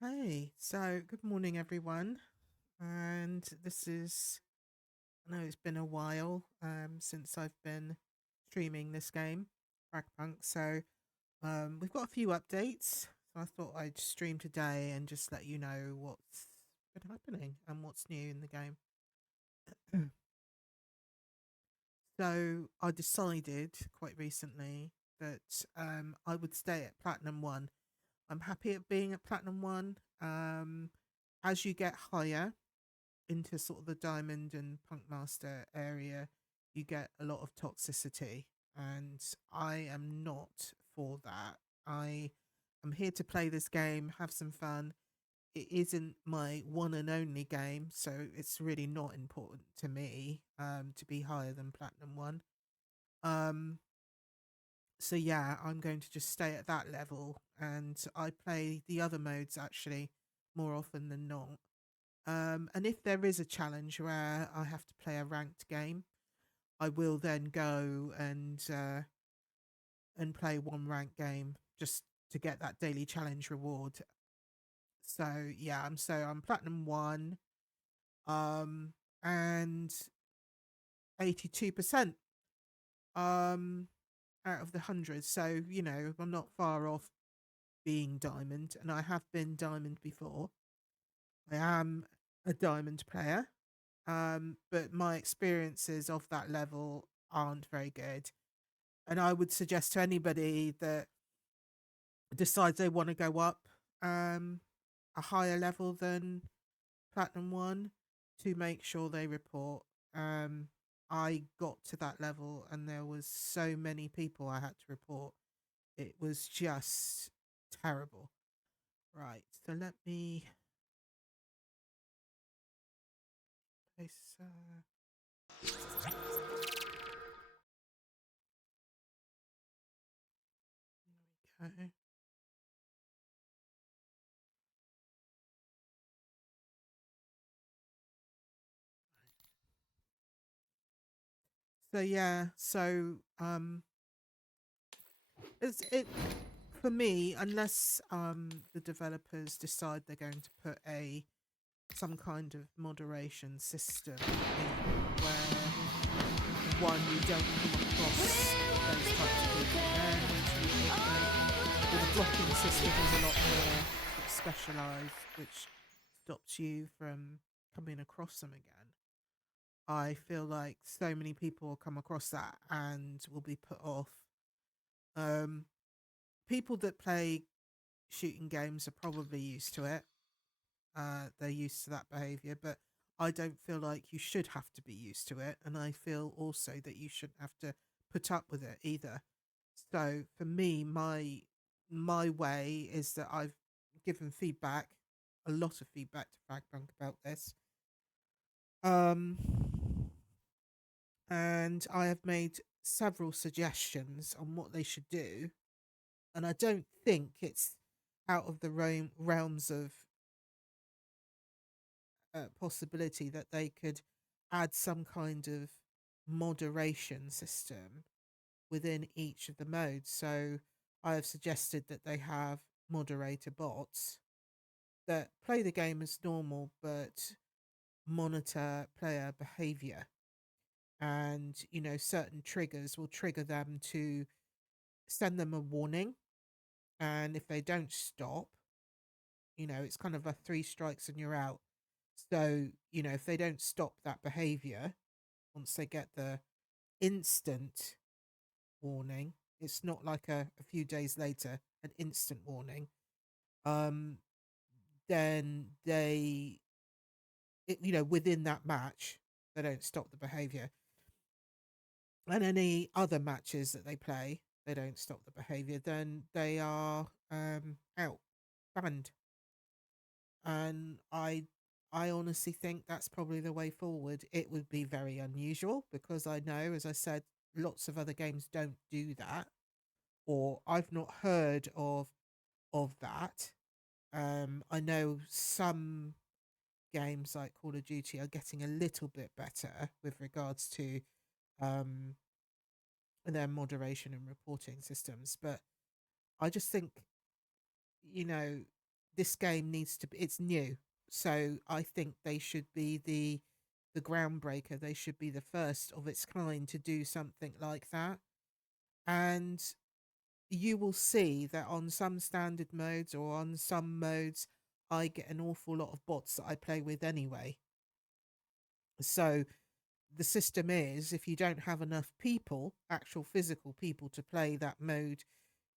Hey, so good morning, everyone. And I know it's been a while since I've been streaming this game, Fragpunk. So we've got a few updates. So I thought I'd stream today and just let you know what's been happening and what's new in the game. So I decided quite recently that I would stay at Platinum 1. I'm happy at being at Platinum 1. As you get higher, into sort of the diamond and punk master area, you get a lot of toxicity, and I am not for that. I am here to play this game, have some fun. It isn't my one and only game, so it's really not important to me to be higher than platinum one. Um, so yeah, I'm going to just stay at that level, and I play the other modes actually more often than not. And if there is a challenge where I have to play a ranked game, I will then go and play one ranked game just to get that daily challenge reward. So yeah, I'm platinum one, um, and 82% um out of the 100. So I'm not far off being diamond, and I have been diamond before. I am a diamond player. But my experiences of that level aren't very good. And I would suggest to anybody that decides they want to go up um, a higher level than Platinum 1 to make sure they report. Um, I got to that level and there was so many people I had to report. It was just terrible. Right, so let me place. Okay. So yeah, it for me, unless the developers decide they're going to put a some kind of moderation system in where one you don't come across those types of people again, or the blocking system is a lot more sort of specialized, which stops you from coming across them again. I feel like so many people will come across that and will be put off. Um, People that play shooting games are probably used to it. They're used to that behavior, but I don't feel like you should have to be used to it, and I feel also that you shouldn't have to put up with it either. So for me, my way is that I've given feedback, a lot of feedback to Fragpunk about this, um, and I have made several suggestions on what they should do, and I don't think it's out of the realms of possibility that they could add some kind of moderation system within each of the modes. So I have suggested that they have moderator bots that play the game as normal but monitor player behavior. And, certain triggers will trigger them to send them a warning. And if they don't stop, it's kind of a three strikes and you're out. So, if they don't stop that behavior, once they get the instant warning, it's not like a few days later, an instant warning, um, then within that match, they don't stop the behavior. And any other matches that they play, they don't stop the behavior, then they are out, banned. And I honestly think that's probably the way forward. It would be very unusual because I know, as I said, lots of other games don't do that, or I've not heard of that. I know some games like Call of Duty are getting a little bit better with regards to um, their moderation and reporting systems, but I just think you know this game needs to be, it's new. So I think they should be the groundbreaker. They should be the first of its kind to do something like that. And you will see that on some standard modes or on some modes, I get an awful lot of bots that I play with anyway. So the system is if you don't have enough people, actual physical people to play that mode,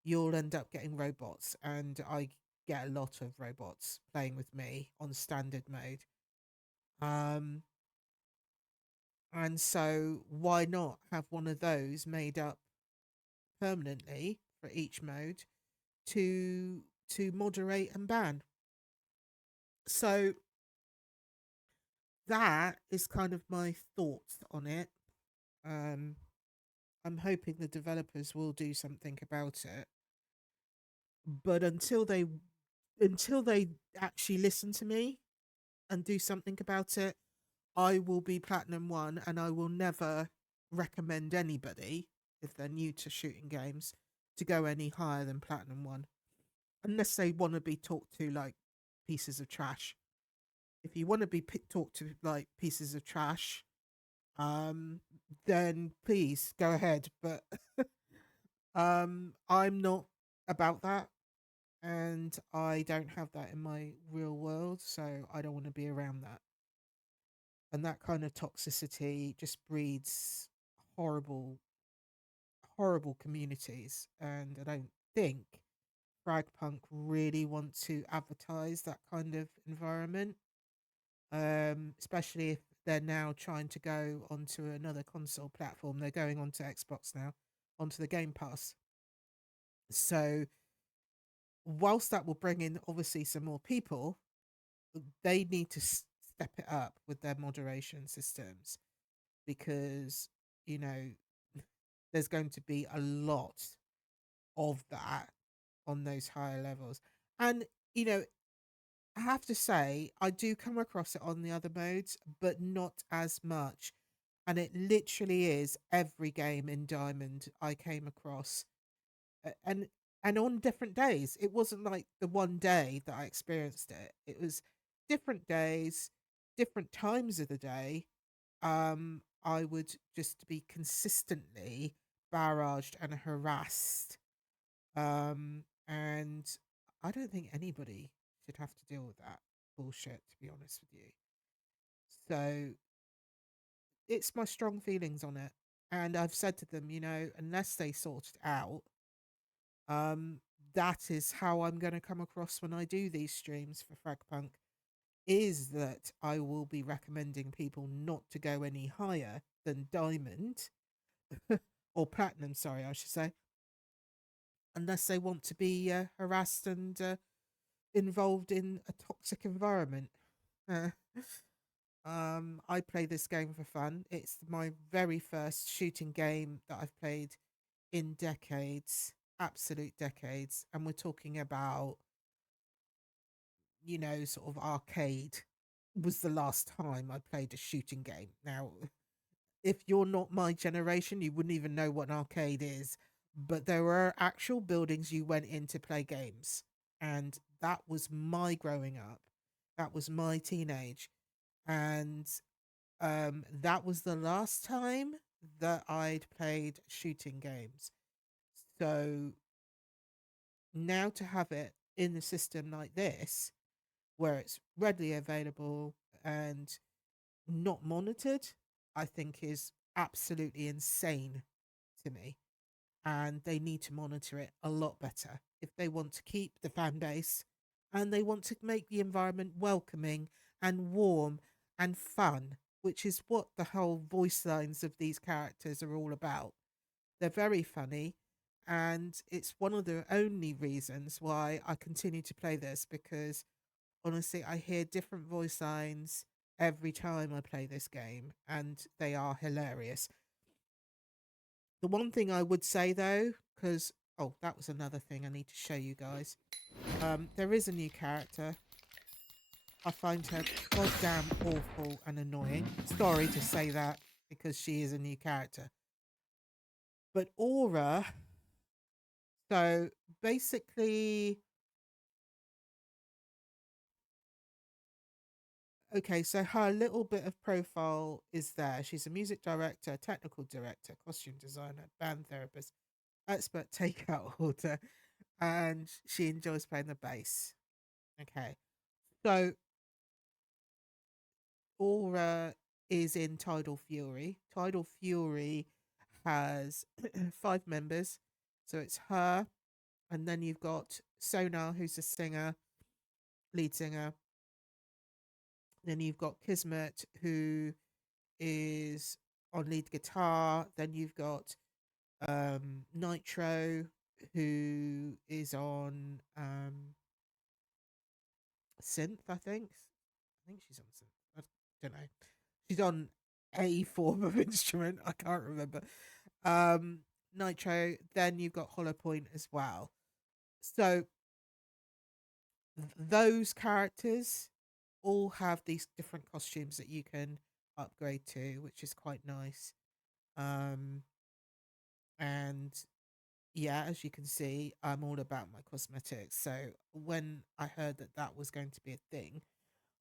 you'll end up getting robots. And I get a lot of robots playing with me on standard mode. Um, and so why not have one of those made up permanently for each mode to moderate and ban? So that is kind of my thoughts on it. Um, I'm hoping the developers will do something about it, but until they actually listen to me and do something about it, I will be Platinum 1 and I will never recommend anybody, if they're new to shooting games, to go any higher than Platinum 1. Unless they want to be talked to like pieces of trash. If you want to be talked to like pieces of trash, then please go ahead. But I'm not about that. And I don't have that in my real world, so I don't want to be around that. And that kind of toxicity just breeds horrible, horrible communities. And I don't think Fragpunk really want to advertise that kind of environment, especially if they're now trying to go onto another console platform. They're going onto Xbox now, onto the Game Pass. So, whilst that will bring in obviously some more people, they need to step it up with their moderation systems because, you know, there's going to be a lot of that on those higher levels. And, you know, I have to say, I do come across it on the other modes, but not as much. And it literally is every game in Diamond I came across. And on different days. It wasn't like the one day that I experienced it. It was different days, different times of the day. I would just be consistently barraged and harassed. And I don't think anybody should have to deal with that bullshit, to be honest with you. So it's my strong feelings on it. And I've said to them, unless they sort it out, um, that is how I'm going to come across when I do these streams for Fragpunk, is that I will be recommending people not to go any higher than Diamond or Platinum, sorry, I should say, unless they want to be harassed and involved in a toxic environment. Uh, I play this game for fun. It's my very first shooting game that I've played in decades, absolute decades. And we're talking about, sort of arcade was the last time I played a shooting game. Now, if you're not my generation, you wouldn't even know what an arcade is. But there were actual buildings you went in to play games. And that was my growing up. That was my teenage. And that was the last time that I'd played shooting games. So now to have it in a system like this, where it's readily available and not monitored, I think is absolutely insane to me. And they need to monitor it a lot better if they want to keep the fan base and they want to make the environment welcoming and warm and fun, which is what the whole voice lines of these characters are all about. They're very funny, and it's one of the only reasons why I continue to play this, because honestly, I hear different voice lines every time I play this game, and they are hilarious. The one thing I would say though, because that was another thing I need to show you guys. There is a new character. I find her goddamn awful and annoying. Sorry to say that because she is a new character. But Aura, so basically Okay, so her little bit of profile is there. She's a music director, technical director, costume designer, band therapist, expert takeout order, and she enjoys playing the bass. Okay, so Aura is in Tidal Fury. Tidal Fury has 5 members, so it's her, and then you've got Sonar, who's a singer, lead singer. Then you've got Kismet, who is on lead guitar. Then you've got Nitro, who is on synth. I think she's on synth. I don't know. She's on a form of instrument. I can't remember. Um, Nitro. Then you've got Hollow Point as well. So those characters all have these different costumes that you can upgrade to, which is quite nice. Um, and yeah, as you can see, I'm all about my cosmetics. So when I heard that that was going to be a thing,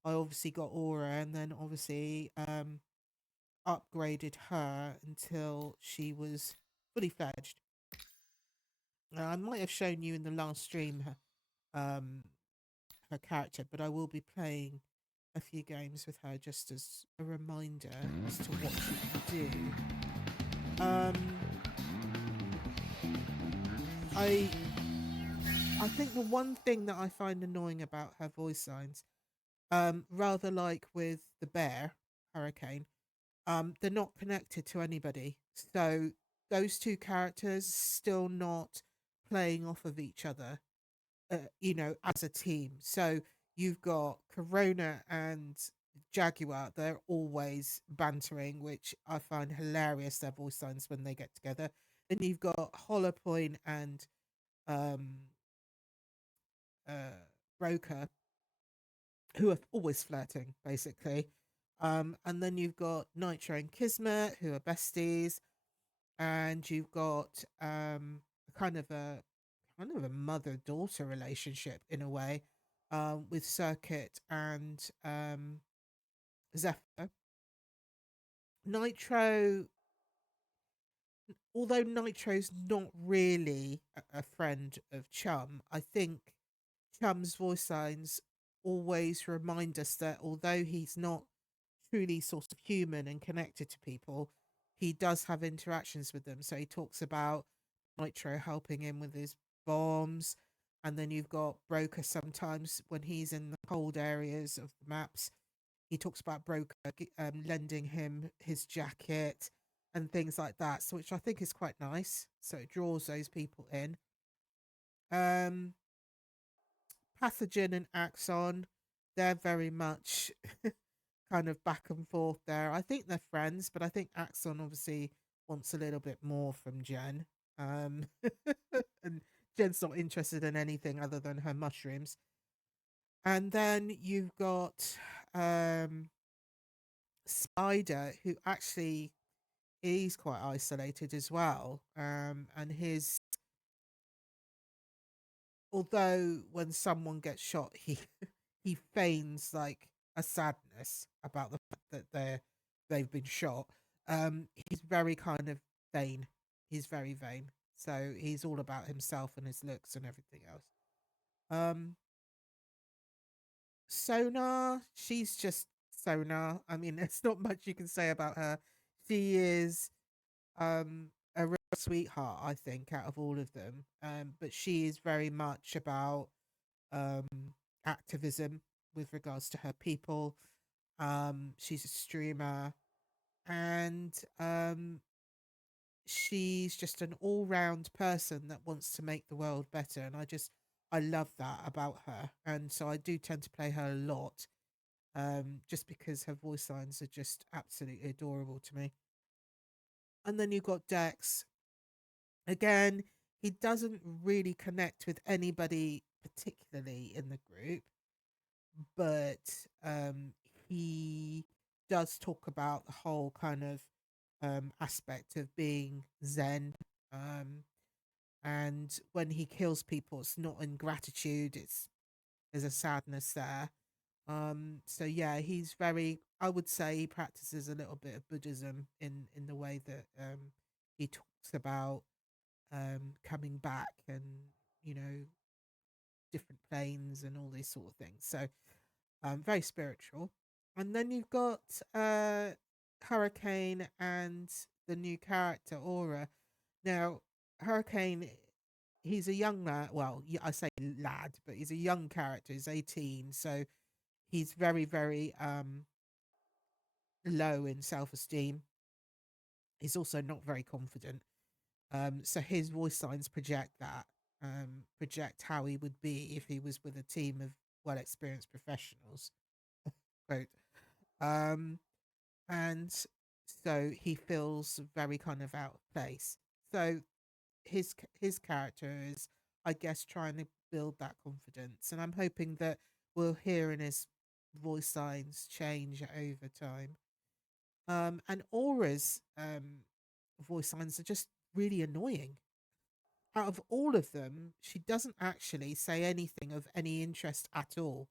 I obviously got Aura, and then obviously upgraded her until she was fully fledged. I might have shown you in the last stream um, her character, but I will be playing a few games with her just as a reminder as to what she can do. I I think the one thing that I find annoying about her voice signs, rather like with the bear Hurricane, they're not connected to anybody. So those two characters still not playing off of each other, as a team. So you've got Corona and Jaguar, they're always bantering, which I find hilarious, their voice signs when they get together. Then you've got Hollow Point and um, Broker, who are always flirting, basically. And then you've got Nitro and Kismet, who are besties, and you've got kind of a kind of a mother daughter relationship in a way, with Circuit and Zephyr. Nitro, although Nitro's not really a friend of Chum, I think Chum's voice signs always remind us that although he's not truly sort of human and connected to people, he does have interactions with them. So he talks about Nitro helping him with his bombs. And then you've got Broker sometimes when he's in the cold areas of the maps. He talks about Broker lending him his jacket and things like that. So, which I think is quite nice. So it draws those people in. Um, Pathogen and Axon, they're very much kind of back and forth there. I think they're friends, but I think Axon obviously wants a little bit more from Jen. Um, and Jen's not interested in anything other than her mushrooms. And then you've got um, Spider, who actually is quite isolated as well. And although when someone gets shot, he feigns like a sadness about the fact that they've been shot. He's very kind of vain. He's very vain. So he's all about himself and his looks and everything else. Um, Sonar, she's just Sonar. I mean, there's not much you can say about her. She is a real sweetheart, I think, out of all of them. But she is very much about um activism with regards to her people. She's a streamer, and she's just an all-round person that wants to make the world better, and I love that about her, and so I do tend to play her a lot, just because her voice lines are just absolutely adorable to me. And then you've got Dex. Again, he doesn't really connect with anybody particularly in the group, but he does talk about the whole kind of aspect of being Zen. Um, and when he kills people, it's not in gratitude; there's a sadness there. So yeah, he's very. I would say he practices a little bit of Buddhism in the way that he talks about coming back and you know different planes and all these sort of things. So very spiritual. And then you've got Hurricane and the new character Aura. Now, Hurricane, he's a young lad. Well, I say lad, but he's a young character. He's 18, so he's very, very low in self esteem. He's also not very confident. So his voice signs project that, project how he would be if he was with a team of well experienced professionals. Quote. Um, and so he feels very kind of out of place. So his character is, I guess, trying to build that confidence, and I'm hoping that we'll hear in his voice signs change over time. And Aura's voice signs are just really annoying. Out of all of them, she doesn't actually say anything of any interest at all,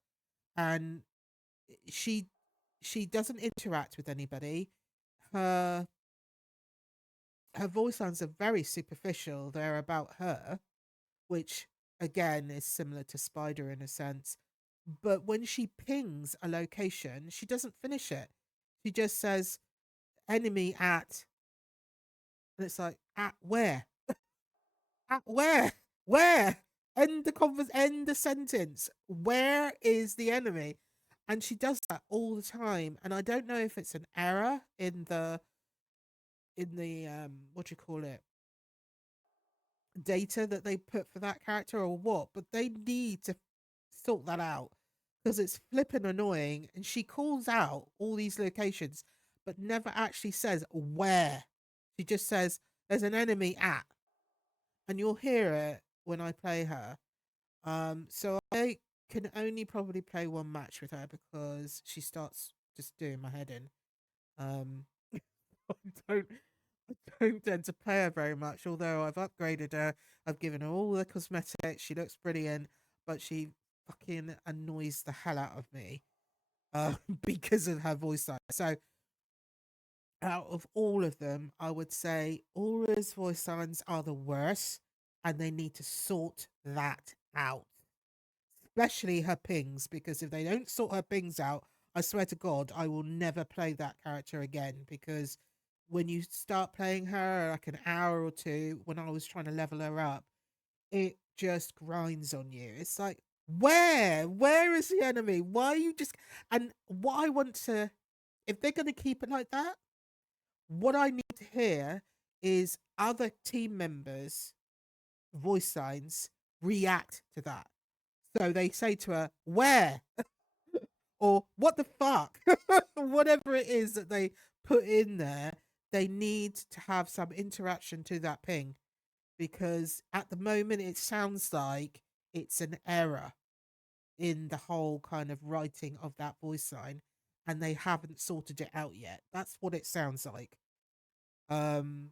and she she doesn't interact with anybody. Her her voice sounds are very superficial. They're about her, which again is similar to Spider in a sense. But when she pings a location, she doesn't finish it. She just says enemy at, and it's like at where? At where? Where? End the end the sentence. Where is the enemy? And she does that all the time. And I don't know if it's an error in the what do you call it, data that they put for that character or what, but they need to sort that out because it's flipping annoying. And she calls out all these locations, but never actually says where. She just says there's an enemy at, and you'll hear it when I play her. So I can only probably play one match with her because she starts just doing my head in. Um, I don't don't tend to play her very much, although I've upgraded her. I've given her all the cosmetics. She looks brilliant, but she fucking annoys the hell out of me because of her voice line. So, out of all of them, I would say Aura's voice lines are the worst, and they need to sort that out. Especially her pings, because if they don't sort her pings out, I swear to God, I will never play that character again. Because when you start playing her like an hour or two, when I was trying to level her up, it just grinds on you. It's like, where is the enemy? Why are you just? And what I want to, if they're going to keep it like that, what I need to hear is other team members' voice signs react to that. So they say to her, where? Or what the fuck? Whatever it is that they put in there, they need to have some interaction to that ping because at the moment it sounds like it's an error in the whole kind of writing of that voice line and they haven't sorted it out yet. That's what it sounds like. Um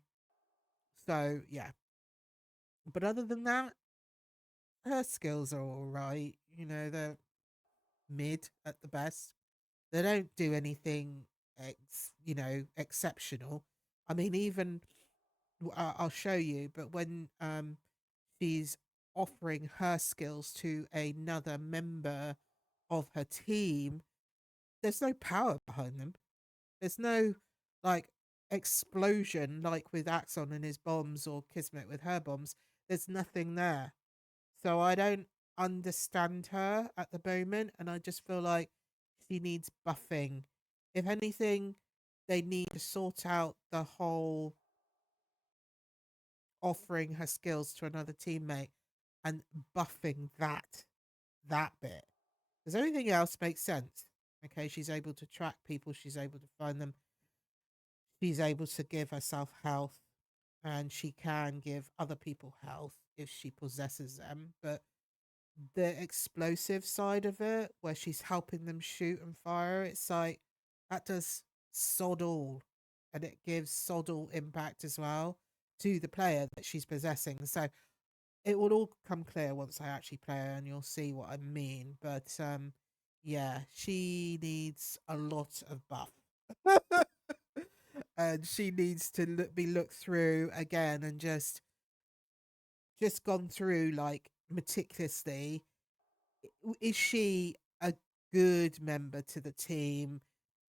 so yeah. But other than that, her skills are all right. You know, they're mid at the best. They don't do anything exceptional. I mean, even I'll show you, but when she's offering her skills to another member of her team, there's no power behind them. There's no like explosion like with Axon and his bombs or Kismet with her bombs. There's nothing there. So I don't understand her at the moment, and I just feel like she needs buffing. If anything, they need to sort out the whole offering her skills to another teammate and buffing that bit. Because everything else makes sense. Okay, she's able to track people, she's able to find them, she's able to give herself health, and she can give other people health if she possesses them. But the explosive side of it, where she's helping them shoot and fire, it's like that does sod all, and it gives sod all impact as well to the player that she's possessing. So it will all come clear once I actually play her, and you'll see what I mean. But yeah, she needs a lot of buff. And she needs to be looked through again and just gone through like meticulously. Is she a good member to the team?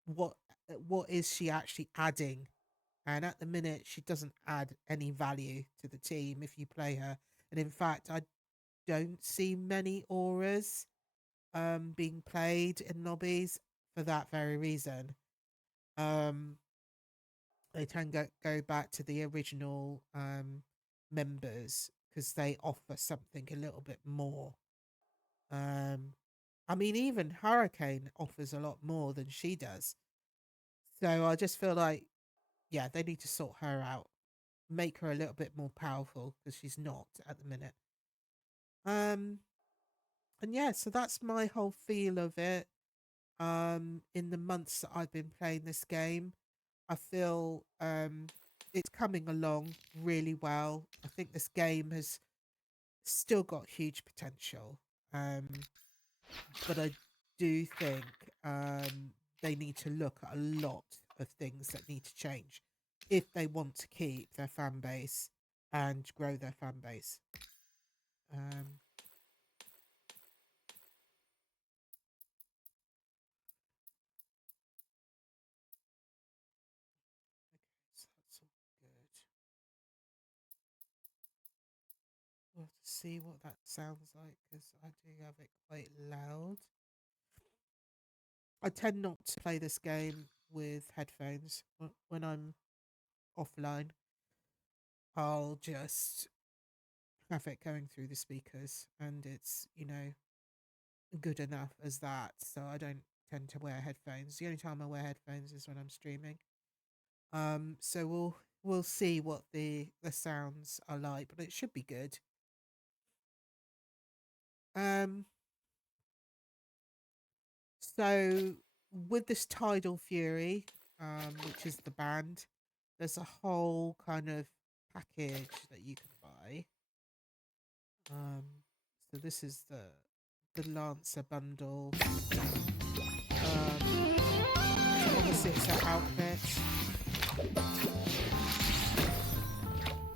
What what is she actually adding? And at the minute, she doesn't add any value to the team if you play her. And in fact, I don't see many auras being played in lobbies for that very reason. Um, they tend to go back to the original members because they offer something a little bit more. Um, I mean, even Hurricane offers a lot more than she does. So I just feel like, yeah, they need to sort her out, make her a little bit more powerful because she's not at the minute. Um, and yeah, so that's my whole feel of it. In the months that I've been playing this game, I feel it's coming along really well. I think this game has still got huge potential. But I do think they need to look at a lot of things that need to change if they want to keep their fan base and grow their fan base. Um, okay, so that's all good. We'll have to see what that sounds like because I do have it quite loud. I tend not to play this game with headphones. When I'm offline, I'll just have it going through the speakers and it's, good enough as that. So I don't tend to wear headphones. The only time I wear headphones is when I'm streaming. So we'll see what the sounds are like, but it should be good. Um, so with this Tidal Fury, which is the band, there's a whole kind of package that you can buy. Um, so this is the Lancer bundle. Obviously it's her outfit.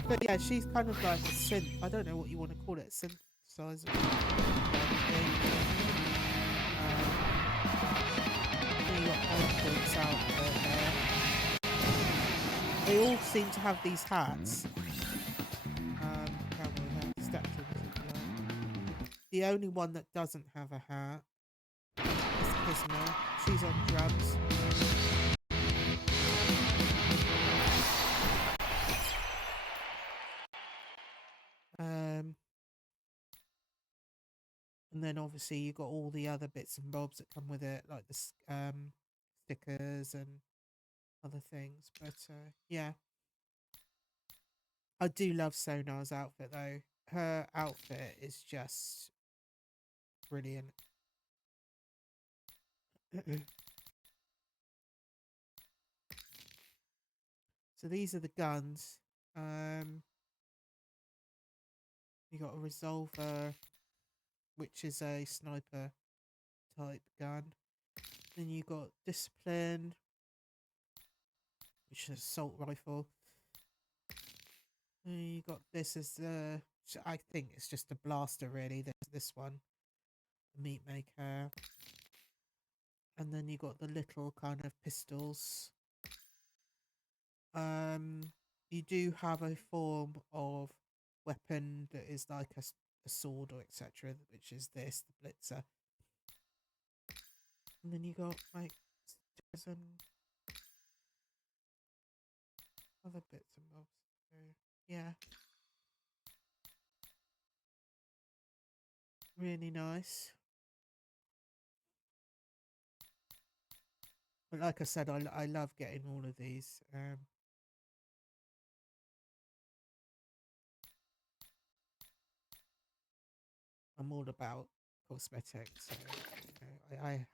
But yeah, she's kind of like a synth. I don't know what you want to call it. Synthesizer. You got outfits out there. They all seem to have these hats. Cowboy hat, steps in particular. The only one that doesn't have a hat is Pisma. She's on drums. Um, and then obviously you got all the other bits and bobs that come with it, like the stickers and other things. But yeah, I do love Sonar's outfit though. Her outfit is just brilliant. So these are the guns. You got a resolver, which is a sniper type gun. Then you got discipline, which is an assault rifle. And you got this as the, I think it's just a blaster really. This one, the meat maker. And then you got the little kind of pistols. You do have a form of weapon that is like a sword or etc., which is this, the blitzer. And then you got like some other bits and bobs. So yeah, really nice. But like I said, I love getting all of these. I'm all about cosmetics, so I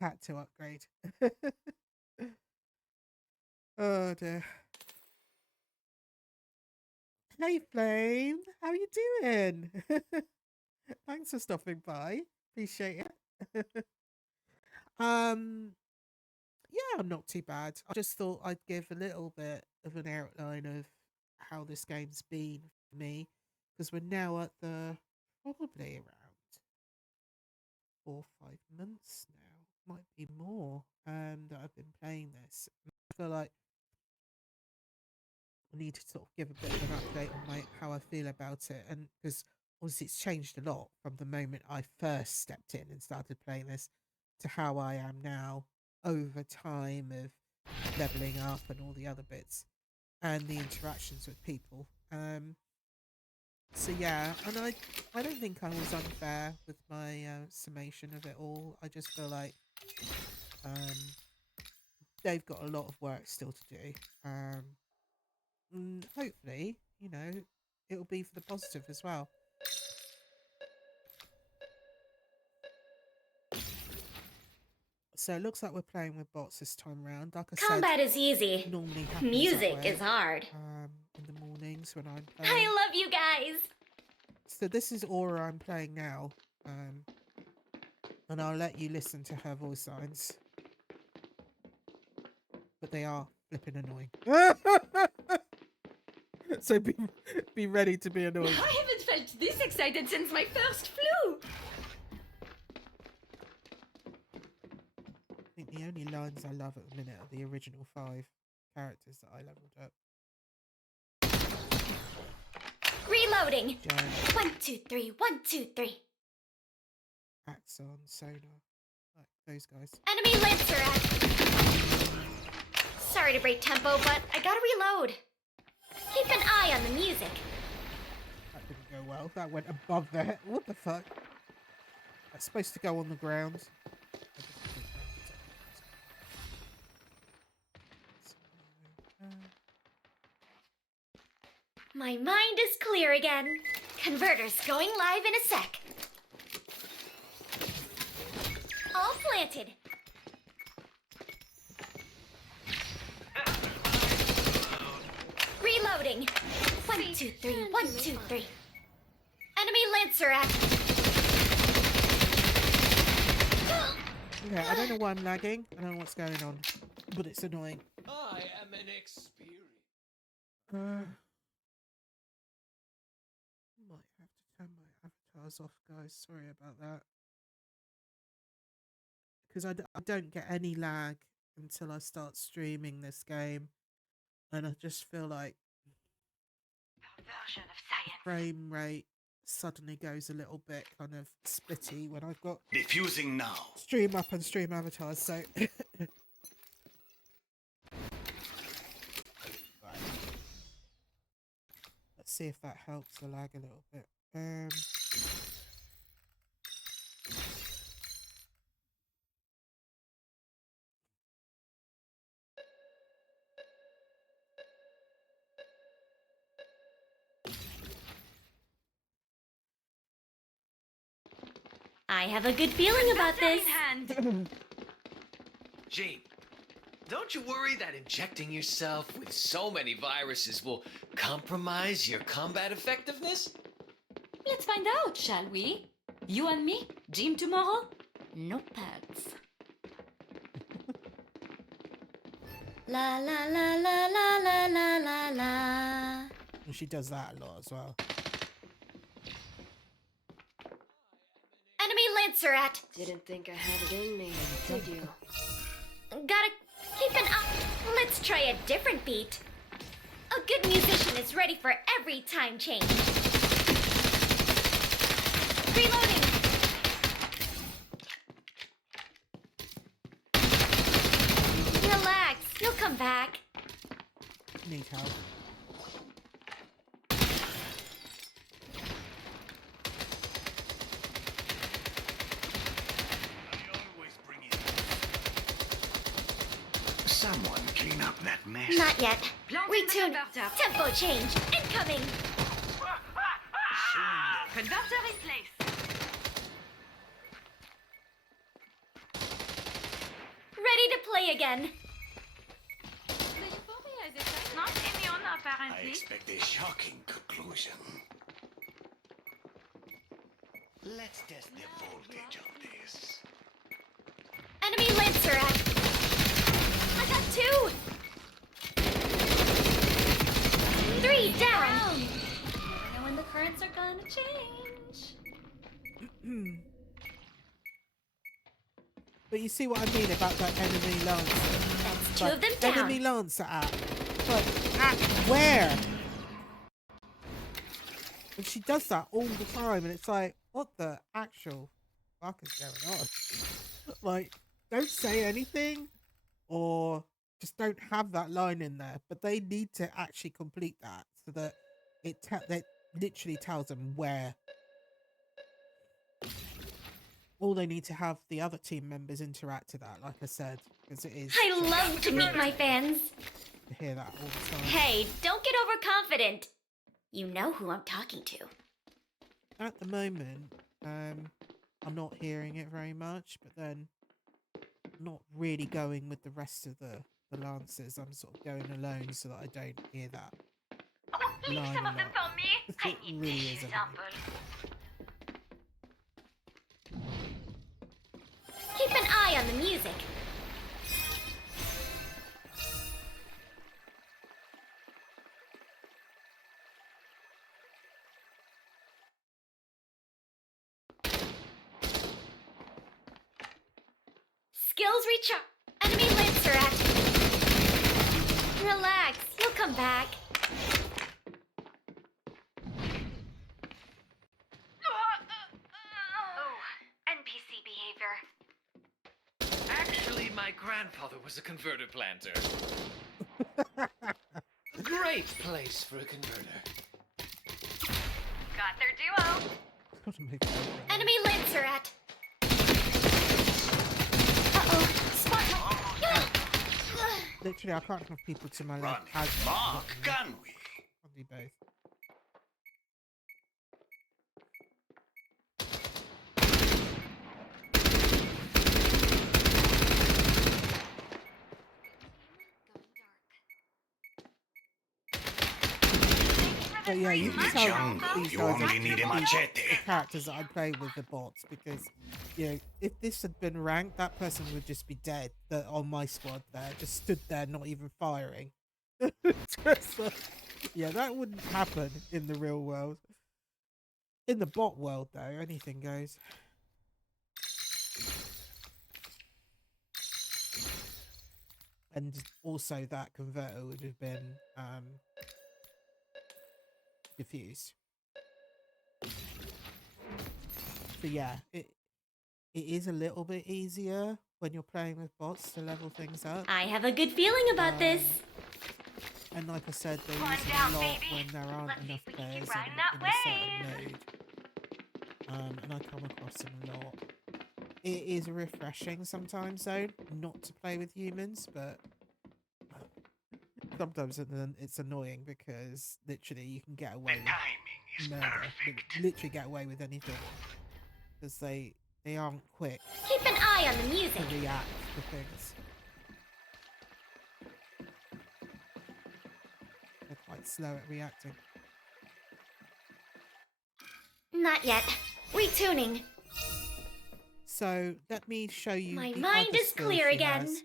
had to upgrade. Oh dear. Hey Flame, how you doing? Thanks for stopping by. Appreciate it. um, yeah, I'm not too bad. I just thought I'd give a little bit of an outline of how this game's been for me, because we're now at the probably around 4 or 5 months now, might be more, that I've been playing this. I feel like I need to sort of give a bit of an update on how I feel about it, and because obviously it's changed a lot from the moment I first stepped in and started playing this to how I am now over time of leveling up and all the other bits and the interactions with people. So yeah, and I don't think I was unfair with my summation of it all. I just feel like um, they've got a lot of work still to do. Hopefully, it'll be for the positive as well. So it looks like we're playing with bots this time around. Like I Combat said, is easy. normally happens Music that way, is hard. in the mornings when I'm playing. I love you guys. So this is Aura I'm playing now, and I'll let you listen to her voice signs. But they are flipping annoying. So be ready to be annoyed. I haven't felt this excited since my first flu. I think the only lines I love at the minute are the original 5 characters that I leveled up. Reloading. Jen, 1, 2, 3. 1, 2, 3. Axon, Sonar, like those guys. Enemy Lancer. Sorry to break tempo, but I gotta reload. Keep an eye on the music. That didn't go well. That went above their head. What the fuck? That's supposed to go on the ground. My mind is clear again. Converter's going live in a sec. All planted. Reloading. 1, 2, 3. 1, 2, 3. Enemy Lancer Okay, I don't know why I'm lagging. I don't know what's going on, but it's annoying. I am an experience. Might have to turn my avatars off, guys. Sorry about that. Because I don't get any lag until I start streaming this game. And I just feel like frame rate suddenly goes a little bit kind of splitty when I've got diffusing now. Stream up and stream avatars, so let's see if that helps the lag a little bit. I have a good feeling about this. Jean, don't you worry that injecting yourself with so many viruses will compromise your combat effectiveness? Let's find out, shall we? You and me, gym tomorrow? No pads. La la la la la la la la la. And she does that a lot as well. Enemy Lancer at. Didn't think I had it in me, did you? Gotta keep an eye. Let's try a different beat. A good musician is ready for every time change. Reloading. Relax, you'll come back. Need help. Someone clean up that mess. Not yet. Retune. Tempo change. Incoming. Converter in place. Ready to play again. Not immune, I apparently. expect a shocking conclusion. Let's test the voltage on this. gonna change. But you see what I mean about that enemy lancer? That's two of them down. Enemy lancer at. But at where? And she does that all the time, and it's like, what the actual fuck is going on? Like, don't say anything, or just don't have that line in there. But they need to actually complete that so that that literally tells them where. Or they need to have the other team members interact to that, like I said, because it is. I love to meet my fans. To hear that all the time. Hey, don't get overconfident. You know who I'm talking to. At the moment, I'm not hearing it very much, but then I'm not really going with the rest of the lancers. I'm sort of going alone so that I don't hear that. Leave line some a of them lot. for me. I It need really tissue is annoying. sample. Keep an eye on the music. Skills recharge. Enemy links are active. Relax, you'll come back. Oh, NPC behavior. Actually, my grandfather was a converter planter. Great place for a converter. Got their duo. Gotta make it over. Enemy links are at. Uh-oh, spotlight. Literally, I can't have people to my Run. left. As Mark, can we? Probably both. But yeah, you In can the tell jungle, these you guys only are need a the machete. characters that I play with the bots because, you know, if this had been ranked, that person would just be dead. On my squad, there just stood there, not even firing. Just like, yeah, that wouldn't happen in the real world. In the bot world, though, anything goes. And also, that converter would have been diffused. So yeah, it is a little bit easier when you're playing with bots to level things up. I have a good feeling about this. And like I said, they Climb use it down, a lot baby. when there aren't Let's see enough if we can players keep riding in that a certain wave. mode. And I come across them a lot. It is refreshing sometimes, though, not to play with humans, but sometimes it's annoying because literally you can get The away timing is with murder. perfect. Literally get away with anything because they aren't quick Keep an eye on the music. to react to things. They're quite slow at reacting. Not yet. Retuning. So let me show you. My the mind other is skill clear she again. has.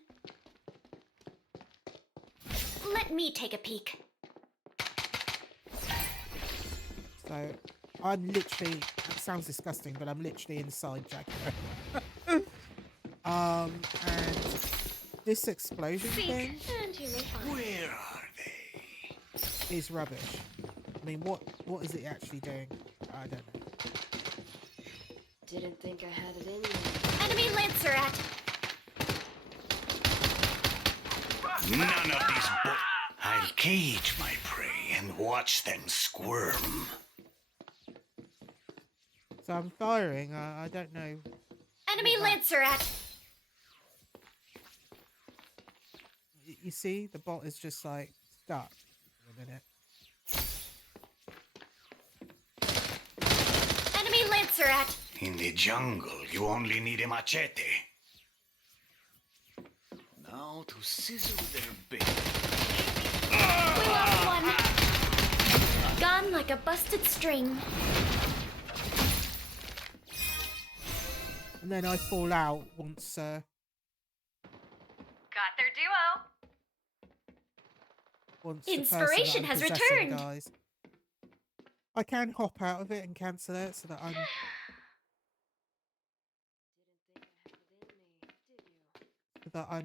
Let me take a peek. So I'm literally. That sounds disgusting, but I'm literally inside Jack. And this explosion thing Seek, and you may find. Where are they? is rubbish. I mean, what is it actually doing? I don't know. Didn't think I had it in me. Enemy links are at. None of these I'll cage my prey and watch them squirm. So I'm firing. I don't know. Enemy links are at. You see, the bot is just like stuck for a minute. Enemy links are at. In the jungle, you only need a machete. Now to sizzle their bait. We lost one. Gone like a busted string. And then I fall out once. Got their duo. Once the person Inspiration that I'm has possessing returned. dies. I can hop out of it and cancel it so that I'm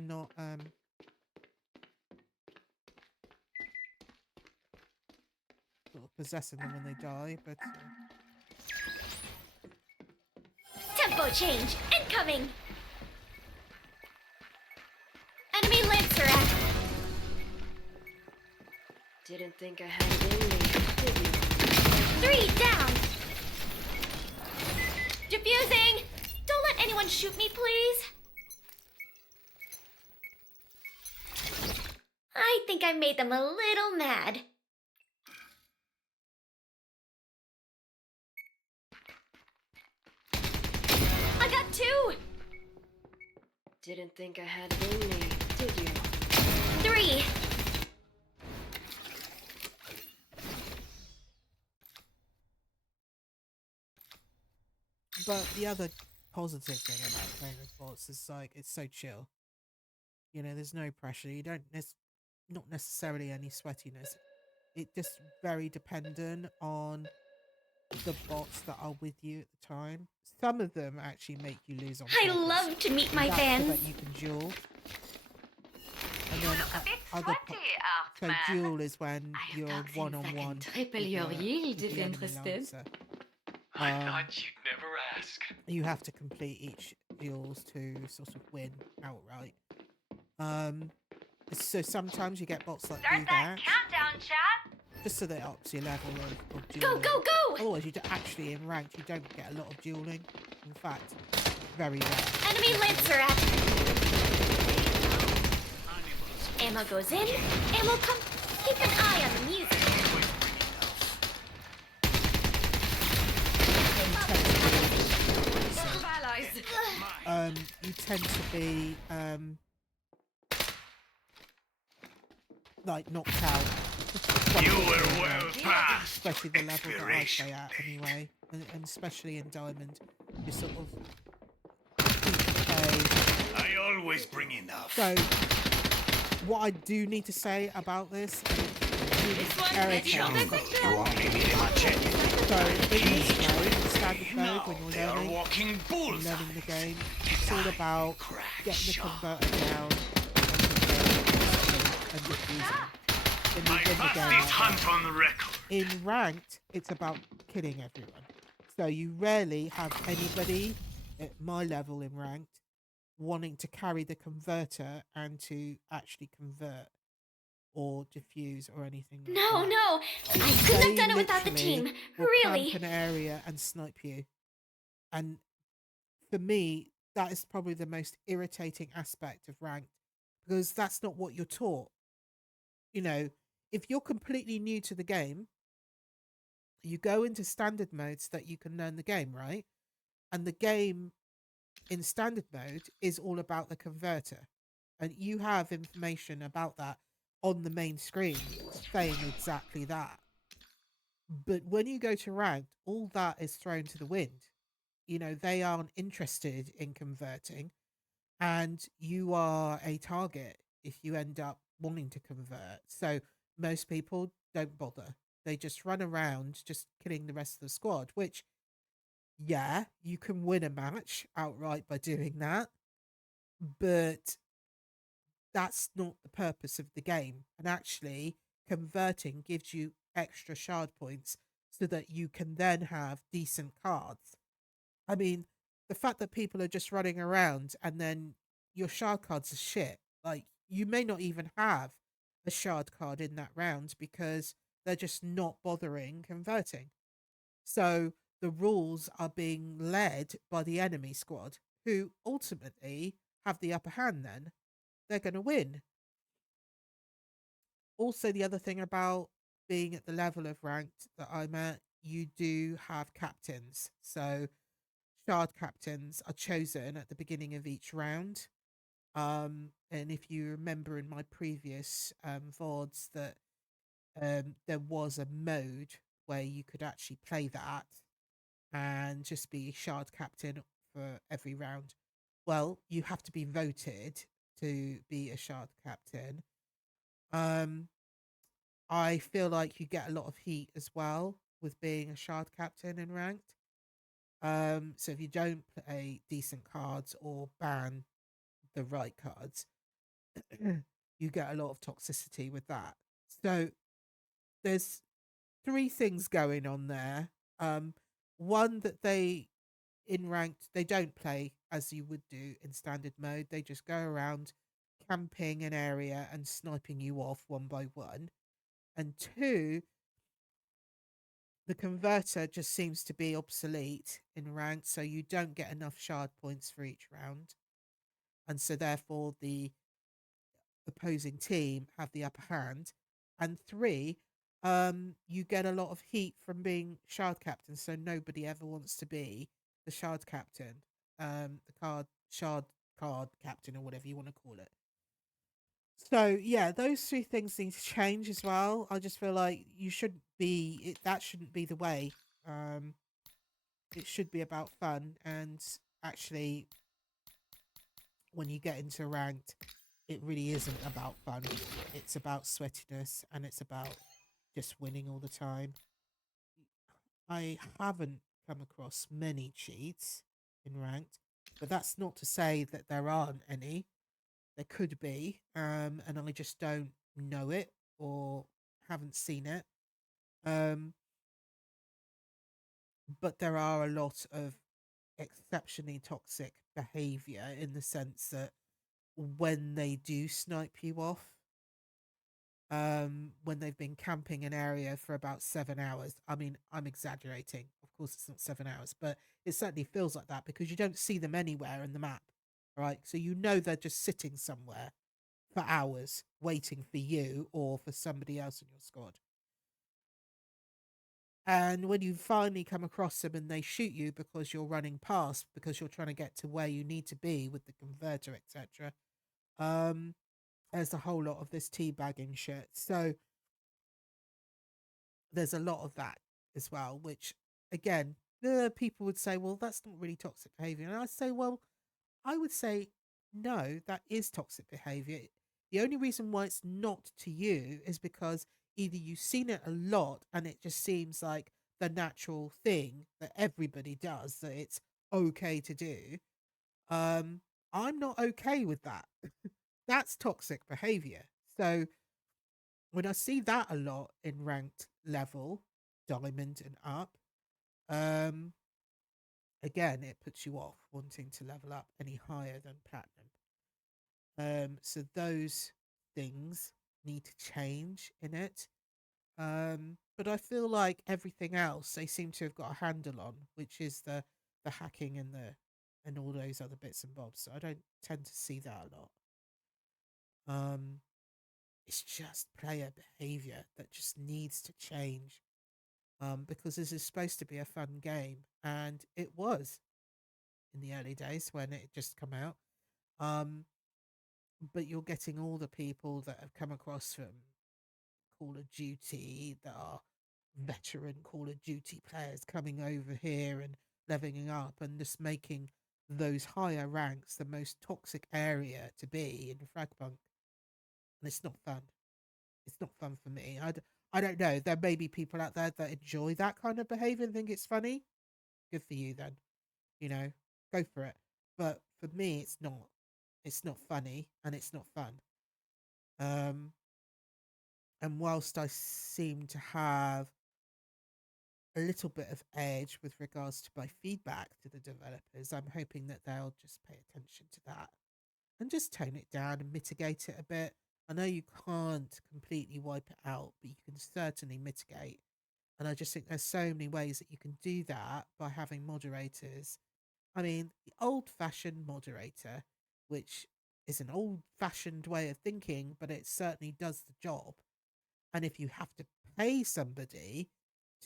not sort of possessing them when they die, but Tempo change incoming. Enemy Lancer at Didn't think I had it in me, did you? 3 down. Diffusing. Don't let anyone shoot me, please. I think I made them a little mad. I got 2. Didn't think I had it in me, did you? 3. but the other positive thing about playing with bots is like it's so chill. You know, there's no pressure. You don't not necessarily any sweatiness. It just very dependent on the bots that are with you at the time. Some of them actually make you lose on I purpose. love to meet And my that's so fans. that you can duel. And then so duel is when you're one on one. Triple your yield if interested. I thought you'd never ask. You have to complete each duels to sort of win outright. So sometimes you get bots that do that. countdown, chat. Just so that it ups your level of Go, dueling. go, go. Otherwise, actually in ranked, you don't get a lot of dueling. In fact, very rare. Enemy Lancer at ammo goes in, ammo come. Keep an eye on the music. You tend to be like knocked out. You were well past Especially the level that I expiration play at date. anyway, and especially in Diamond, you sort of play. I always bring enough. So, what I do need to say about this, Jungle, you want me to be machete? so in this mode, in standard mode, Now when they you're are learning, walking bulls. learning the game, it's all about getting the converter down and diffusing. Then you My win the game fastest like that. hunt on the record. In ranked, it's about killing everyone. So you rarely have anybody at my level in ranked wanting to carry the converter and to actually convert or diffuse or anything like No, that. no. I couldn't They have done it without the literally team. will Really. camp an area and snipe you. And for me, that is probably the most irritating aspect of ranked because that's not what you're taught. You know, if you're completely new to the game, you go into standard mode so that you can learn the game, right? And the game in standard mode is all about the converter. And you have information about that on the main screen saying exactly that. But when you go to ranked, all that is thrown to the wind. You know, they aren't interested in converting, and you are a target if you end up wanting to convert. So most people don't bother. They just run around just killing the rest of the squad, which, yeah, you can win a match outright by doing that, but that's not the purpose of the game. And actually, converting gives you extra shard points so that you can then have decent cards. I mean, the fact that people are just running around and then your shard cards are shit. Like, you may not even have a shard card in that round because they're just not bothering converting. So the rules are being led by the enemy squad, who ultimately have the upper hand then. They're going to win. Also, the other thing about being at the level of ranked that I'm at, you do have captains. So shard captains are chosen at the beginning of each round. And if you remember in my previous VODs that there was a mode where you could actually play that and just be shard captain for every round. Well, you have to be voted to be a shard captain. I feel like you get a lot of heat as well with being a shard captain in ranked. So if you don't play decent cards or ban the right cards, you get a lot of toxicity with that. So there's three things going on there. Um, One, that they in ranked they don't play as you would do in standard mode. They just go around camping an area and sniping you off one by one. And two, the converter just seems to be obsolete in ranked, so you don't get enough shard points for each round. And so therefore the opposing team have the upper hand. And three, you get a lot of heat from being shard captain, so nobody ever wants to be the shard captain, the shard card captain, or whatever you want to call it. So yeah, those three things need to change as well. I just feel like you shouldn't be that shouldn't be the way. Um, it should be about fun, and actually, when you get into ranked, it really isn't about fun. It's about sweatiness, and it's about just winning all the time. I haven't come across many cheats in ranked, but that's not to say that there aren't any. There could be, and I just don't know it or haven't seen it. Um, but there are a lot of exceptionally toxic behavior in the sense that when they do snipe you off, when they've been camping an area for about 7 hours. I mean, I'm exaggerating. Of course, it's not 7 hours, but it certainly feels like that because you don't see them anywhere in the map, right? So you know they're just sitting somewhere for hours waiting for you or for somebody else in your squad. And when you finally come across them and they shoot you because you're running past, because you're trying to get to where you need to be with the converter, etc., um, there's a whole lot of this teabagging shit. So there's a lot of that as well, which again, the people would say, well, that's not really toxic behavior. And I say, well, I would say, no, that is toxic behavior. The only reason why it's not to you is because either you've seen it a lot and it just seems like the natural thing that everybody does, that it's okay to do. Um, I'm not okay with that. That's toxic behavior. So when I see that a lot in ranked level, diamond and up, um, again, it puts you off wanting to level up any higher than platinum. So those things need to change in it. But I feel like everything else they seem to have got a handle on, which is the hacking and the and all those other bits and bobs. So I don't tend to see that a lot. Um, it's just player behavior that just needs to change. Because this is supposed to be a fun game, and it was in the early days when it just come out. Um, but you're getting all the people that have come across from Call of Duty that are veteran Call of Duty players coming over here and leveling up and just making those higher ranks the most toxic area to be in Fragpunk. And it's not fun. It's not fun for me. I don't know. There may be people out there that enjoy that kind of behavior and think it's funny. Good for you then. You know, go for it. But for me, it's not. It's not funny and it's not fun. Um, and whilst I seem to have a little bit of edge with regards to my feedback to the developers, I'm hoping that they'll just pay attention to that and just tone it down and mitigate it a bit. I know you can't completely wipe it out, but you can certainly mitigate. And I just think there's so many ways that you can do that by having moderators. I mean, the old fashioned moderator, which is an old fashioned way of thinking, but it certainly does the job. And if you have to pay somebody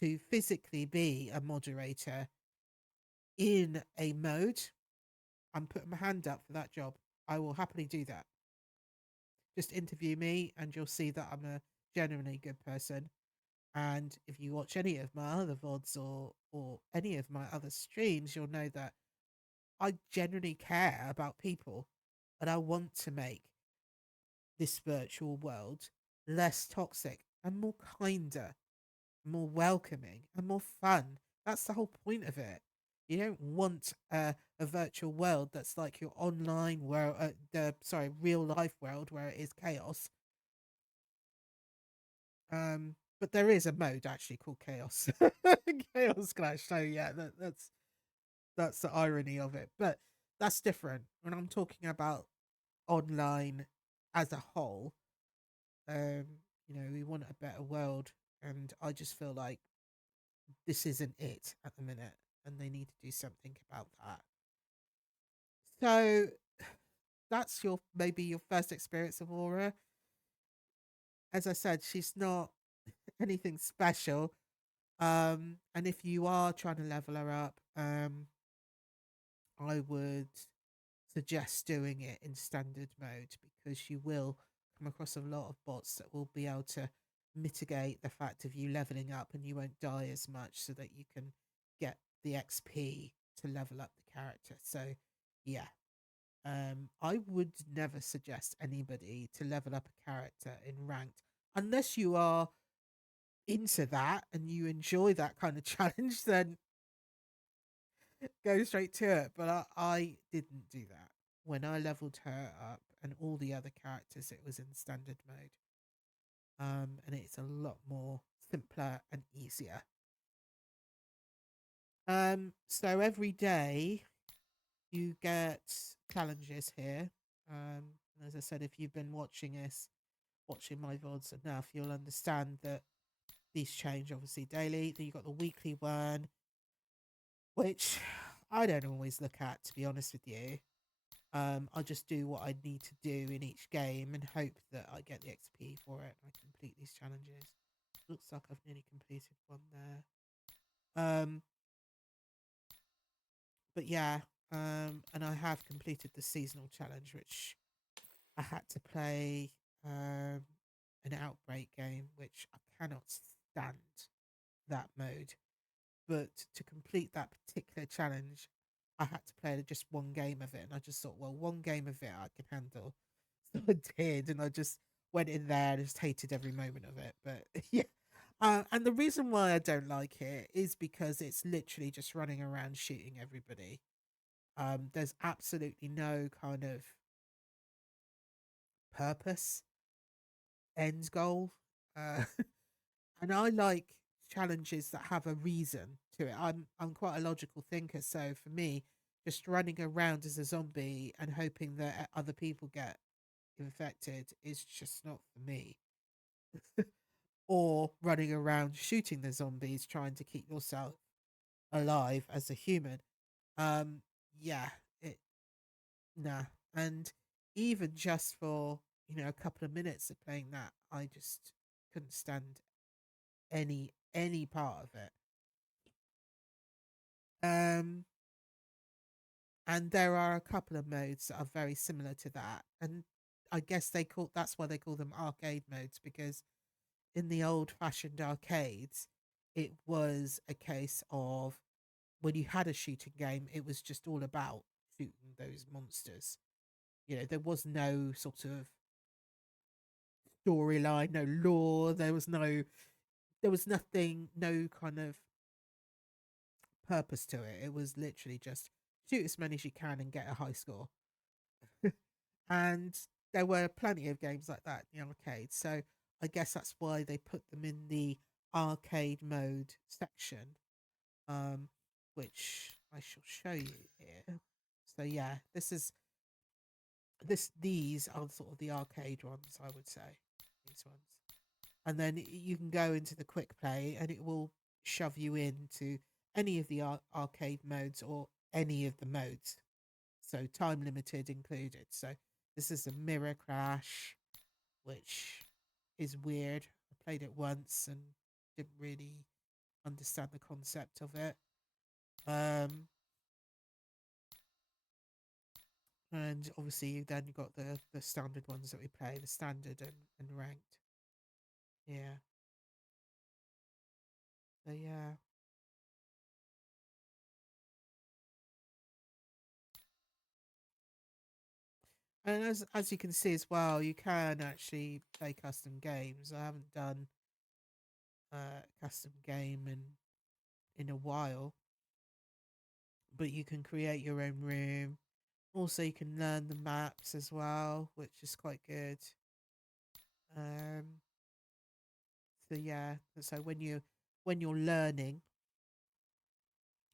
to physically be a moderator in a mode, I'm putting my hand up for that job. I will happily do that. Just interview me and you'll see that I'm a genuinely good person. And if you watch any of my other VODs or any of my other streams, you'll know that I genuinely care about people and I want to make this virtual world less toxic and more kinder. more welcoming, and more fun. That's the whole point of it. You don't want a virtual world that's like your online world, real life world where it is chaos. But there is a mode actually called chaos, chaos clash. So yeah, that's the irony of it. But that's different when I'm talking about online as a whole. Um, we want a better world, and I just feel like this isn't it at the minute, and they need to do something about that. So that's your maybe your first experience of Aura. As I said, she's not anything special. And if you are trying to level her up, I would suggest doing it in standard mode because you will come across a lot of bots that will be able to mitigate the fact of you leveling up and you won't die as much so that you can get the XP to level up the character. So, yeah. I would never suggest anybody to level up a character in ranked unless you are into that and you enjoy that kind of challenge, then go straight to it. But I didn't do that. When I leveled her up and all the other characters, it was in standard mode. And it's a lot more simpler and easier. So every day you get challenges here. And as I said, if you've been watching my VODs enough, you'll understand that these change obviously daily. Then you got the weekly one, which I don't always look at, to be honest with you. I just do what I need to do in each game and hope that I get the XP for it and I complete these challenges. Looks like I've nearly completed one there. But yeah, and I have completed the seasonal challenge, which I had to play an outbreak game, which I cannot stand that mode. But to complete that particular challenge, I had to play just one game of it, and I just thought, well, one game of it I can handle. So I did, and I just went in there and just hated every moment of it. But yeah, and the reason why I don't like it is because it's literally just running around shooting everybody. There's absolutely no kind of purpose, end goal. Uh, and I like challenges that have a reason to it. I'm quite a logical thinker, so for me, just running around as a zombie and hoping that other people get infected is just not for me. Or running around shooting the zombies trying to keep yourself alive as a human. Um yeah, it nah. And even just for, a couple of minutes of playing that, I just couldn't stand any part of it. Um, and there are a couple of modes that are very similar to that, and I guess that's why they call them arcade modes because in the old-fashioned arcades, it was a case of when you had a shooting game, it was just all about shooting those monsters. There was no sort of storyline, no lore. There was nothing, no kind of purpose to it. It was literally just shoot as many as you can and get a high score. And there were plenty of games like that in the arcade. So I guess that's why they put them in the arcade mode section, um, which I shall show you here. So yeah, these are sort of the arcade ones, I would say. These ones. And then you can go into the quick play and it will shove you into any of the arcade modes or any of the modes, so time limited included. So this is a mirror crash, which is weird. I played it once and didn't really understand the concept of it. And obviously then you got the standard ones that we play, the standard and ranked. Yeah. So yeah. And as you can see as well, you can actually play custom games. I haven't done custom game in a while, but you can create your own room. Also, you can learn the maps as well, which is quite good. Um, so yeah, so when you're learning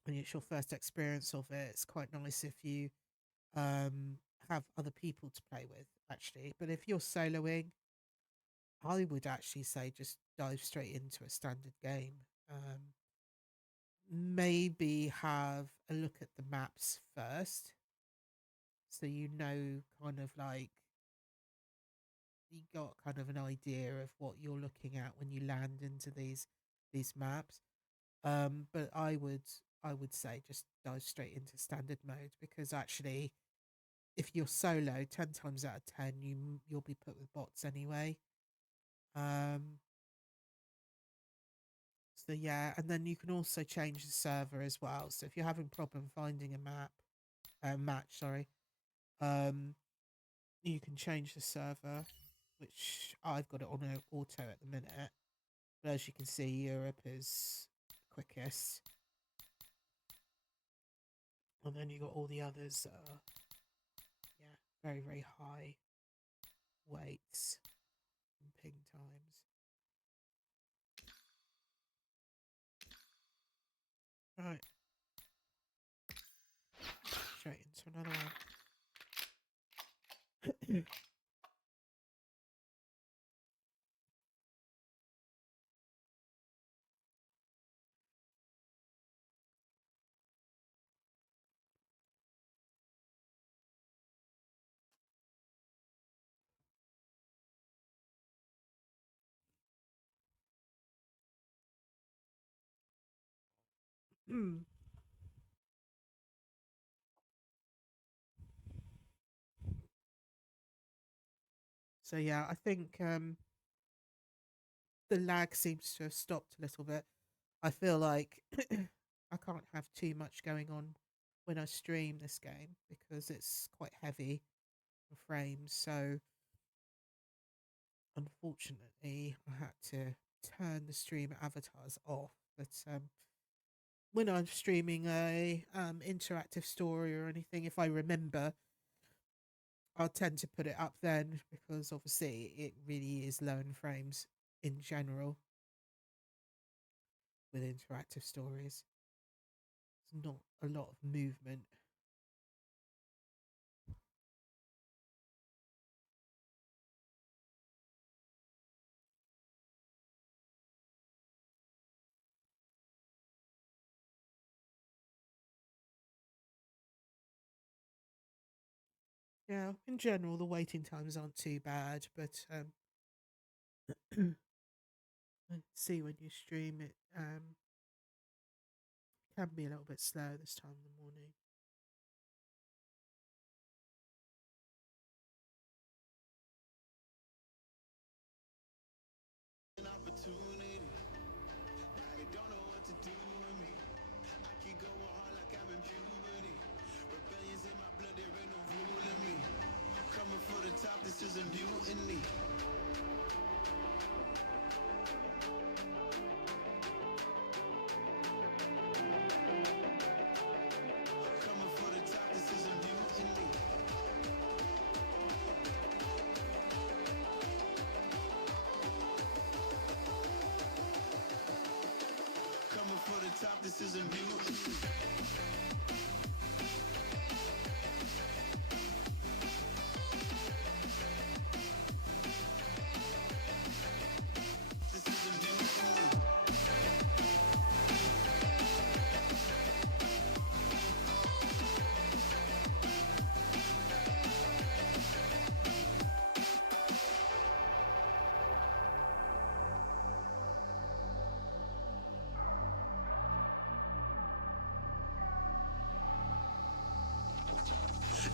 and it's your first experience of it, it's quite nice if you um have other people to play with actually. But if you're soloing, I would actually say just dive straight into a standard game. Um, Maybe have a look at the maps first, so you know kind of like you got kind of an idea of what you're looking at when you land into these maps. But I would say just dive straight into standard mode because actually, if you're solo, 10 times out of 10, you'll be put with bots anyway. Um, so yeah, and then you can also change the server as well. So if you're having problem finding match, sorry, um, you can change the server, which I've got it on auto at the minute. But as you can see, Europe is quickest. And then you got all the others that are, yeah, very, very high weights and ping times. Right. Straight into another one. So yeah, I think the lag seems to have stopped a little bit. I feel like I can't have too much going on when I stream this game because it's quite heavy for frames. So unfortunately, I had to turn the stream avatars off. But when I'm streaming a interactive story or anything, if I remember, I'll tend to put it up then because obviously it really is low in frames in general with interactive stories. It's not a lot of movement. Yeah, in general, the waiting times aren't too bad, but I see when you stream it can be a little bit slow this time in the morning.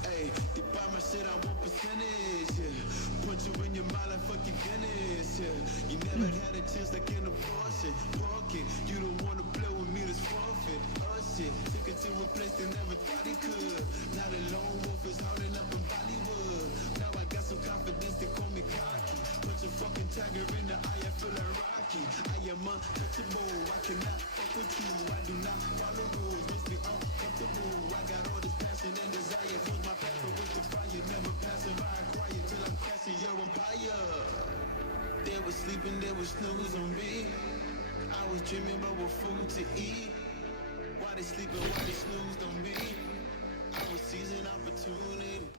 Hey, they buy my shit, I want percentage, yeah. Punch you in your mouth like fuck your Guinness, yeah. You never had a chance like an abortion. Park it, you don't wanna play with me, that's forfeit. Shit, took it to a place they never thought he could. Now the lone wolf is holding up in Bollywood. Now I got some confidence, they call me cocky. Punch a fucking tiger in the eye, I feel like Rocky. I am I'm untouchable. I cannot fuck with you. I do not follow rules. Makes me uncomfortable. I got all this passion and desire. Use my passion with the fire. Never passing by quiet till I'm crashing your empire. They were sleeping, they were snooze on me. I was dreaming about what food to eat. Why they sleeping, why they snoozed on me? I was seizing opportunity.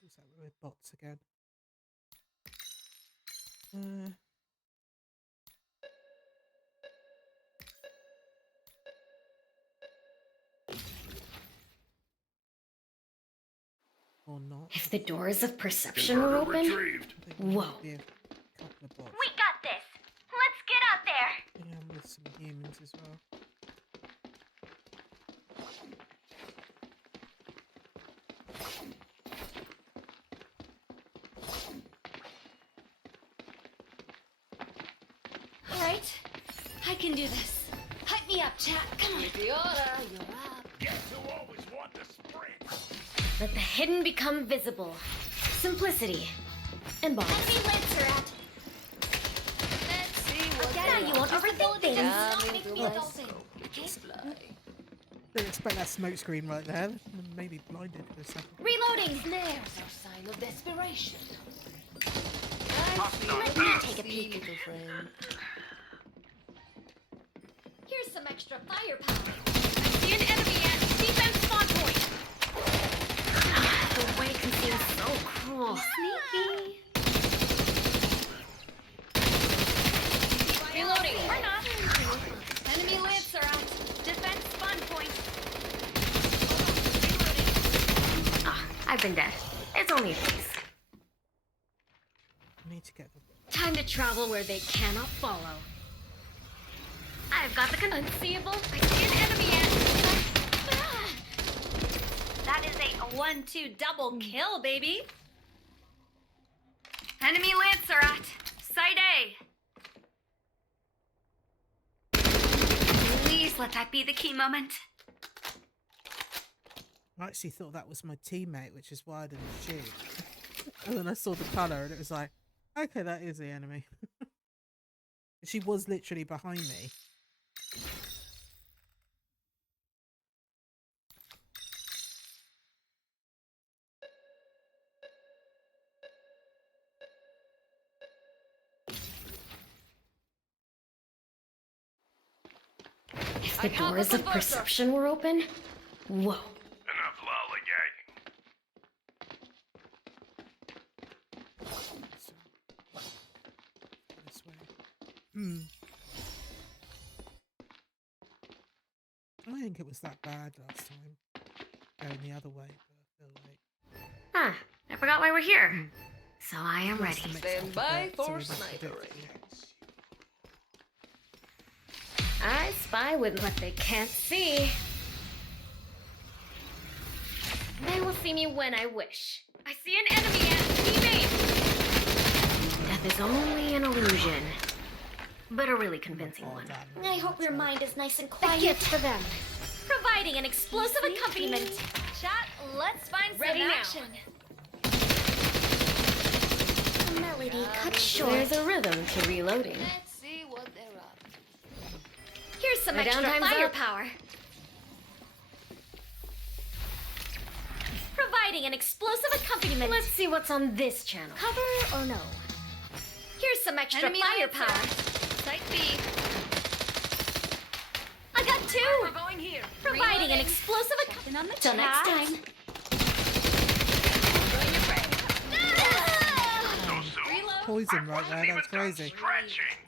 Who's that with bots again? Or not. If the doors of perception were open. I think there Whoa. might be a couple of bots. We got this. Let's get out there. Yeah, with some humans as well. All right, I can do this. Hype me up, chat. Come on. You're up. Guess who always want to sprint? Let the hidden become visible. Simplicity. And bombs. Enemy lids are out. Let's see what Now you won't overthink things. Come Make into me my a dolphin. soul. Okay? Fly. Didn't expect that smoke screen right there. Maybe blinded for a second. Reloading. Snares are sign of desperation. Let me take a peek. Little friend. Here's some extra firepower. I see an enemy at defense spawn point. The way can seem so cruel. Sneaky. Reloading. Or not. Enemy lids are out. Defense spawn point. Ah, I've been dead. It's only a phase. I need to get the. Time to travel where they cannot follow. I've got the Unseeable. I see an enemy at. That is a 1-2 double kill, baby. Enemy lids are at. Side A. Please let that be the key moment. I actually thought that was my teammate, which is why I didn't shoot. And then I saw the colour and it was like, okay, that is the enemy. She was literally behind me. If the doors of perception were open. Whoa. Enough lollygagging. So, this way. I think it was that bad last time. Going the other way, but I feel like Huh. I forgot why we're here. So I am must ready. have mixed Stand up a by bit, so for we don't predict snipering. it. I spy with what they can't see. They will see me when I wish. I see an enemy at teammate. Death is only an illusion. But a really convincing All one. done. I hope your mind is nice and A quiet. gift for them. Providing an explosive accompaniment. Chat, let's find Ready some now. action. The melody cut short. There's a rhythm to reloading. Let's see what they're up. Here's some My extra downtime's up. firepower. Providing an explosive accompaniment. Let's see what's on this channel. Cover or no? Here's some extra Enemy firepower. Site B. I got two. We're going here. Providing an explosive accompaniment. Till next time. So soon. Poison right there, that's crazy. Stretching.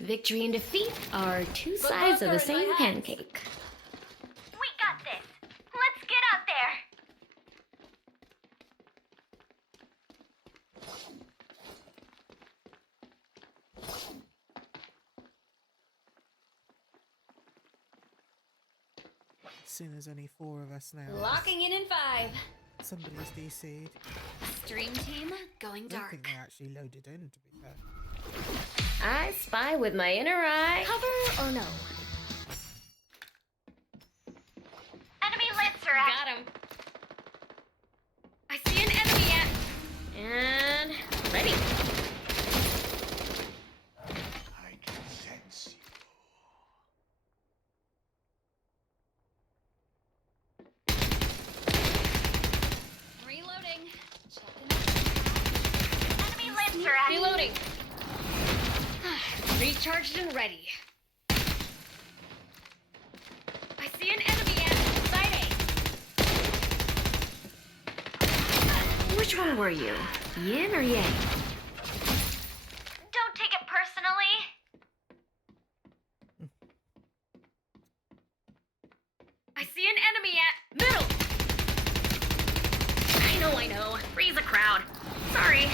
Victory and defeat are two sides of the same pancake. We got this. Let's get out there. As soon as only 4 of us now. Locking in 5. Somebody's DC'd. Stream team going I don't dark. think they actually loaded in, to be fair. I spy with my inner eye. Cover or no? Enemy Lancer at. Got him. I see an enemy at. And ready. I can sense Reloading. Enemy Lancer at. Reloading. Recharged and ready. I see an enemy at side A. Which one were you? Yin or yang? Don't take it personally. I see an enemy at middle. I know. Freeze the crowd. Sorry.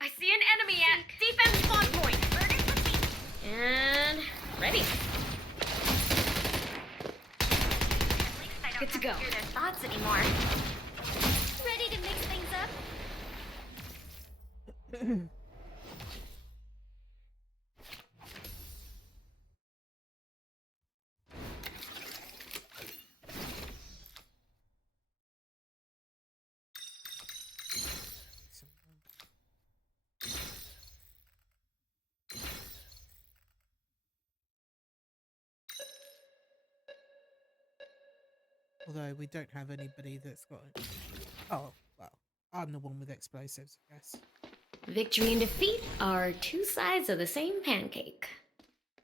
I see an enemy at defense spawn point. And ready. At least I don't Good to have go. hear their thoughts anymore. Ready to mix things up? Although we don't have anybody that's got it. Oh, well, I'm the one with explosives, I guess. Victory and defeat are two sides of the same pancake.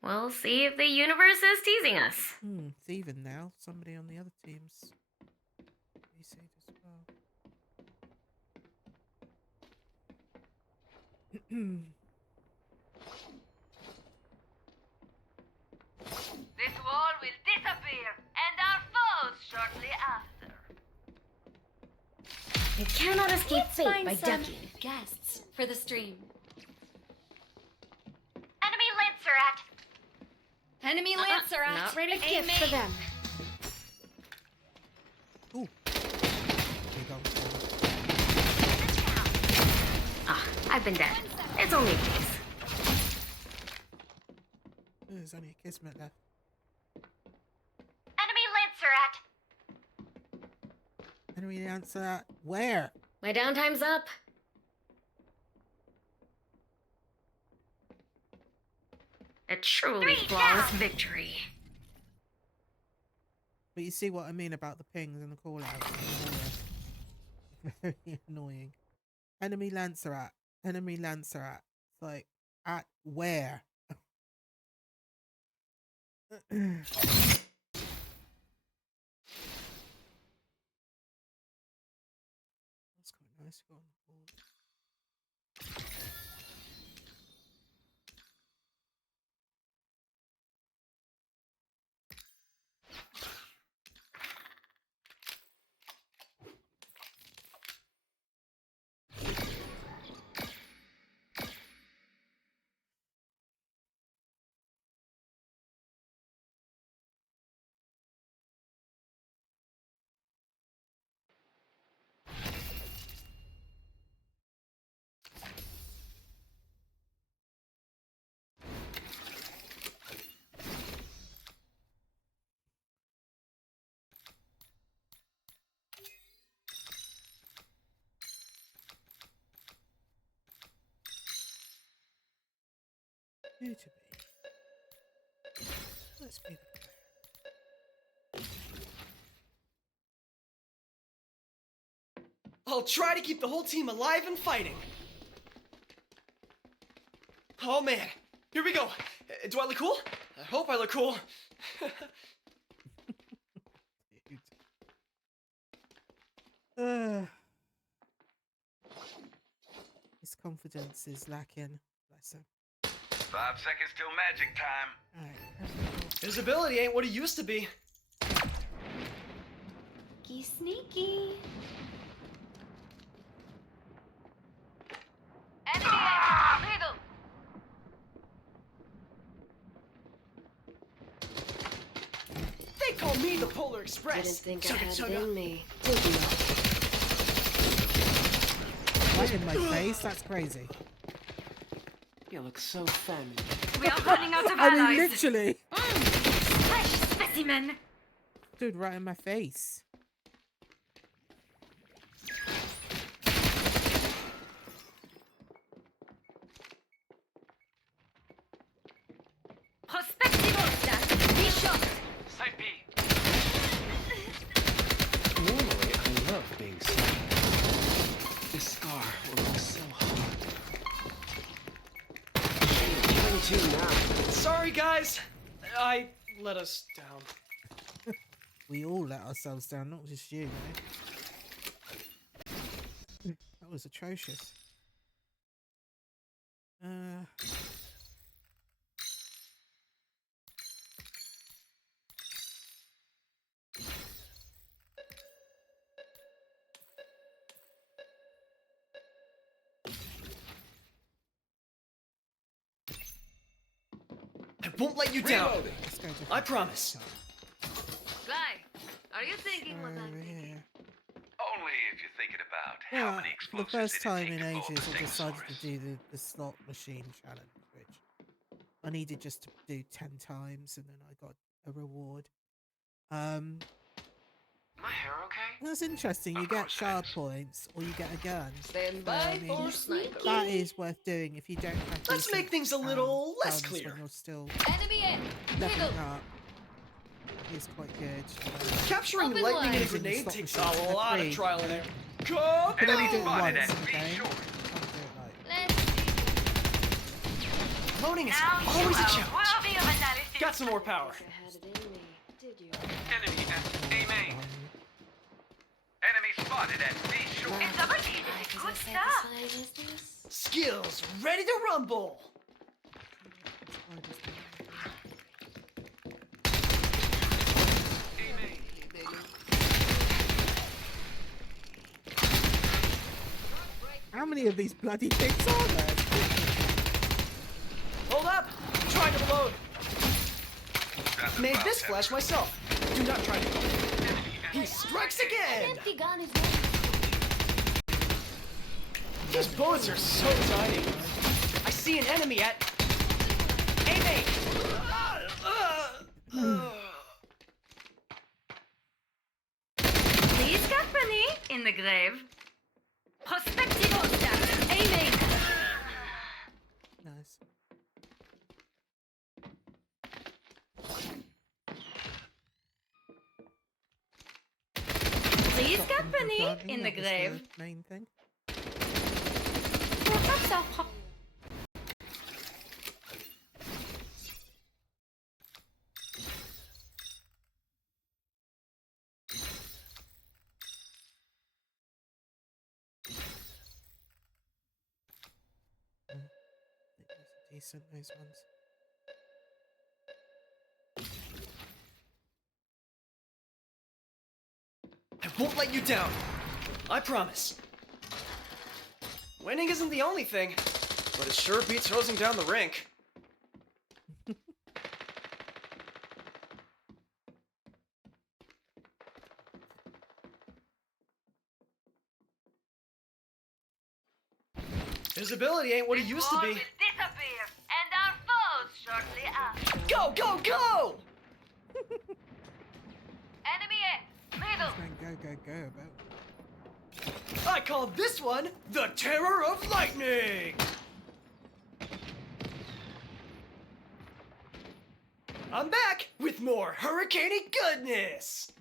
We'll see if the universe is teasing us. It's even now. Somebody on the other team's DC'd as well. This wall will disappear, and our foes shortly after. You cannot escape fate Find by some ducking. guests for the stream. Enemy Lancer at. Enemy Lancer at. Not ready A gift for main. them. Ooh. Big old fall. I've been dead. It's only a case. There's only a kismet left. Enemy Lancer at. Enemy answer that. Where? My downtime's up. A truly 3 flawless down. victory. But you see what I mean about the pings and the call outs. Very annoying. Enemy Lancer at. Enemy Lancer at. It's like, at where? That's quite nice. Got on the board. Who to be? Let's be the player. I'll try to keep the whole team alive and fighting. Oh man, here we go. Do I look cool? I hope I look cool. Dude. confidence is lacking. Bless him. 5 seconds till magic time. Alright. His ability ain't what it used to be. Sneaky, sneaky. Enemy A. Middle. They call me the Polar Express. Didn't think Chugga, I had chugga. it in me, did you? Right in my face? That's crazy. You look so femme. We are running out of I mean, allies. literally. Fresh specimen. Dude, right in my face. Prospectivo stat. Be shot. Side B. Normally, I love being sick. This scar will look so hot. Killing two now. Sorry, guys. I let us down. We all let ourselves down, not just you. Eh? That was atrocious. I won't let you down. Let's go different I promise. Guy, are you thinking what I'm Over thinking? here. Only if you're thinking about how Yeah, many for the explosives first did it time take in to blow up ages, the I decided to Stegosaurus? do the slot machine challenge, which I needed just to do 10 times, and then I got a reward. My hair okay? That's interesting. You Of get course it shard is. points, or you get a gun. Stand But, I by mean, for sniper. that is worth doing if you don't have. Let's decent, make things a little less guns clear. When you're still Enemy A. leveling Middle. up. It's quite good. Capturing Open lightning in a wide. grenade Stop takes machines. a lot of Agreed. trial and error. Go! But only do it Spotted once at in the B game. shore. Can't do it like. Let's see. Loading is Now you always a are challenge. worthy of analysis. Got some more power. I had it in me, did you? Enemy at A main. Enemy spotted at B shore. It's double team. Because I Good said stuff. the sign is this. Skills ready to rumble. A main. How many of these bloody things are there? Hold up. Trying to load. That's Made about this it. flash myself. Do not try to. He strikes again. Empty gun is ready. These bullets are so tiny. I see an enemy at A main. Please company in the grave. Prospectivo stat. Aiming. Nice. Please Stop them from company planting, in the that was grave. main thing. Decent, those ones. I won't let you down. I promise. Winning isn't the only thing, but it sure beats hosing down the rink. His ability ain't what it used to War be. will disappear, and our foes shortly after. Go, go, go! Enemy A. Middle. Just went go about. I call this one the Terror of Lightning! I'm back with more hurricane goodness!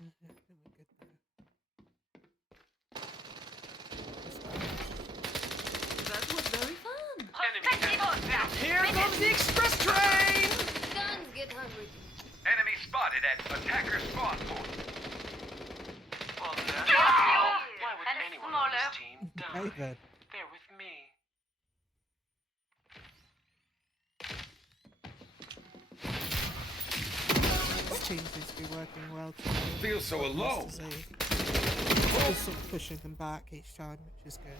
That was very fun. Prospectivo stat. Here comes the express train! Guns get hungry. Enemy spotted at attacker spawn point. Well, Why would and anyone on this smaller. team Hey then. They're with me. team seems to be working well today. Feel so Quite nice alone. to see. Just sort of pushing them back each time, which is good.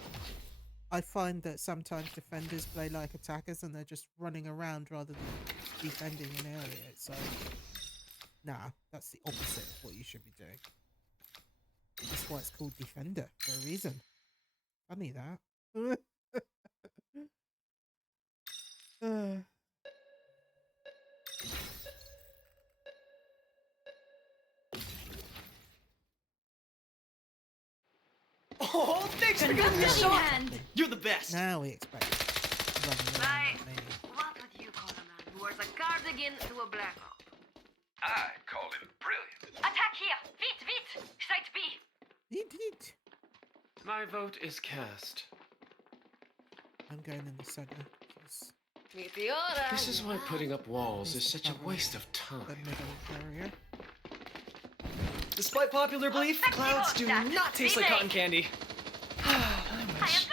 I find that sometimes defenders play like attackers and they're just running around rather than defending an area. So, nah, that's the opposite of what you should be doing. That's why it's called defender for a reason. Funny that. Oh, thanks for getting me a shot! You're the best! Now we expect running around like me. What would you call a man who wears a cardigan to a blackout? I'd call him brilliant. Attack here! Vite, vite! Site B! Indeed. My vote is cast. I'm going in the center. 'Cause Meteora! This is why putting up walls is It's such a covered waste of the time. middle area. Despite popular belief, clouds do not taste like cotton candy. I wish.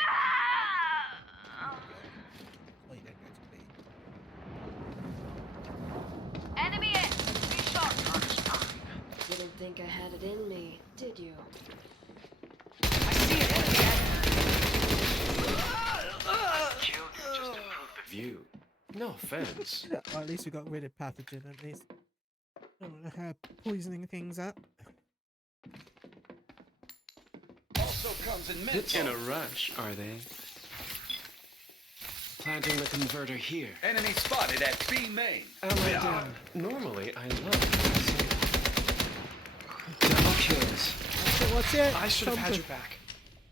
Well, you don't go to B. Enemy A! Be shot! Didn't think I had it in me, did you? I see an enemy Killed you just to prove the view. No offense. Well, at least we got rid of pathogen, at least. Don't want her poisoning things up. Also comes in minutes. In a rush, are they? Planting the converter here. Enemy spotted at B main. Am I done? Normally, I love double kills. What's it? I should have had your back.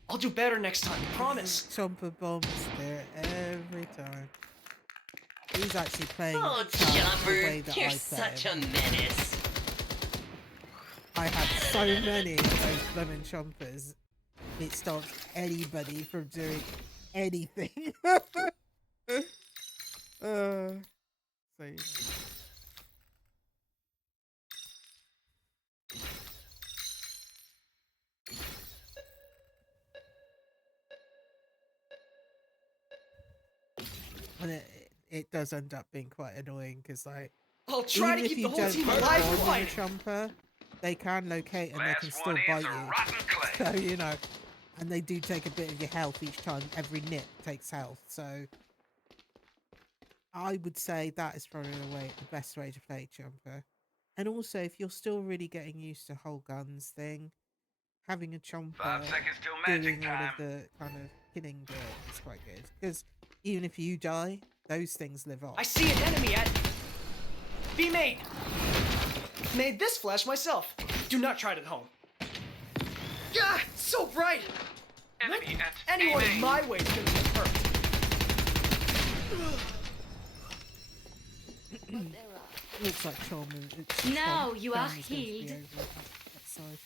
I'll do better next time, promise. Chomper bombs there every time. He's actually playing Oh, the way Chopper, that you're I play such a him. menace. I had so many of those lemon chompers. It stops anybody from doing anything. So, you know. And it does end up being quite annoying because, like, I'll try even to if keep you the whole don't team put alive a and bomb in a fighting. chomper, they can locate and they can Last still one bite is a you. rotten clay. So, you know, and they do take a bit of your health each time. Every nip takes health. So I would say that is probably the best way to play chomper. And also, if you're still really getting used to whole guns thing, having a chomper 5 seconds till magic doing all time. of the kind of killing bit is quite good. Because even if you die, those things live on. I see an enemy at B main. Made this flash myself. Do not try it at home. Gah, so bright. Enemy at Anyone A in main. my way is gonna get hurt. Looks like Chom. Now you are Chom is going to be healed. over that side.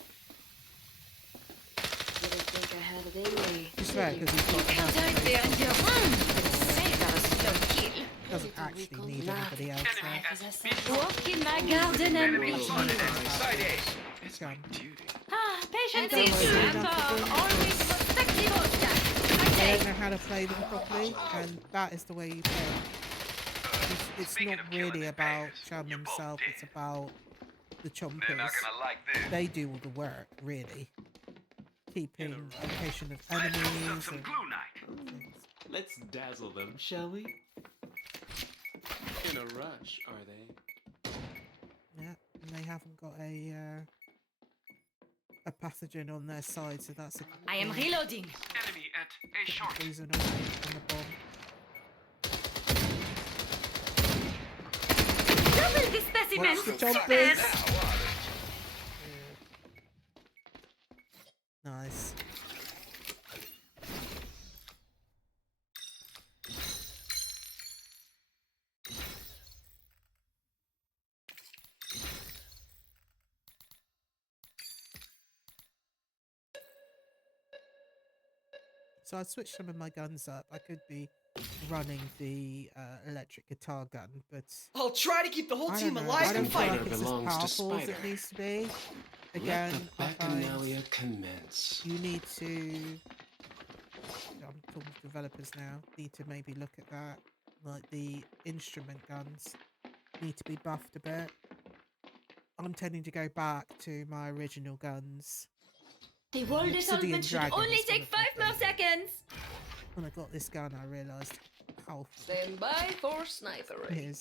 Didn't think I had it in me. It's fair because he's got Can't enough hide there and space. just save our slow kill. Doesn't actually need anybody else. Enemy at B. Walk in my garden and Enemy be spotted healed. at side A. It's my duty. Ah, patience Don't is worry, true. don't have to do Always perspective of that. I don't know how to play them properly, and that is the way you play. It's Speaking not of killing really the about bears, Chum you're both himself, it's dead. about the They're chompers. not gonna like this. They do all the work, really. Keeping location of enemies Some and glue knife. things. Let's dazzle them, shall we? In a rush, are they? Yeah, and they haven't got a pathogen on their side, so that's a I am reloading. Enemy at A short. poison on the bomb. Double the specimen. Watch the chompers! Now, Nice. So I switched some of my guns up. I could be running the electric guitar gun, but I'll try to keep the whole I team don't know. alive I don't and feel fighting. like it's as Belongs to powerful as it Spider. needs to be. Let Again, the I find bacchanalia commence. you need to. I'm talking to developers now. Need to maybe look at that. Like the instrument guns need to be buffed a bit. I'm tending to go back to my original guns. The wall Obsidian dissolvent should Dragon only is one take of my 5 more favourites. seconds. When I got this gun, I realised how Stand by for sniper. it is.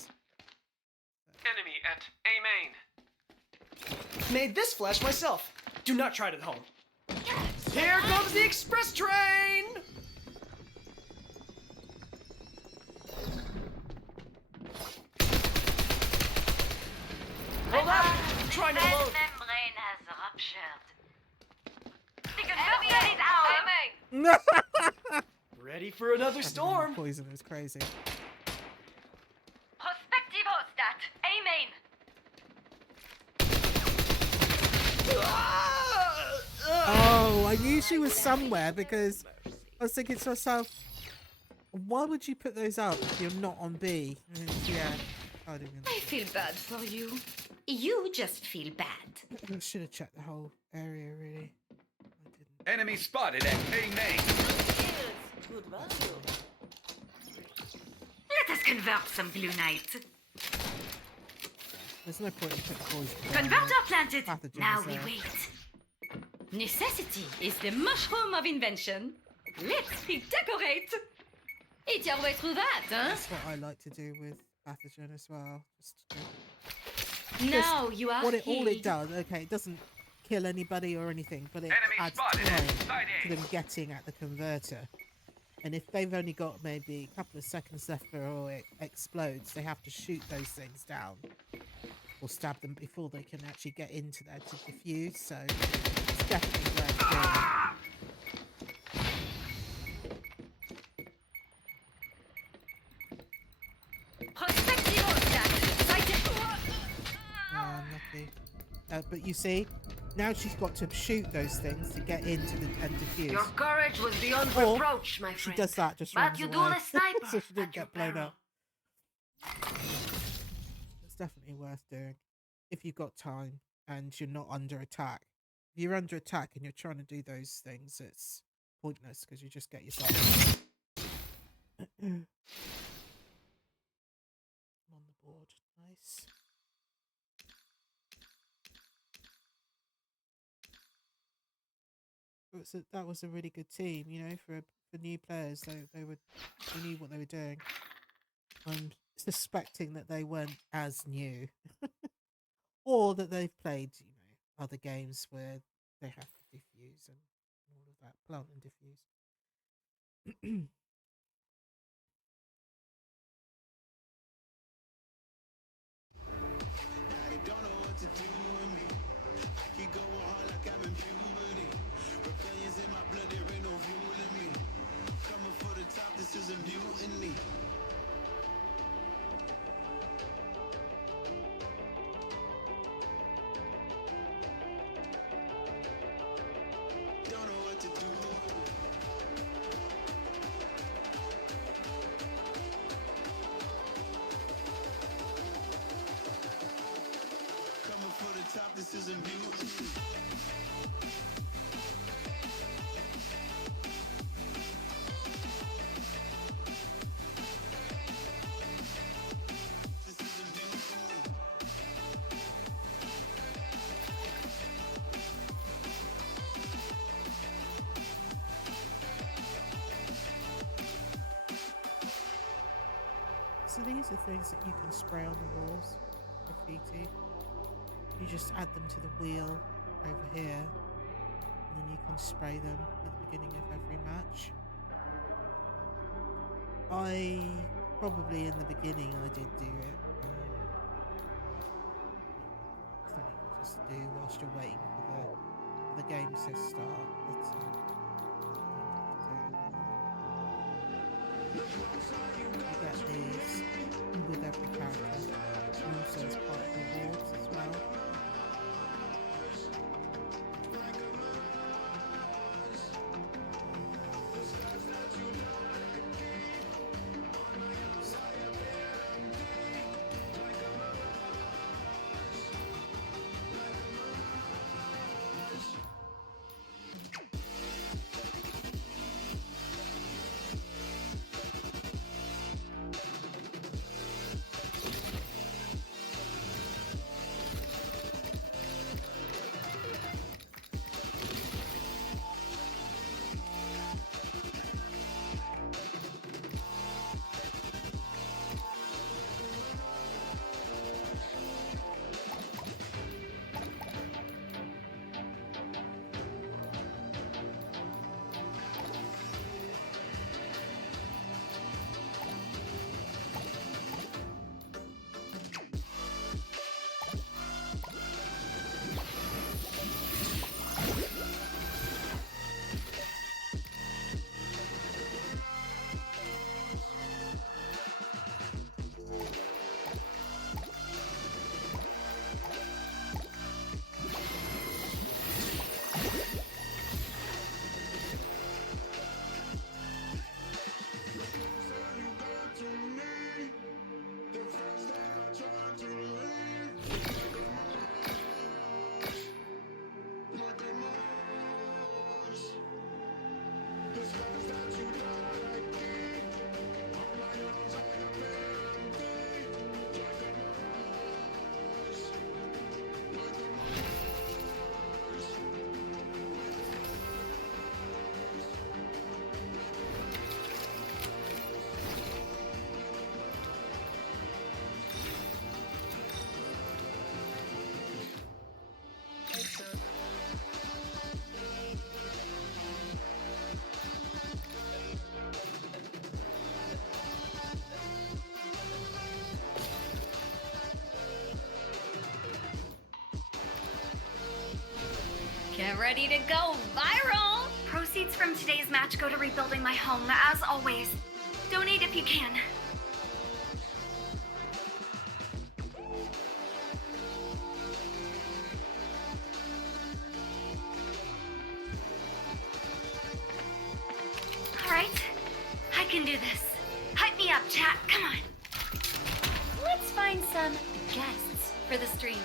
Enemy at A main. Made this flash myself. Do not try it at home. Here comes the express train! Hold up! I'm trying to load. membrane has ruptured. The converter is out. Ready for another storm. Poison is crazy. Prospective hostat. A main. Oh, I knew she was somewhere because I was thinking to myself, why would you put those up if you're not on B? And yeah, I didn't even. I feel bad for you. You just feel bad. I should have checked the whole area really. I didn't. Enemy spotted at A main. Let us convert some blue knight. There's no point in putting poison. Converter planted. Pathogens Now we there. wait. Necessity is the mushroom of invention. Let's redecorate. Eat your way through that, huh? That's what I like to do with pathogen as well. Just to Now you are all it healed. does, okay, it doesn't kill anybody or anything, but it Enemy adds spotted time at side to A. them getting at the converter. And if they've only got maybe a couple of seconds left before it explodes, they have to shoot those things down or stab them before they can actually get into there to defuse. So it's definitely worth doing. Prospective hostat. Sighted. Unlucky. But you see, now she's got to shoot those things to get into the and defuse. Your courage was beyond Or reproach, my She friend. does that, just But runs you away. duel a sniper so she didn't at your get blown peril. up. It's definitely worth doing if you've got time and you're not under attack. If you're under attack and you're trying to do those things, it's pointless because you just get yourself I'm on the board. Nice. That was a really good team, you know, for new players. They knew what they were doing. I'm suspecting that they weren't as new, or that they've played, you know, other games where they have to defuse and all of that, plant and defuse. Now they don't know what to do with me. I keep going hard like I'm in puberty. Rebellion's in my blood, there ain't no ruling me. Coming for the top, this is a mutiny. Don't know what to do with me. Coming for the top, this is a mutiny. This is a mutiny. So these are things that you can spray on the walls, graffiti. You just add them to the wheel over here, and then you can spray them at the beginning of every match. I probably in the beginning I did do it. Something you can just do whilst you're waiting for the games to start. You get these with every character, and also as part of the rewards as well. Get ready to go viral! Proceeds from today's match go to rebuilding my home, as always. Donate if you can. Alright, I can do this. Hype me up, chat, come on. Let's find some guests for the stream.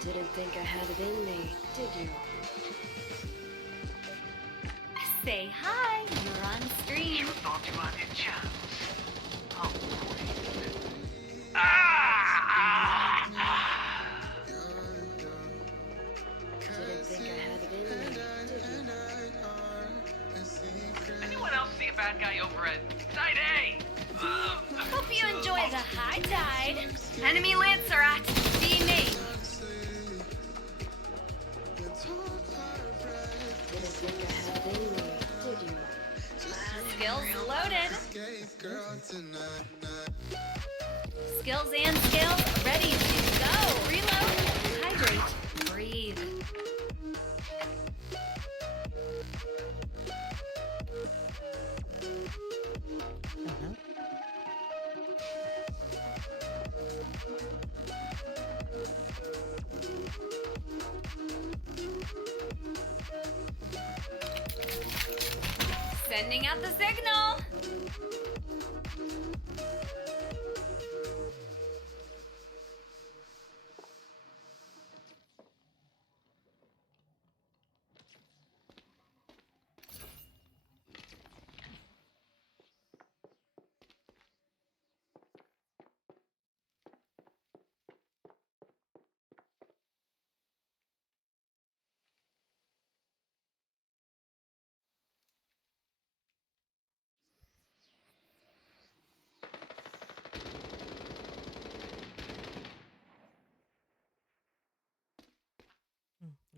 Didn't think I had it in me, did you? Say hi, you're on stream. Thought you had a chance. Oh, Didn't think I had it in me, did you? Anyone else see a bad guy over at Side A? Hope you enjoy the high tide. Enemy Lancerat! Be me. Didn't think I had it in me, did you? Skills loaded. Skills and skills ready to go. Reload, hydrate, breathe. Sending out the signal.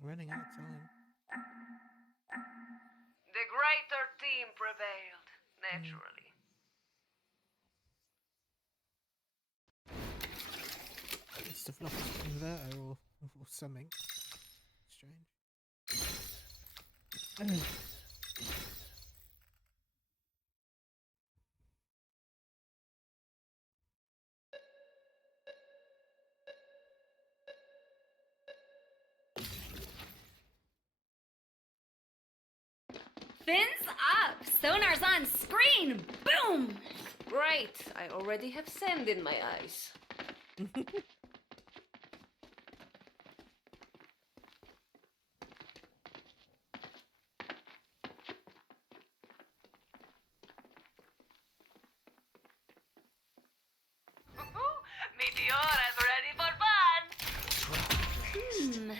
Running out of time. The greater team prevailed, naturally. Must have lost a converter or something. Strange. Fins up. Sonar's on screen. Boom. Great, I already have sand in my eyes. Meteora's ready for fun!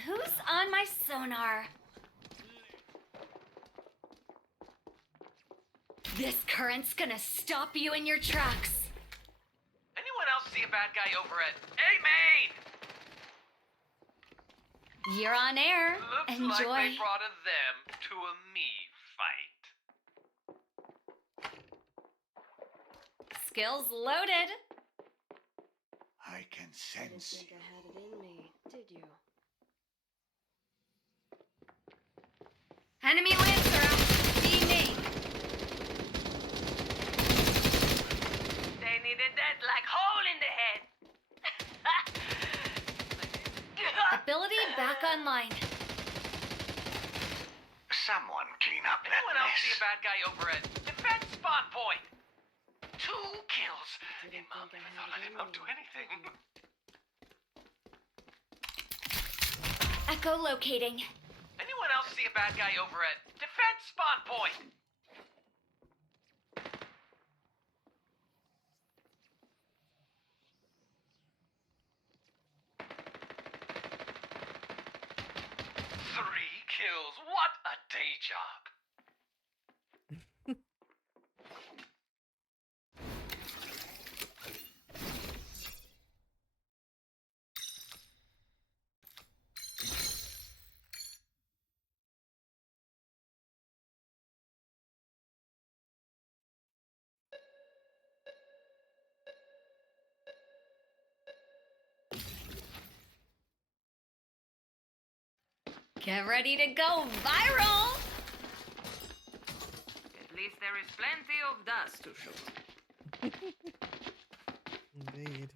Who's on my sonar? This current's gonna stop you in your tracks. Anyone else see a bad guy over at A Main? You're on air. Looks Enjoy. like they brought a them to a me fight. Skills loaded. I can Didn't sense think you. I had it in me, did you? Enemy Lancerat! Be me. They needed that like hole in the head. Ability back online. Someone clean up that Anyone else see a mess. bad guy over at Defense Spawn Point? 2 kills. Didn't Mom think I never had thought I'd it in amount to me, anything. Echo locating. Anyone else see a bad guy over at Defense Spawn Point? Three kills. What a day job. Get ready to go viral! At least there is plenty of dust to shoot. Indeed.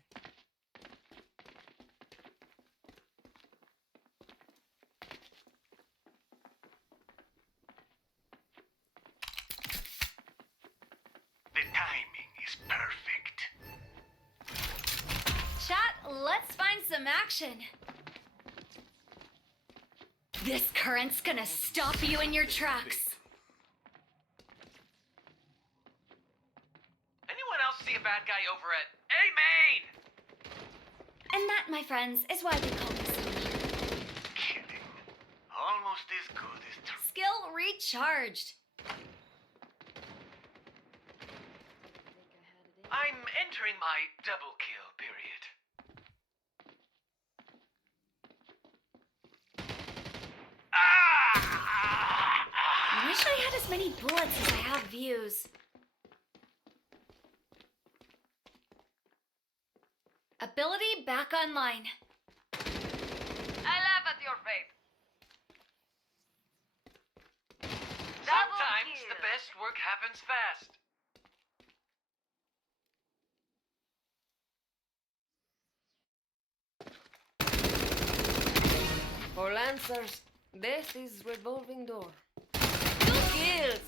The timing is perfect. Chat, let's find some action. This current's gonna stop you in your tracks. Anyone else see a bad guy over at A Main? And that, my friends, is why they call me Sonic. Kidding. Almost as good as true. Skill recharged. I'm entering my double kill period. I wish I had as many bullets as I have views. Ability back online. I laugh at your fate. Sometimes the best work happens fast. For Lancers, death is revolving door. 2 kills!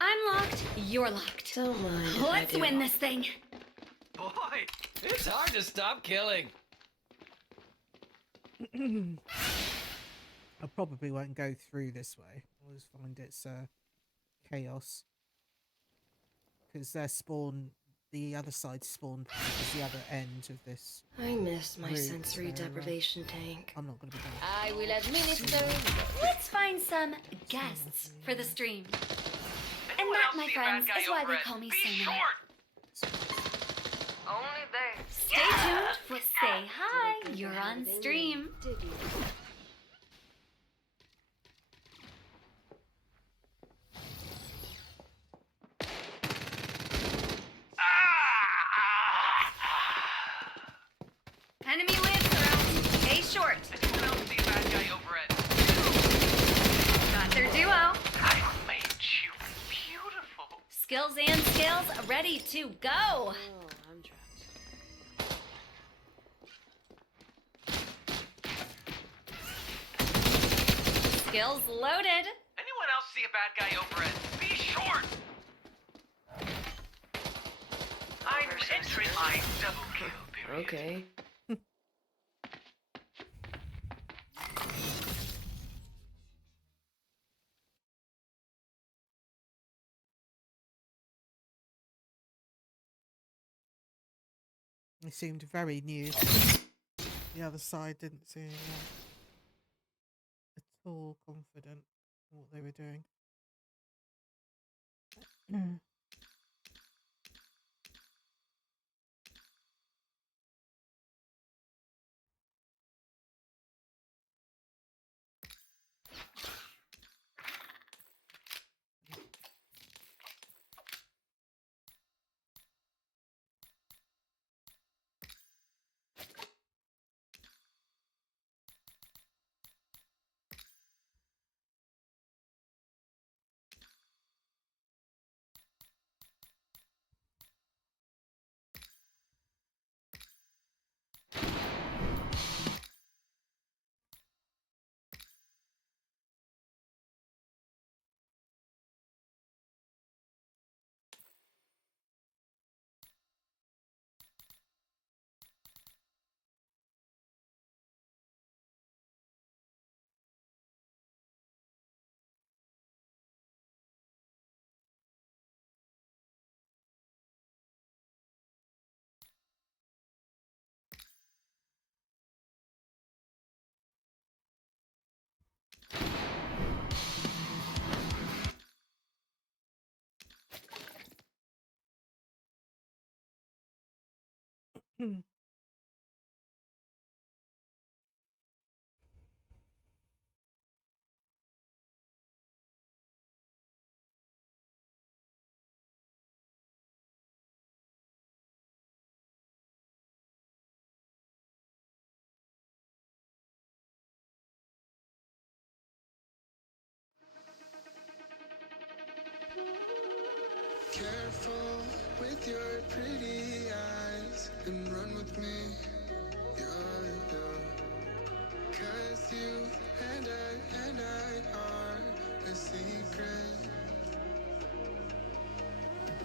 I'm locked, you're locked. Don't mind. if I Let's do. win this thing. Boy, it's hard to stop killing. I probably won't go through this way. I always find it's chaos. Because their spawn, the other side spawn is the other end of this. I miss my route, sensory so, deprivation tank. I'm not going to be doing I will administer. Let's find some guests for the stream. And Anyone that, else my see a bad friends, guy is why over they at call me Be Sonic. Short? Only they. Stay tuned for Say Hi, you're on stream. Did you? Enemy lives around. Stay short. Anyone else see a bad guy over at... Got their duo. I made you beautiful. Skills and skills ready to go. Oh, I'm trapped. Skills loaded. Anyone else see a bad guy over at Be Short? I'm entering my double kill period. Okay. It seemed very new. The other side didn't seem at all confident in what they were doing. Hmm. Careful with your pretty eyes and run with me, yeah, yeah. 'Cause you and I are a secret.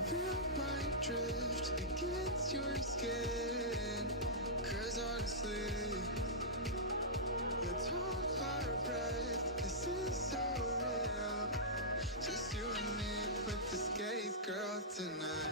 Feel my drift against your skin. 'Cause honestly, let's hold our breath. This is so real. Just you and me with the skate girl tonight.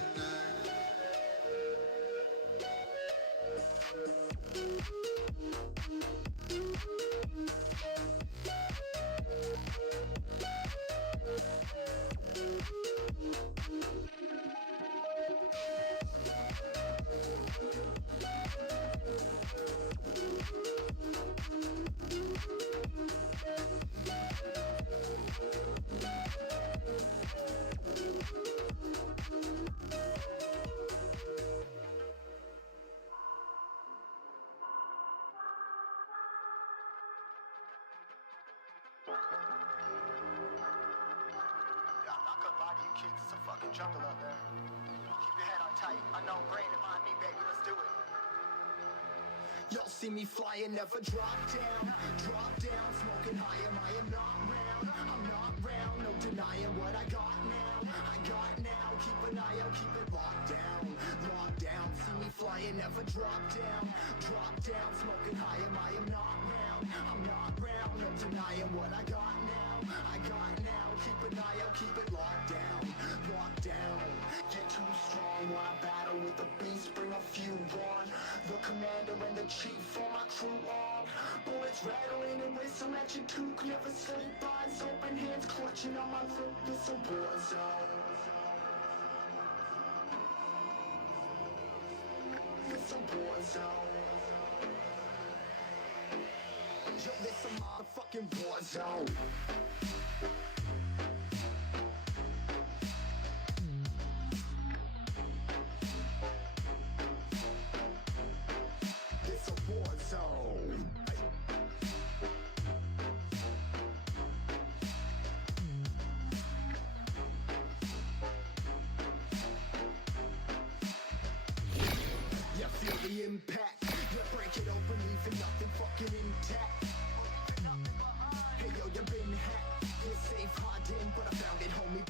I'm not gonna lie to you kids, it's a fucking jungle out there. Keep your head on tight. Unknown brain and mind me, baby, let's do it. Y'all see me flying, never drop down, smoking high, I am not round, I'm not round, no denying what I got now, keep an eye out, keep it locked down, see me flying, never drop down, smoking high, I am not round, I'm not round, no denying what I got now, keep an eye out, keep it locked down, get too strong when I battle with the beast, bring a few on, the commander and the chief for my crew on, bullets rattling and whistle at your toque, never sleep, eyes open, hands clutching on my throat, this a war zone. It's a war zone. Yo, this a motherfucking war zone. It's a war zone. Yeah, feel the impact. Yeah, break it open, leaving nothing fucking intact. Hey yo, you been hacked. You're safe, hiding, but I found it, homie.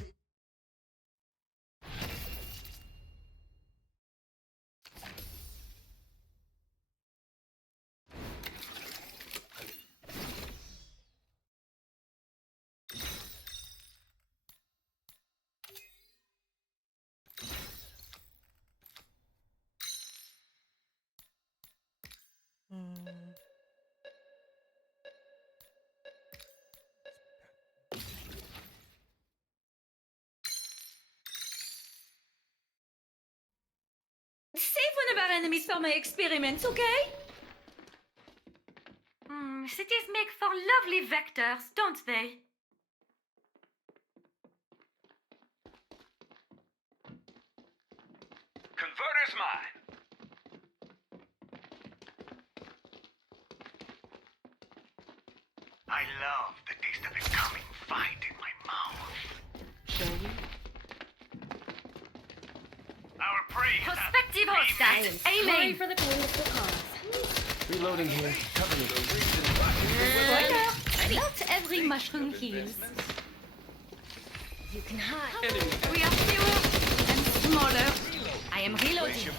Save one of our enemies for my experiments, okay? Cities make for lovely vectors, don't they? Converter's mine. I love the taste of it coming fine in my mouth. Shall we? Our prey has Prospective hostiles, aiming! For the peaceful cause. Reloading here. Cover me. Spoiler! Not every mushroom heals. You can hide. We are fewer and smaller. I am reloading. You're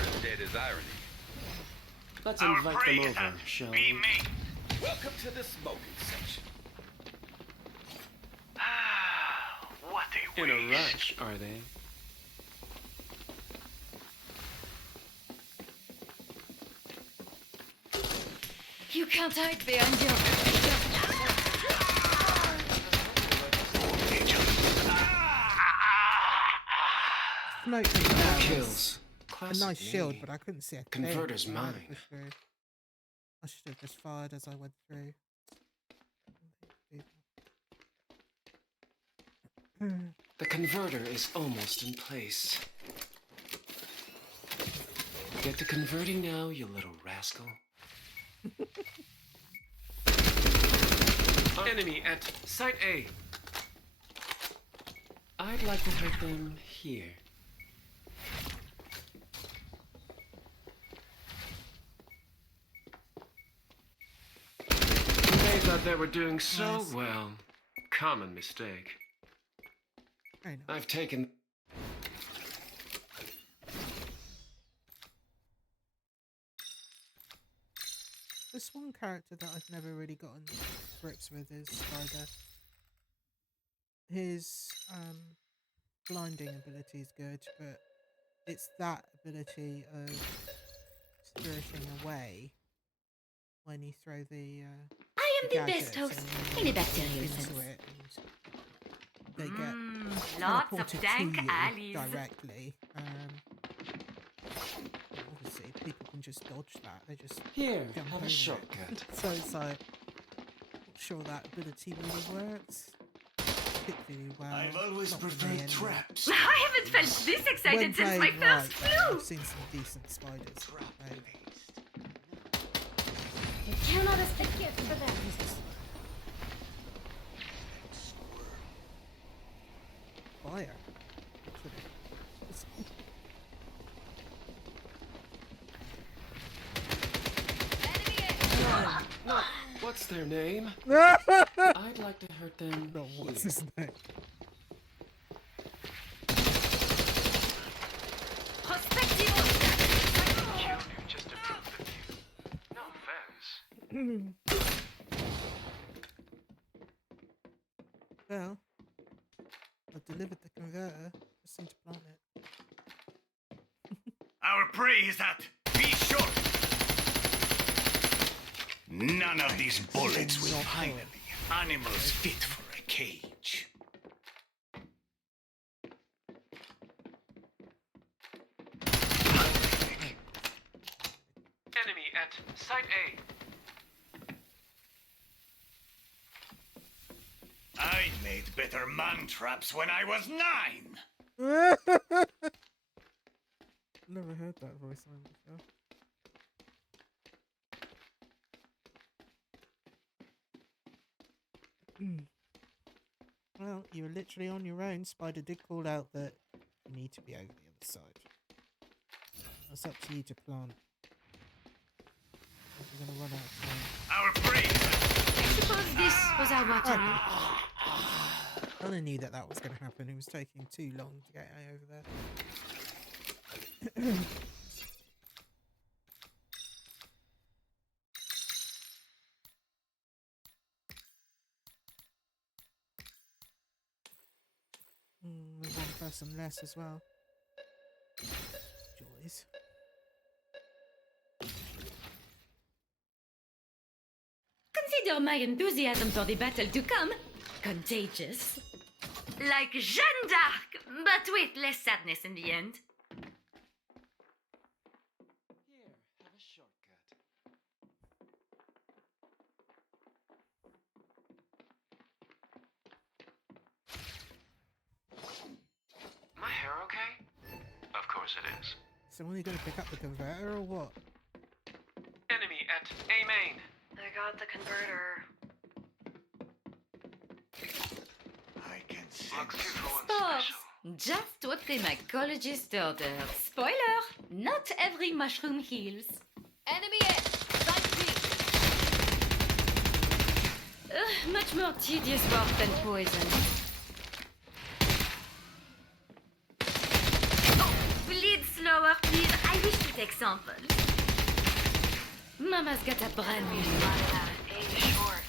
as dead as irony. Let's Our invite prey them is over, up. shall Be we? me. Welcome to the smoking section. What a In a waste. rush, are they? You can't hide behind your... Smoke Kills. a Classic nice shield, me. but I couldn't see a thing. Converter's So I had to mine. push through. I should have just fired as I went through. The converter is almost in place. Get to converting now, you little rascal. Enemy at Site A. I'd like to hurt them here. They thought they were doing so Nice. well. Common mistake. Very nice. I've taken... This one character that I've never really gotten grips with is Spider. His blinding ability is good, but it's that ability of spiriting away when you throw the I am the gadgets best host and in a bacterial into sense. it, and they get Lots of teleported dank to you alleys. directly. Obviously, people can just dodge that. They just Here, jump have over a it. shortcut. So it's like, not sure that ability really works particularly well. I've always Not for me preferred anyway. traps. I haven't felt this excited When since my played first right, flu. I've seen some decent spiders. Played. You cannot escape for that. Fire. No, what's their name? I'd like to hurt them. No, what's here. his name? Just approved of you. No offense. Well, I've delivered the converter. Just need to plant it. Our prey is at. Be sure. None of these bullets will finally. Animals fit for a cage. Enemy at Site A. I made better man traps when I was 9. Never heard that voice line before. Well, you were literally on your own. Spider did call out that you need to be over the other side. It's up to you to plant. If you're gonna run out of time. Our prey. I suppose this was our watch. Kinda knew that that was gonna happen. It was taking too long to get over there. With one person less as well. Joys. Consider my enthusiasm for the battle to come contagious. Like Jeanne d'Arc, but with less sadness in the end. Here, have a shortcut. My hair okay? Of course it is. So when are you gonna pick up the converter or what? Enemy at A main. I got the converter. I can Looks sense. beautiful and Sports. special. Just what the mycologist ordered. Spoiler! Not every mushroom heals. Enemy at Site B. Much more tedious work than poison. Oh, bleed slower, please. I wish to take samples. Mama's got a brand new one. A short.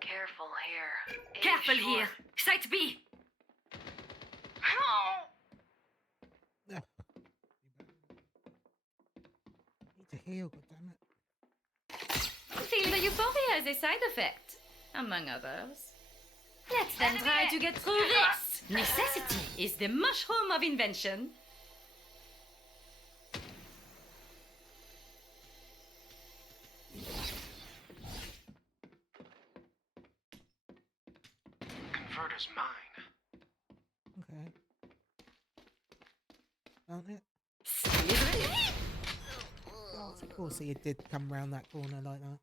Careful here. A Careful short. here. Site B. No. Need to heal, goddammit. Feel the euphoria as a side effect, among others. Let's then try to get through this. Necessity is the mushroom of invention. Converter's mine. Okay. Found it. Oh, of course he did come round that corner like that.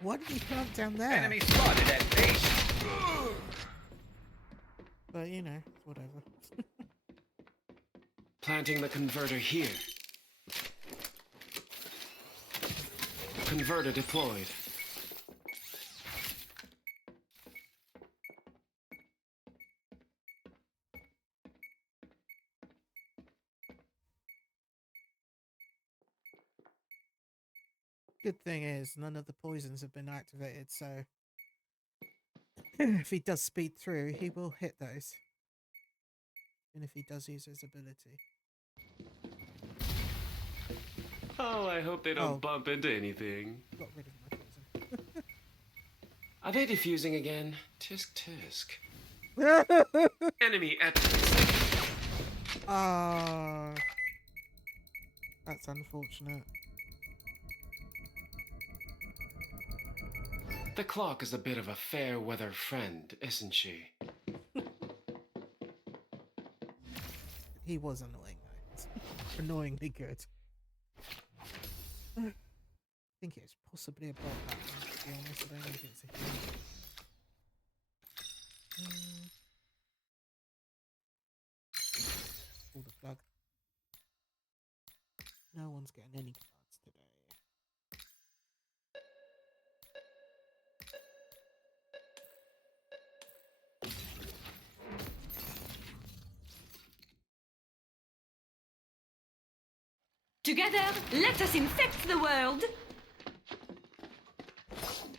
What did he plant down there? Enemy spotted at base. But you know, whatever. Planting the converter here. Converter deployed. Good thing is, none of the poisons have been activated, so if he does speed through, he will hit those. And if he does use his ability. Oh, I hope they don't bump into anything. Got rid of my poison. Are they defusing again? Tisk tisk. Enemy at... Ah, that's unfortunate. The clock is a bit of a fair weather friend, isn't she? He was annoying though. Annoyingly good. I think it's possibly about that one, to be honest. I don't think it's a huge. Pull the plug. No one's getting any cards today. Together, let us infect the world.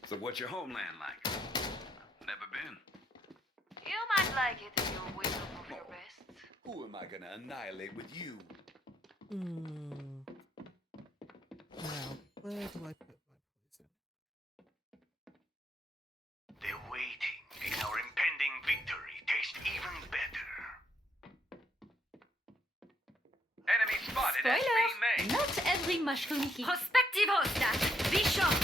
So what's your homeland like? Never been. You might like it if you're willing to move your best. Who am I gonna annihilate with you? Now, where do I put my poison? The waiting makes our impending victory taste even better. Enemy spotted at B main. Not every mushroom hit. Prospective hostat, be sure.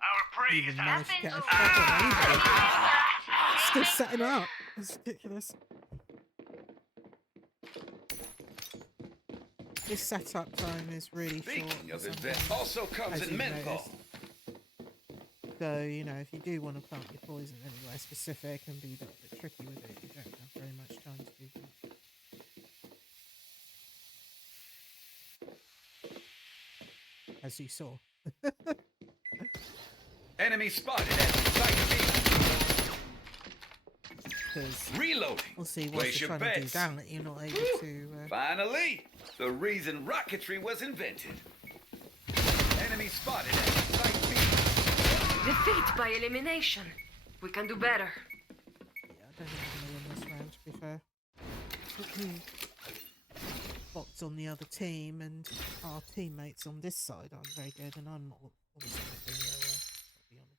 Our prey Even is managed to out. get a shot on anybody. Still setting up. It's ridiculous. This setup time is really short. Speaking of for events, something, also comes as in you've menthol. noticed. So, you know, if you do want to plant your poison anywhere specific and be a little bit tricky with it, you don't have very much time to do that. As you saw. Enemy spotted at site Because reloading. we'll see what Place you're your trying to do bets. down that you're not able to. Finally, the reason rocketry was invented. Enemy spotted at site B. Defeat by elimination. We can do better. Yeah, I don't think I'm going to win this round, to be fair. Bot's on the other team, and our teammates on this side aren't very good, and I'm not obviously not doing very well, I'll be honest.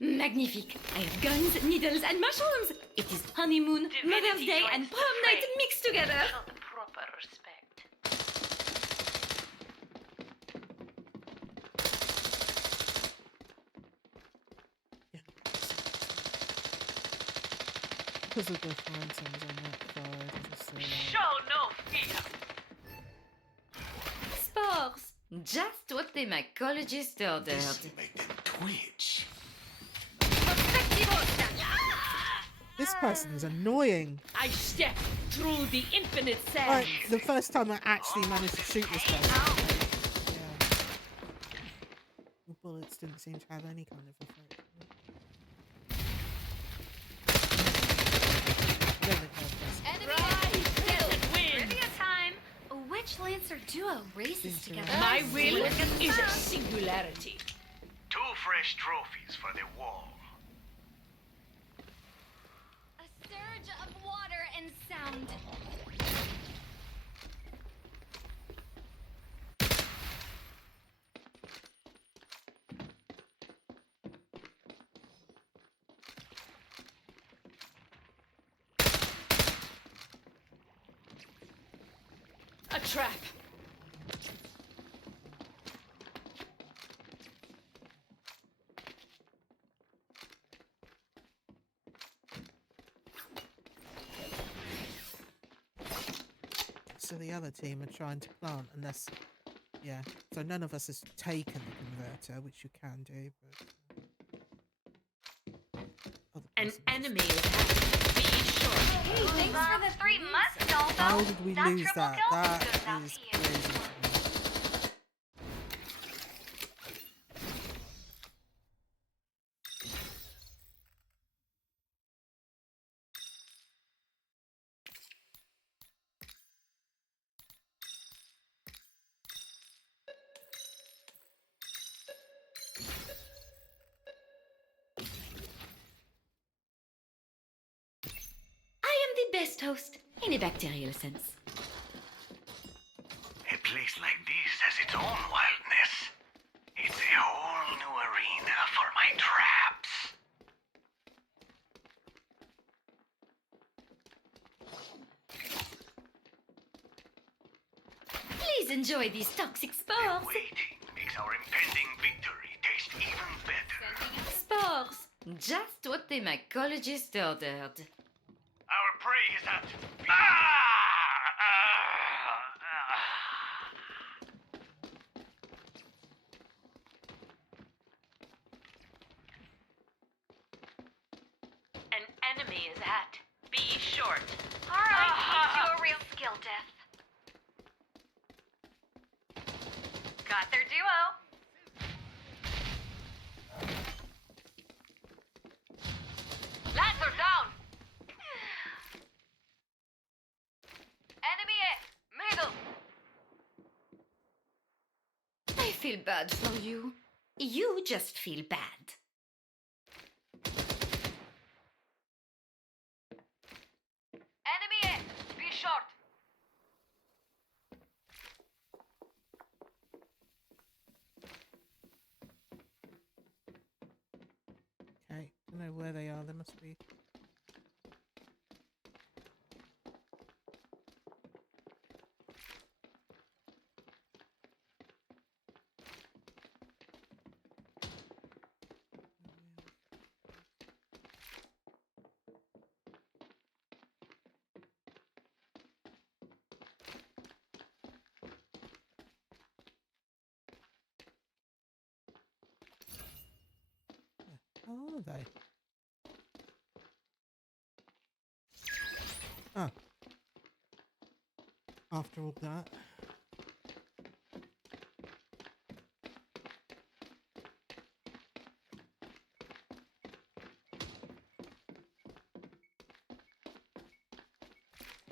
Magnifique. I have guns, needles, and mushrooms. It is honeymoon, Mother's Day, and prom night mixed together. Show the proper respect. Because of the fountains on that side, I just Show no fear. Spores. Just what the mycologist ordered. Make them twitch. Prospective hostat. This person's annoying. I step through the infinite sand. Like, the first time I actually managed to shoot this person. Yeah. The bullets bullets didn't seem to have any kind of effect. I don't think Trivia time! Which Lancer duo races together? My will is a singularity. 2 fresh trophies for the wall. A surge of water and sound. A trap. So the other team are trying to plant, unless, yeah. So none of us has taken the converter, which you can do, but An enemy is happening. Be sure. Hey, thanks for the 3 months, Dolpho. how did we That lose triple that? kill was That good enough is to you. crazy to me. I am the best host in a bacterial sense. A place like this has its own wildness. It's a whole new arena for my traps. Please enjoy these toxic spores. Waiting makes our impending victory taste even better. Spores. Just what the mycologist ordered. Our prey is at... An enemy is at. Be short. Alright, teach you a real skill, Death. Got their duo. Lancer down! Enemy A, middle! I feel bad for you. You just feel bad. Enemy A, be short! Okay, don't know where they are. There must be. How are they? Oh. After all that.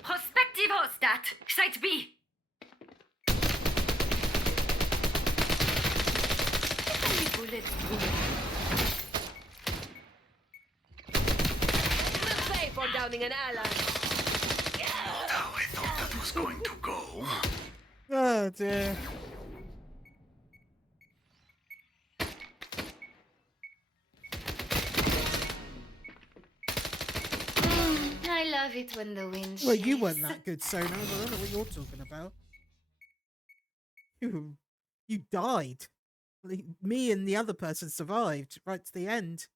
Prospective hostat. Site B. Only bullets through. We'll pay for downing an ally. How I thought that was going to go. Oh dear. I love it when the wind Well, you shifts. weren't that good, Sonar. I don't know what you're talking about. You died. Me and the other person survived right to the end.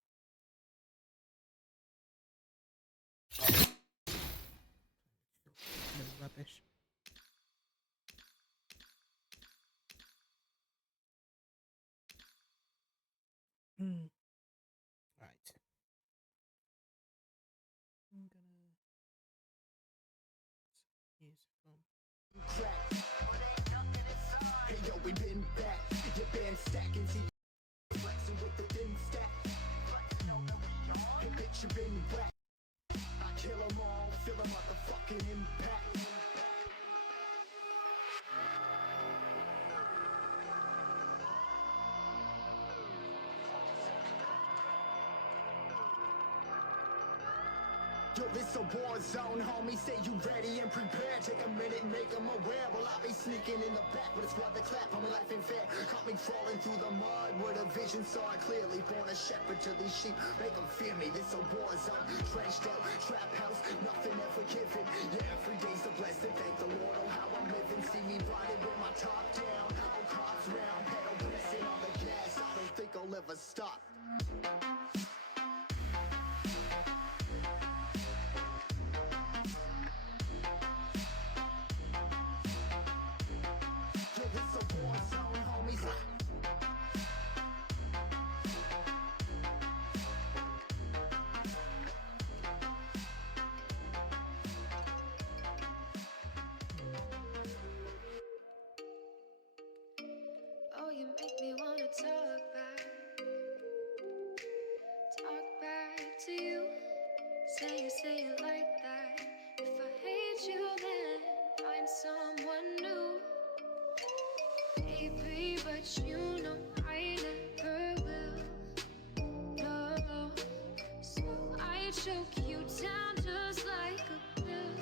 Little rubbish. Right. I'm gonna use Hey yo, we been back. You been stacking, see flex Yo, this a war zone, homie. Say you ready and prepared. Take a minute, make them aware. Well, I be sneaking in the back, but it's worth the clap. Homie, life ain't fair. Caught me crawling through the mud with a vision, saw it clearly. Born a shepherd to these sheep, make them fear me. This a war zone, trenched out, trap house, nothing ever given. Yeah, every day's a blessing. Thank the Lord, oh how I'm living. See me riding with my top down, on cops round, pedal pressing on the gas. I don't think I'll ever stop. Oh, you make me wanna talk back to you. Say it like that. If I hate you, then find someone new. Baby, but you know I never will. No, so I choke you down just like a pill.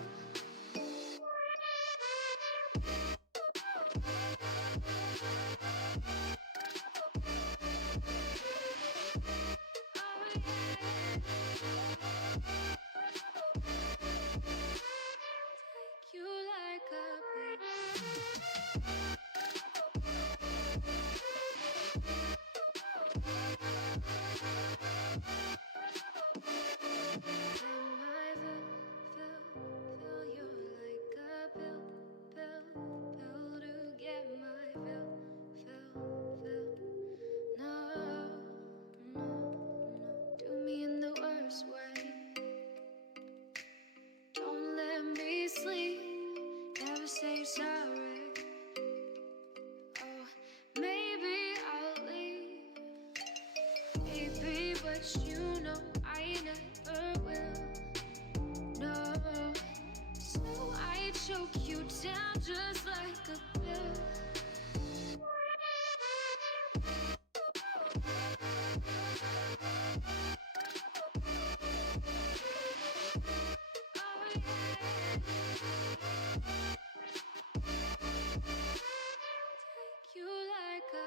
You like a fill you like a pill to get my fill. No, do me in the worst way. Don't let me sleep. Never say sorry. Oh, maybe I'll leave, baby, but you know I never will. No, so I choke you down just like a pill. You like a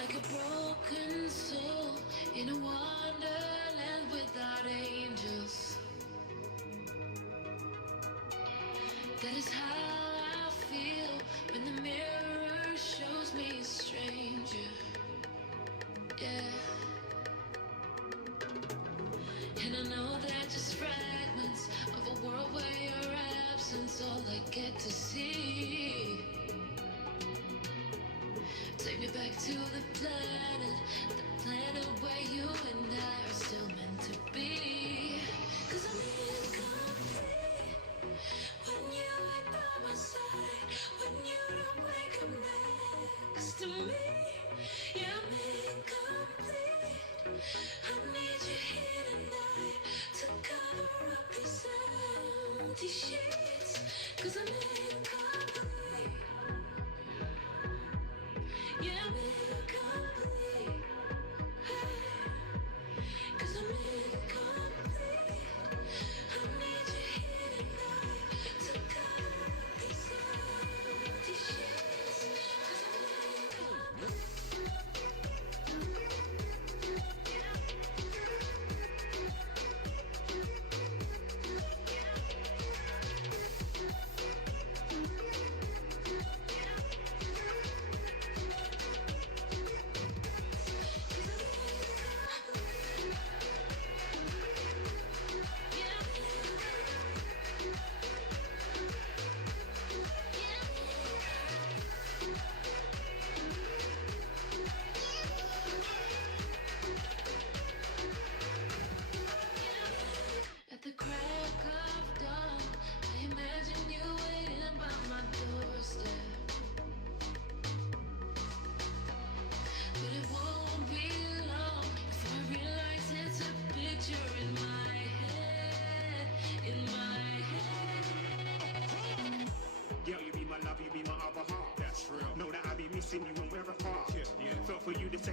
like a broken soul in a wonderland without angels. That is how I feel when the mirror shows me a stranger. Yeah. And I know they're just fragments of a world where your absence all I get to see. Take me back to the planet where you and I are still meant to be. 'Cause I'm incomplete when you ain't by my side, when you don't wake up next to me. Yeah, I'm incomplete. I need you here tonight to cover up these empty sheets. 'Cause I'm incomplete. Yeah, I'm incomplete.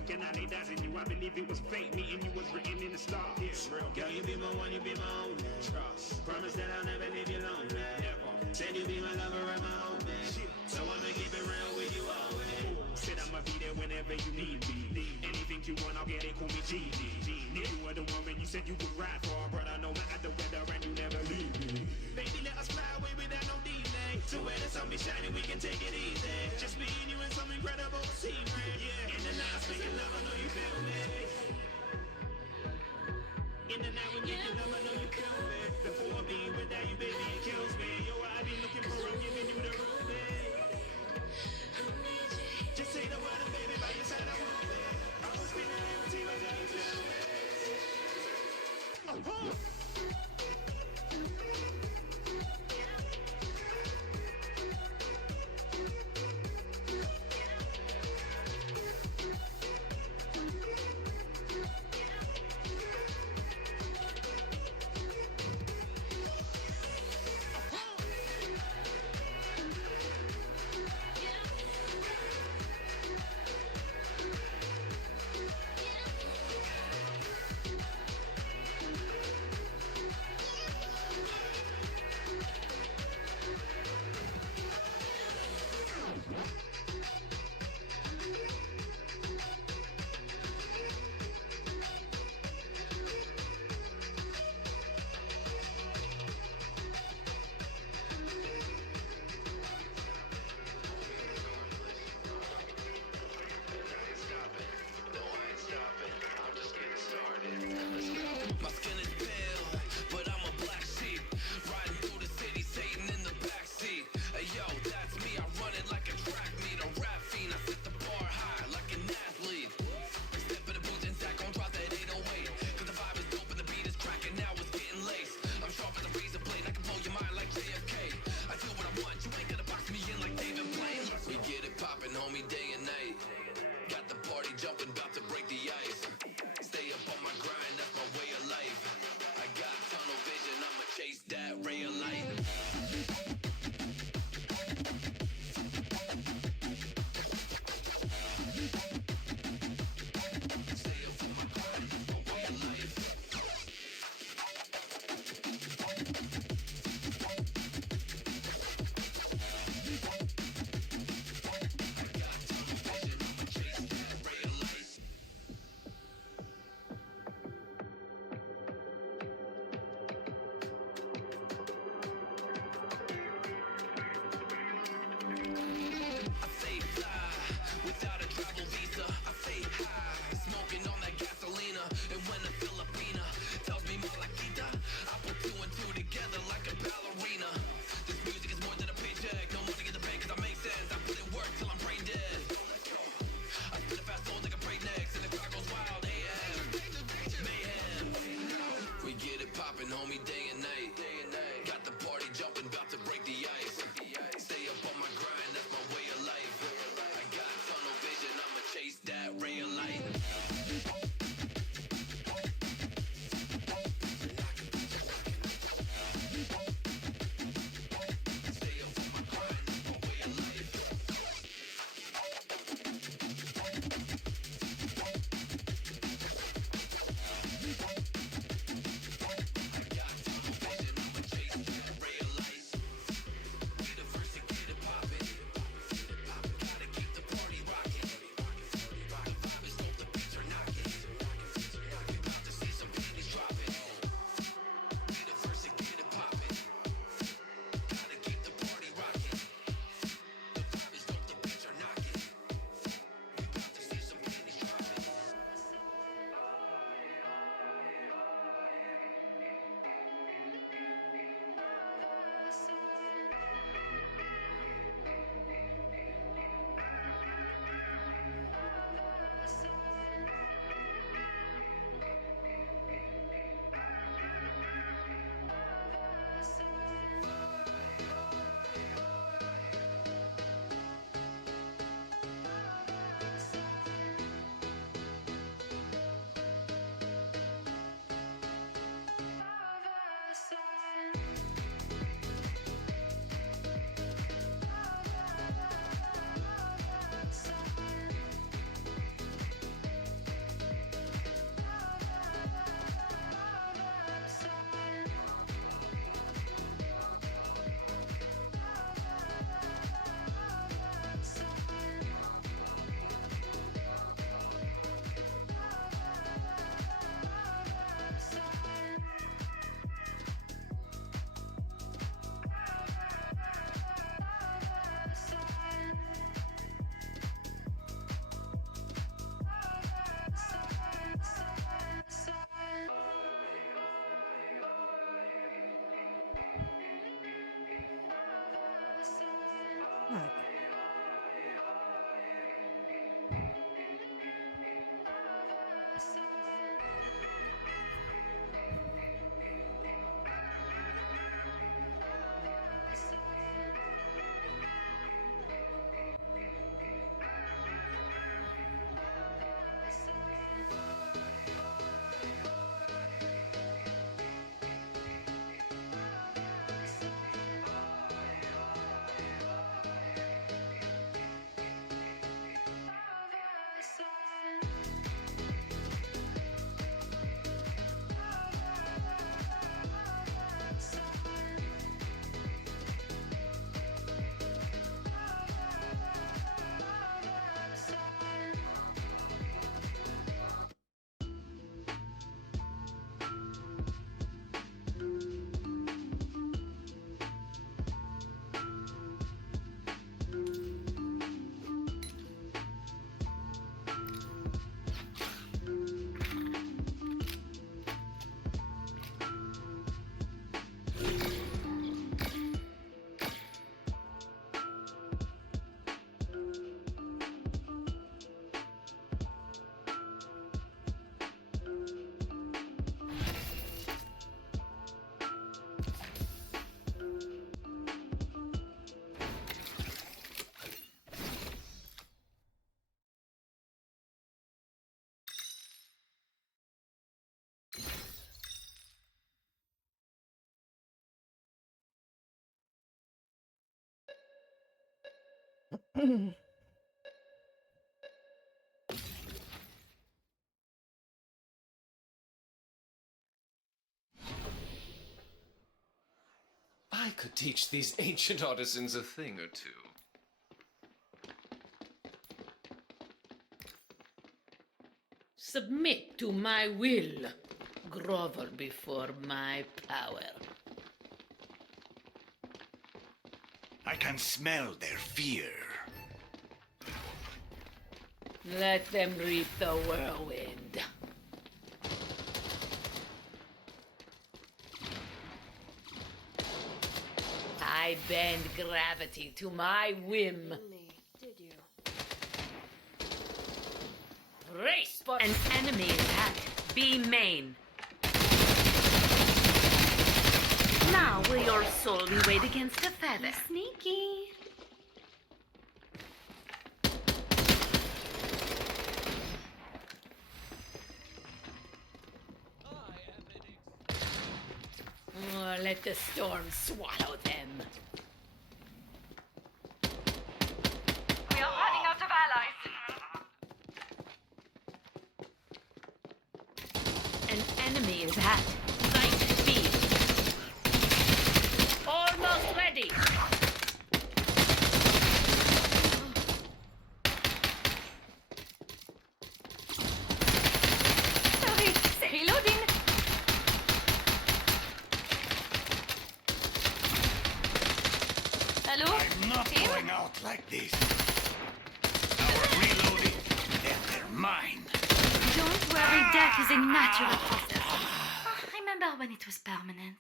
Recognize dazzling you. I believe it was fate. Meeting you was written in the stars. Yeah, real. Girl, you be my one, you be my only. Trust. Promise that I'll never leave you lonely. Never. Said you be my lover and my homie. So I'ma keep it real with you always. Said I'ma be there whenever you need me. Anything you want, I'll get it. Call me GD. Knew you were the woman you said you would ride for, brother. No matter the weather, and you never leave me. Baby, let us fly away without no delay. So when the sun be shining, we can take it easy. Just me and you in some incredible scenery. Yeah. In the night, speaking love, I know you feel me. In the night, when making love, I know you feel me. Before being without you, baby, it kills me. Yo, I be looking for, I'm giving you the room, babe. Just say the word, and baby, by your side, I want it. I was feeling empty, but now you feel me. My skin is pale, but I'm a black sheep. Riding through the city, Satan in the backseat. Hey yo, that's me, I run it like a track meet. A rap fiend, I set the bar high like an athlete. Step in the booth and Zach gon' drop that 808. Cause the vibe is dope and the beat is cracking, now it's getting laced. I'm sharp as a razor blade, I can blow your mind like JFK. I do what I want, you ain't gonna box me in like David Blaine. We get it poppin', homie, day and night. Got the party jumping, about to break the ice. Stay up on my grind, that's my way of life. I got tunnel vision, I'ma chase that ray of light. I stay fly without a travel visa. I stay high, smoking on that gasolina. And when a Filipina tells me Malakita, I put two and two together like a ballerina. This music is more than a paycheck, no money in the bank cause I make sense. I put in work till I'm brain dead. I spit a fast soul like a break next, and the crowd goes wild. Mayhem. We get it poppin', homie, day and night. Got the party jumping, about to break the ice. Stay up on my grind, that's my way of life. I got tunnel vision, I'ma chase that ray of light. Chase I could teach these ancient artisans a thing or two. Submit to my will. Grovel before my power. I can smell their fear. Let them reap the whirlwind. I bend gravity to my whim. Did you? Race for an enemy attack. Be main. Now will your soul be weighed against a feather? Sneaky. Oh, let the storm swallow them. We are running out of allies. An enemy is at light speed. Almost ready. Sorry, reloading. Hello? I'm not Team? going out like this. Our reloading, then they're mine. Don't worry, death is a natural process. Oh, remember when it was permanent?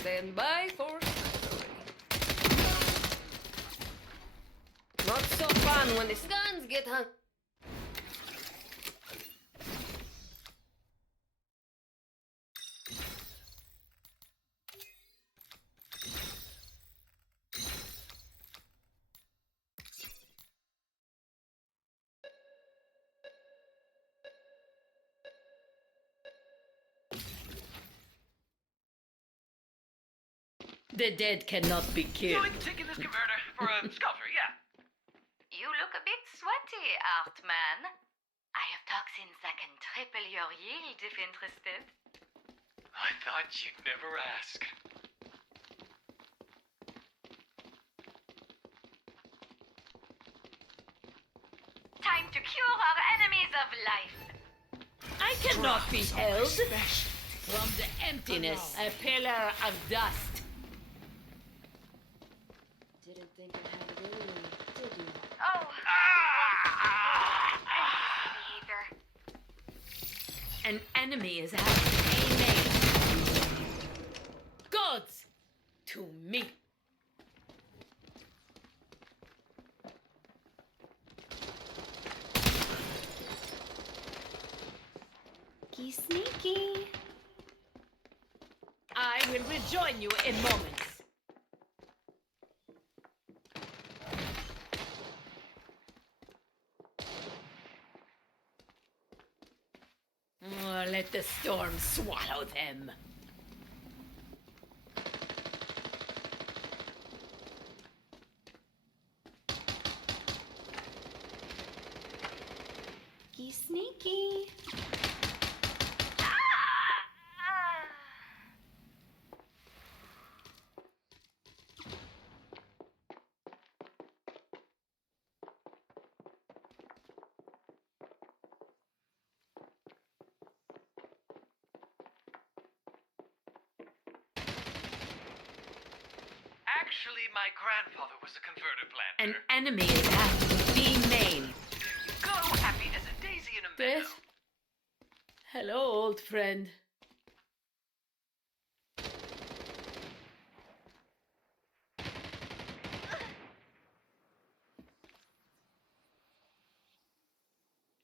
Stand by for surgery. Not so fun when the guns get hung. The dead cannot be killed. Going to take in this converter for a sculpture, yeah. You look a bit sweaty, Artman. I have toxins that can triple your yield if interested. I thought you'd never ask. Time to cure our enemies of life. I cannot be held. From the emptiness, a pillar of dust. Didn't think I had it in me, did you? Oh. Either. An enemy is at a main. Gods to me. Sneaky. I will rejoin you in moments. Oh, let the storm swallow them. Sneaky. Actually, my grandfather was a converter planter. An enemy is at B main. Go happy as a daisy in a meadow. Beth? Hello, old friend.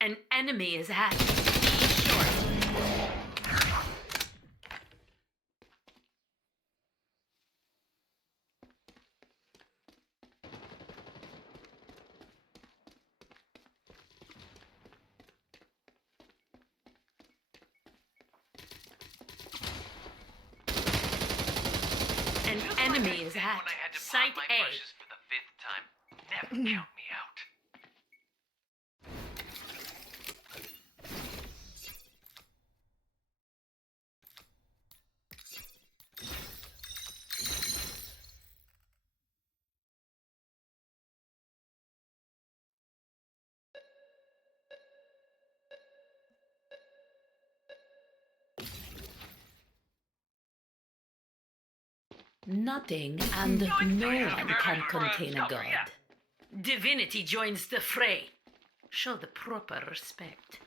An enemy is at B short. An enemy is at When I had to Site pop my A. brushes for the 5th time. Never count me out. Nothing and no one can contain a god. Divinity joins the fray. Show the proper respect.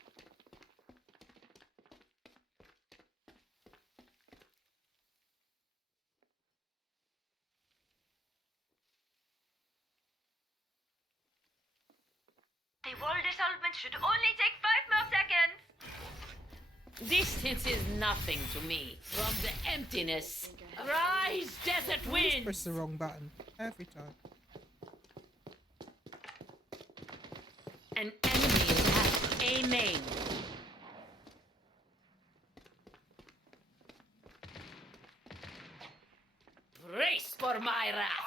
The wall dissolvement should only take 5 more seconds. Distance is nothing to me. From the emptiness, rise, desert I just wind. press the wrong button every time. An enemy is at A main. Brace for my wrath.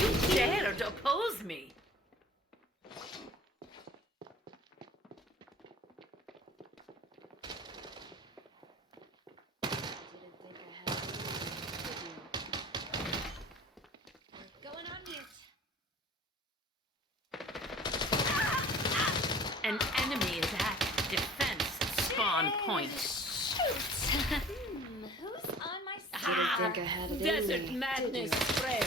You dared oppose me. Going on mute. An enemy is at defense spawn point. Who's on my Didn't think I had it in Desert me, madness did you? spread.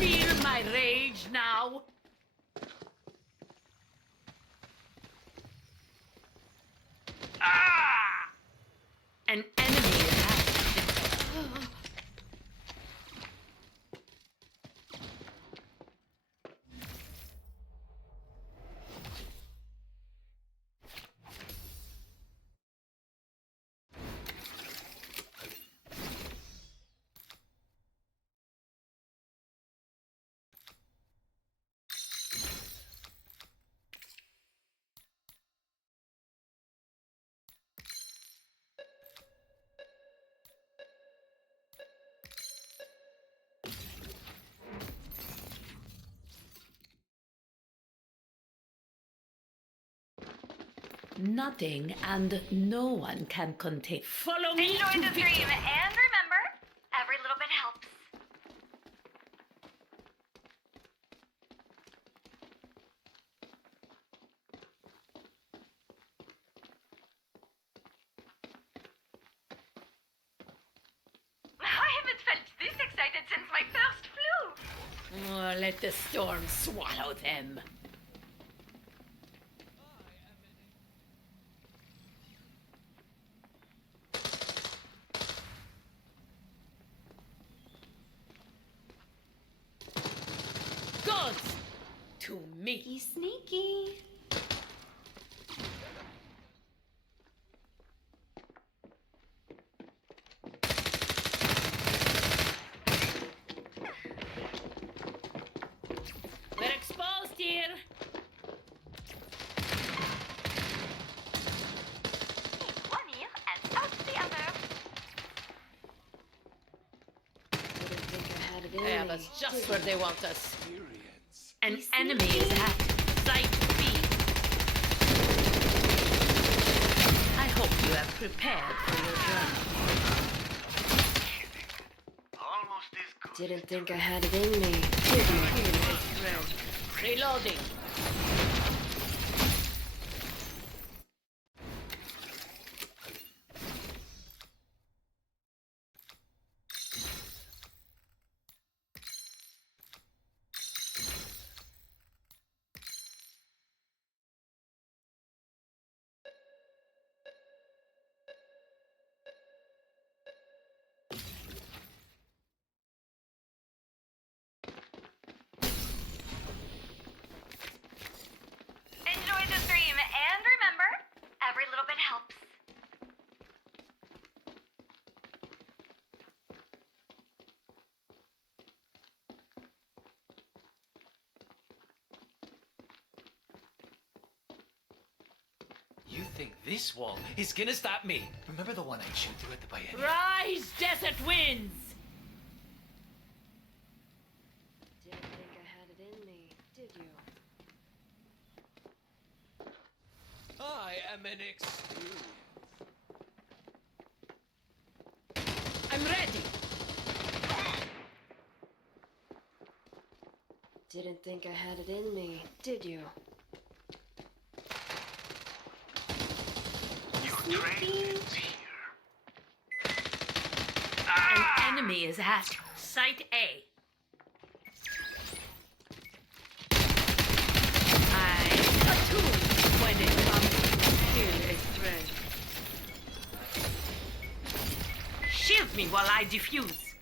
Feel my rage now. An enemy is at nothing and no one can contain. Follow me Enjoy to the victory. dream, and remember, every little bit helps. I haven't felt this excited since my first flu. Oh, let the storm swallow them. Gods to me. He's sneaky. We're exposed here. In one ear and out the other. Didn't think I had it in They have me, us just did where you? they want us. An enemy is at Site B. I hope you have prepared for your journey. Didn't think I had it in me, did you? Reloading. think this wall is gonna stop me? Remember the one I chewed through at the Biennial? Rise, desert winds! Didn't think I had it in me, did you? I am an experience. I'm ready. Didn't think I had it in me, did you? Your train is here. An enemy is at Site A. I'm attuned when it comes to kill a friend. Shield me while I defuse.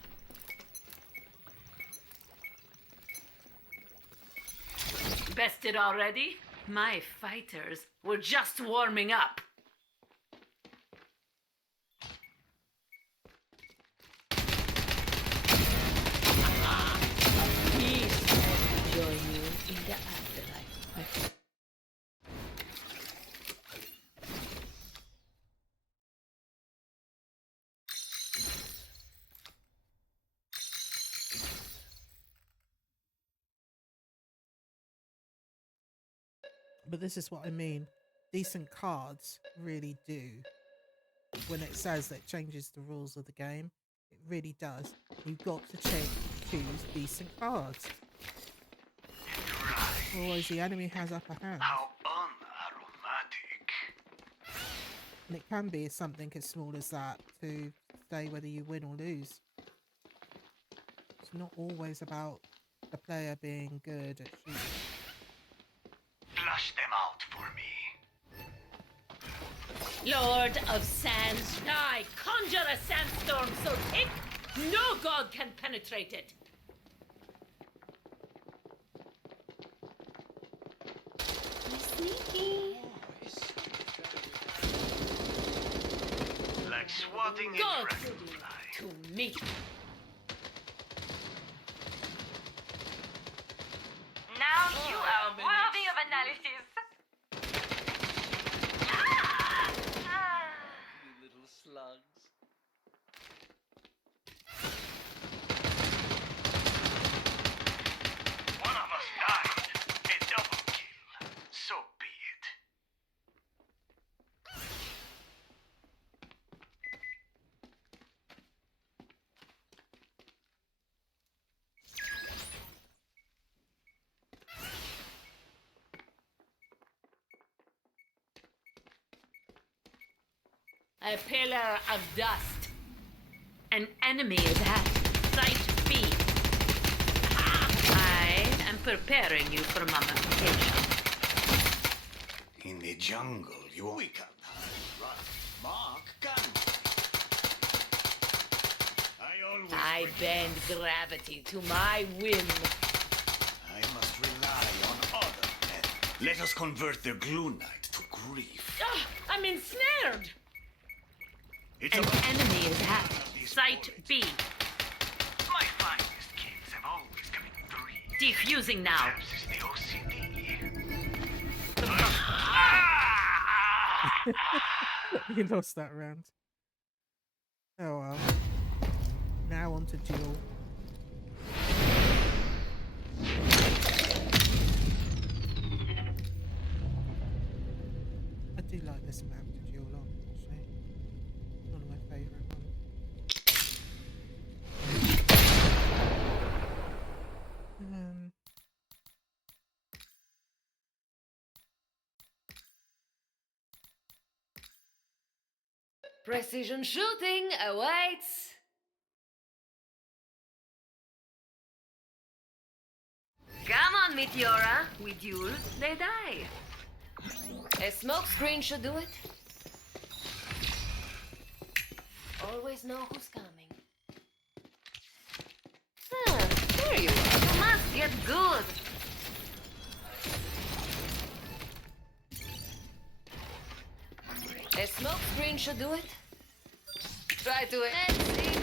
Bested already? My fighters were just warming up. Peace will join you in the afterlife. But this is what I mean. Decent cards really do. When it says that it changes the rules of the game, it really does. You've got to choose decent cards. Otherwise the enemy has upper hand. How unaromatic. And it can be something as small as that to say whether you win or lose. It's not always about the player being good at shooting. Flush them out for me. Lord of Sands, I conjure a sandstorm so thick, no god can penetrate it. Sneaky. Like swatting a God dragonfly. to me. Now you are worthy of analysis. You little slugs. One of us died. A double kill. So be it. A pillar of dust. An enemy is at Site B. I am preparing you for mummification. In the jungle, we can't run. Mark can. I bend gravity to my whim. I must rely on other men. Let us convert the glue knight to grief. I'm ensnared. It's An about enemy is at Site B. my finest kids have always come in three. Defusing now. Perhaps it's the OCD. You lost that round. Oh well. Now on to duel. I do like this map to duel on, actually. One of my favourite ones. Precision shooting awaits. Come on, Meteora. We duel, they die. A smoke screen should do it. Always know who's coming. Ah, there you are. You must get good. A smoke screen should do it. Try to let's see.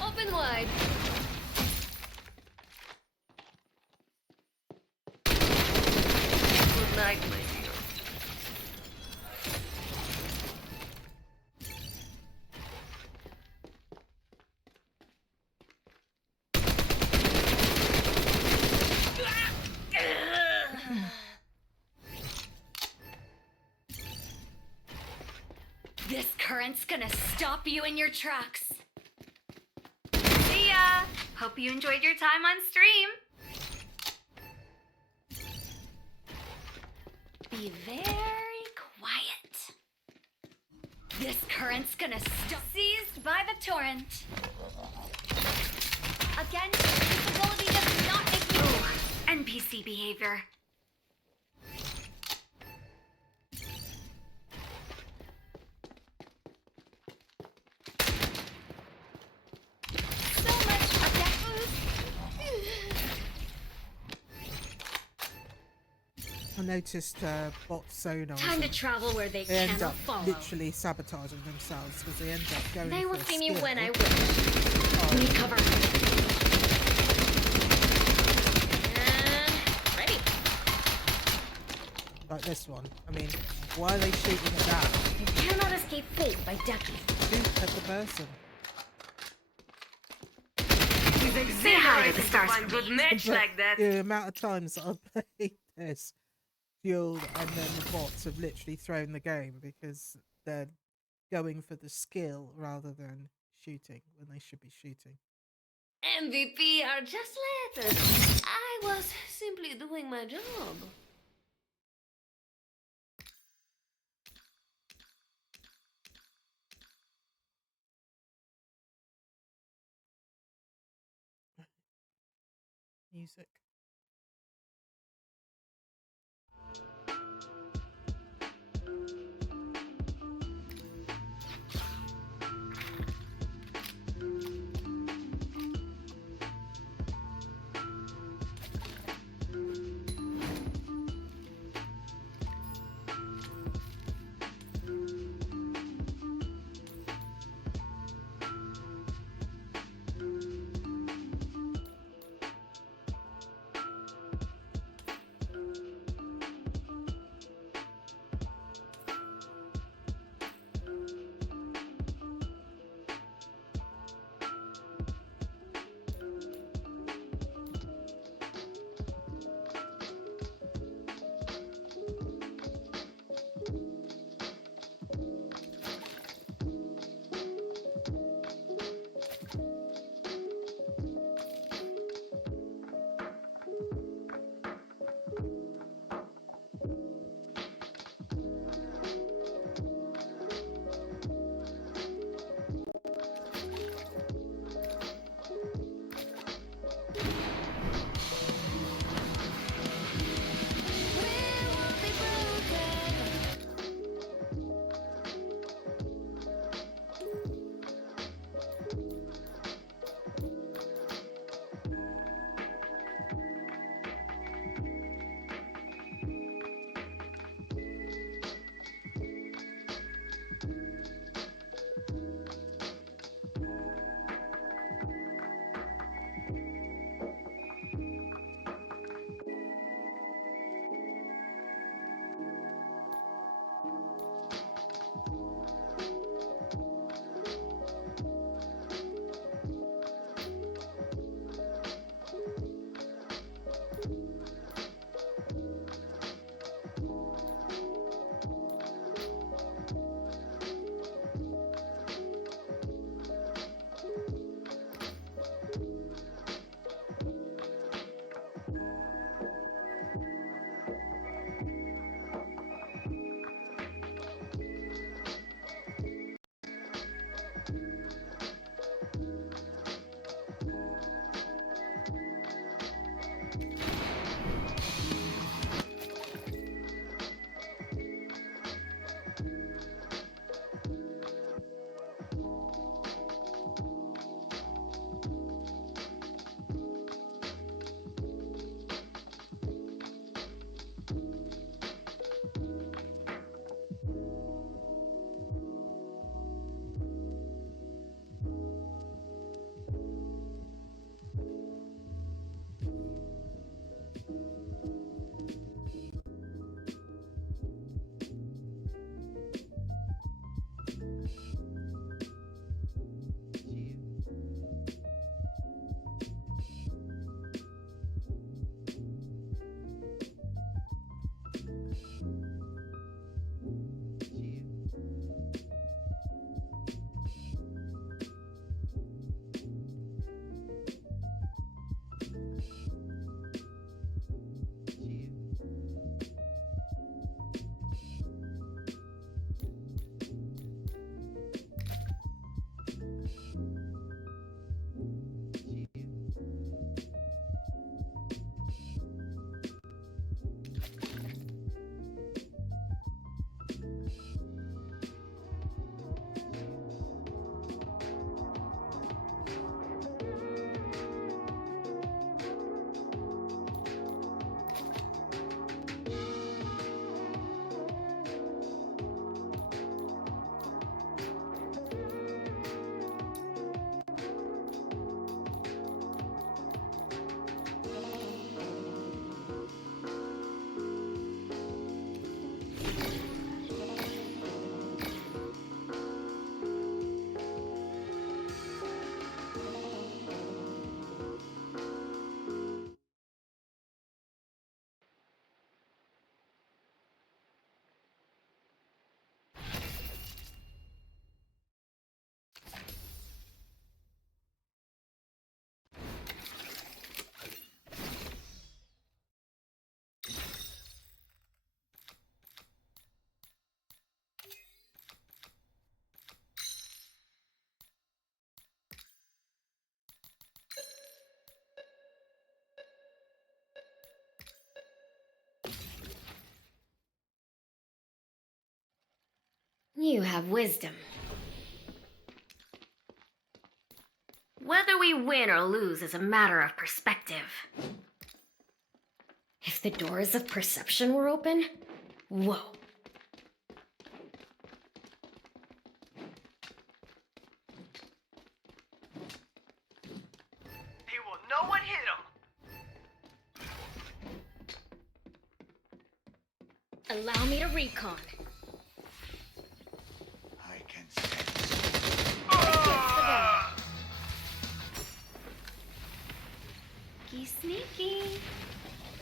Open wide. right, my dear. This current's gonna stop you in your tracks. See ya! Hope you enjoyed your time on stream. Be very quiet. This current's gonna stop. Seized by the torrent. Again, this ability does not make me. Oh, NPC behavior. So much I noticed bot sonars. Time to travel where they They end cannot up follow. literally sabotaging themselves because they end up going. They will for a see me skill. when I will. Need cover. And ready. Like this one. I mean, why are they shooting at that? You cannot escape fate by ducking. Shoot at the person. Say hi to the stars for good me. match But like that. the amount of times that I've played this fueled and then the bots have literally thrown the game because they're going for the skill rather than shooting when they should be shooting. MVP are just letters. I was simply doing my job. Music. You have wisdom. Whether we win or lose is a matter of perspective. If the doors of perception were open, whoa. He will no one hit him. Allow me to recon. I can sense. Sneaky, sneaky.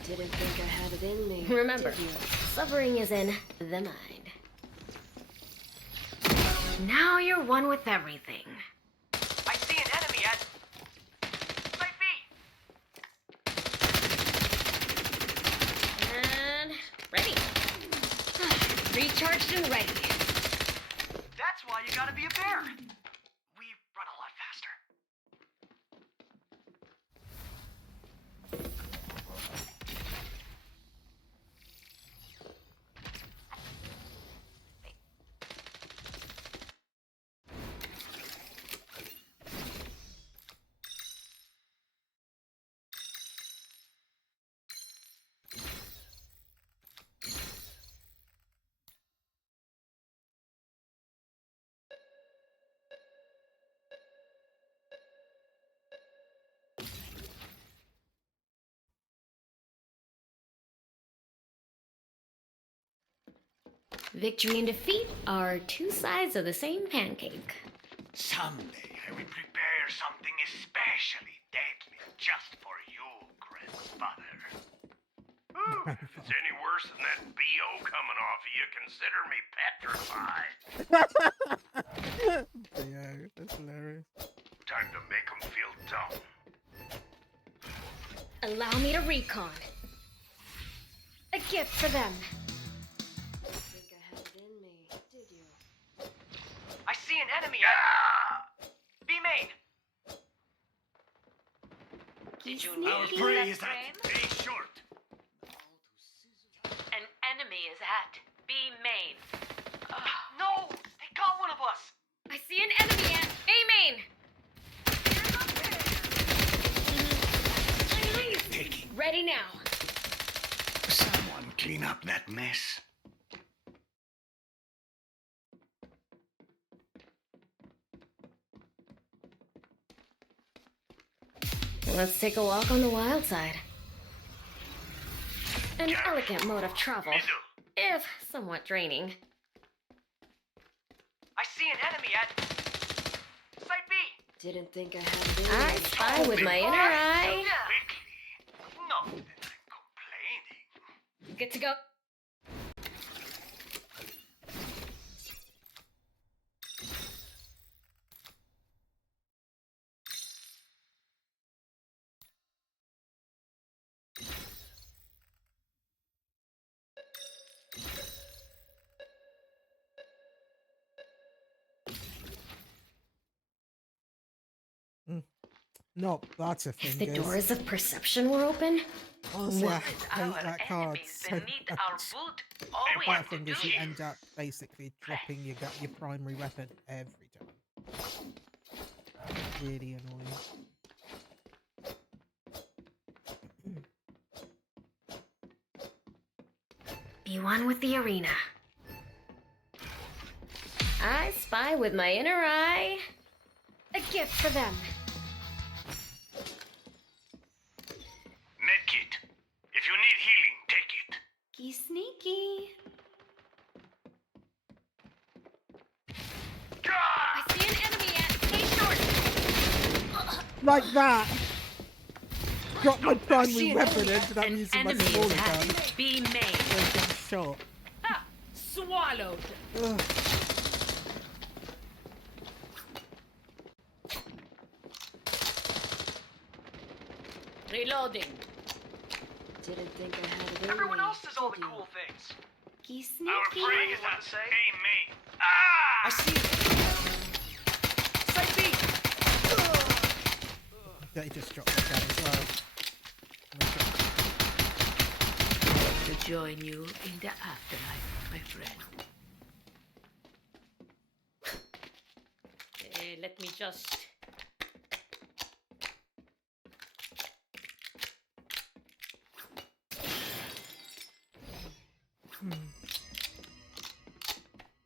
Didn't think I had it in me. Remember, did you? suffering is in the mind. Now you're one with everything. I see an enemy at Site B. And ready. Recharged and ready. That's why you gotta be a bear. We run a lot faster. Victory and defeat are two sides of the same pancake. Someday I will prepare something especially deadly just for you, grandfather. Ooh, if it's any worse than that BO coming off of you, consider me petrified. Yeah, that's hilarious. Time to make them feel dumb. Allow me to recon. A gift for them. Think I had it in me, did you? I see an enemy at B main. Did you Our need prey that is frame? at A short. An enemy is at B main. No, they got one of us. I see an enemy at A main. Taking. Ready now. Someone clean up that mess. Let's take a walk on the wild side. An elegant mode of travel, if somewhat draining. I see an enemy at Site B. Didn't think I had it in me. I spy with my inner eye. No. Good to go. No, that's a thing. If the doors of perception were open, Honestly, I what? hate that card so beneath our much. boot. The bad thing is you end up basically dropping your primary weapon every time. Really annoying. Be one with the arena. I spy with my inner eye. A gift for them. Medkit. If you need healing, take it. Sneaky, sneaky. I see an enemy at A short. Like that! Got my primary weapon and I'm using my enemy is smaller at gun. B main. Where's that shot? Ah, swallowed. Ugh. Reloading. Didn't think I had it in Everyone me. else does all the did you? cool things. Sneaky, Our sneaky. prey is at A main. Ah! I see it. Site B. They just dropped the gun as well. To join you in the afterlife, my friend. let me just...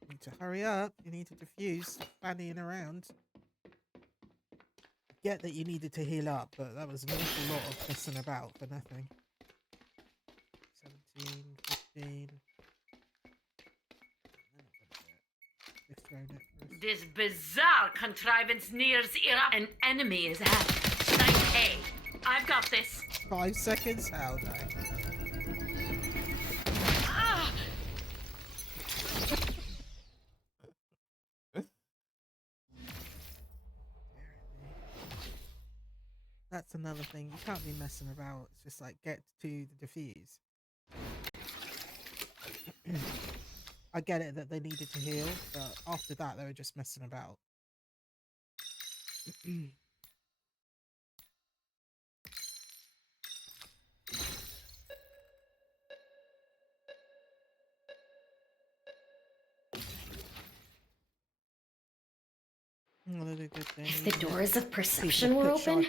Need to hurry up. You need to defuse. Stop fannying around. Get that you needed to heal up, but that was an awful lot of messing about for nothing. 17, 15. They've thrown it for us. This bizarre contrivance nears An enemy is at Site A. I've got this. 5 seconds? How no. Ah! That's another thing. You can't be messing about. It's just like get to the defuse. I get it that they needed to heal, but after that they were just messing about. If the doors of perception were open,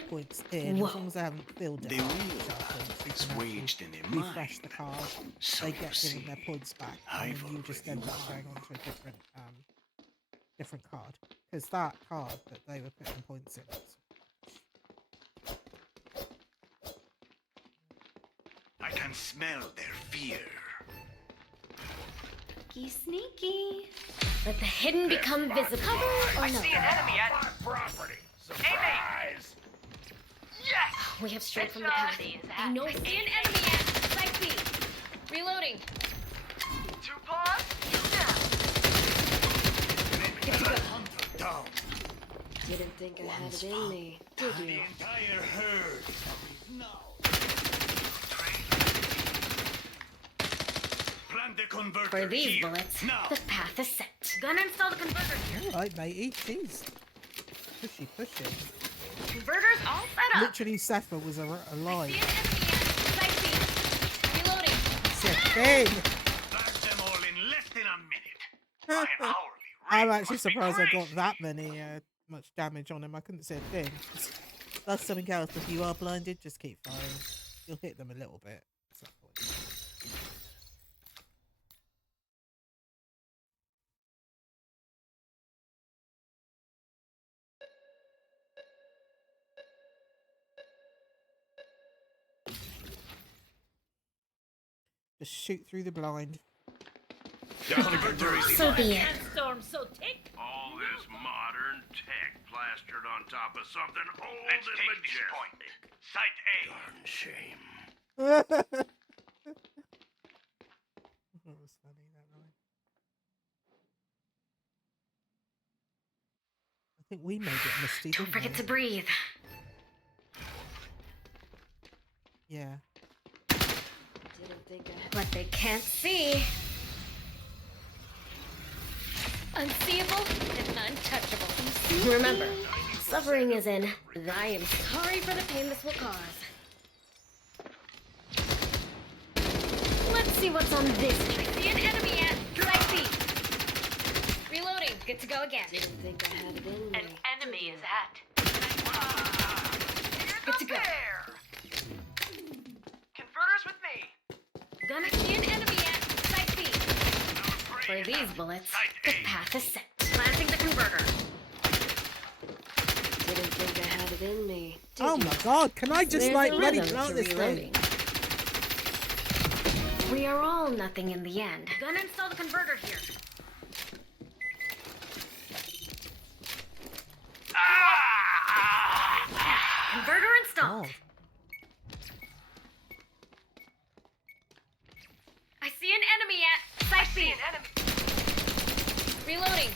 in, whoa. as long as they haven't filled it, The up, will points, is you can waged in actually their refresh mind. the card. So They you get see, given their points back, and I've then you just end already up going won. on to a different card. Because that card that they were putting points in. I can smell their fear. sneaky, sneaky. Let the hidden become visible. Cover or I no? see an enemy at property. Surprise! Yes! We have straight from the past. I know. I see an enemy at Site B. Reloading. 2 paws, 2 down. Get to go. Down. Didn't think I had it in me, did The you? entire herd. Now. Plant the converter For these here. bullets, Now. the path is set. Gonna install the converter here. Alright, matey. Jeez. Pushy, pushy. Converter's all set up. Literally, Sepha was alive. See an enemy at Site B. Reloading. Sick thing. Back them all in less than a minute. My hourly I'm rate actually must be surprised I got crazy. that many much damage on him. I couldn't see a thing. That's something else. If you are blinded, just keep firing. You'll hit them a little bit. At some point. Just shoot through the blind. So be it. Sandstorm so thick. All this modern tech plastered on top of something old Let's and take this majestic. point. Site A. Darn shame. That was funny, that line. I think we made it misty, Don't didn't forget we? to breathe. Yeah. Didn't think I had What they can't see. Unseeable and untouchable. Remember, suffering is in. I am sorry for the pain this will cause. Let's see what's on this tree. See an enemy at Site B. Reloading. Good to go again. Didn't think I had it in me. An enemy is at. Good to go. There! Converters with me. Gonna see an enemy at Site B. For these bullets, the path is set. Planting the converter. Didn't think I had it in me. Did Oh you? my god, can I just There's like a bloody rhythm plant to this thing? reloading. We are all nothing in the end. Gonna install the converter here. Converter installed. God. I see an enemy at Site B. An enemy. Reloading.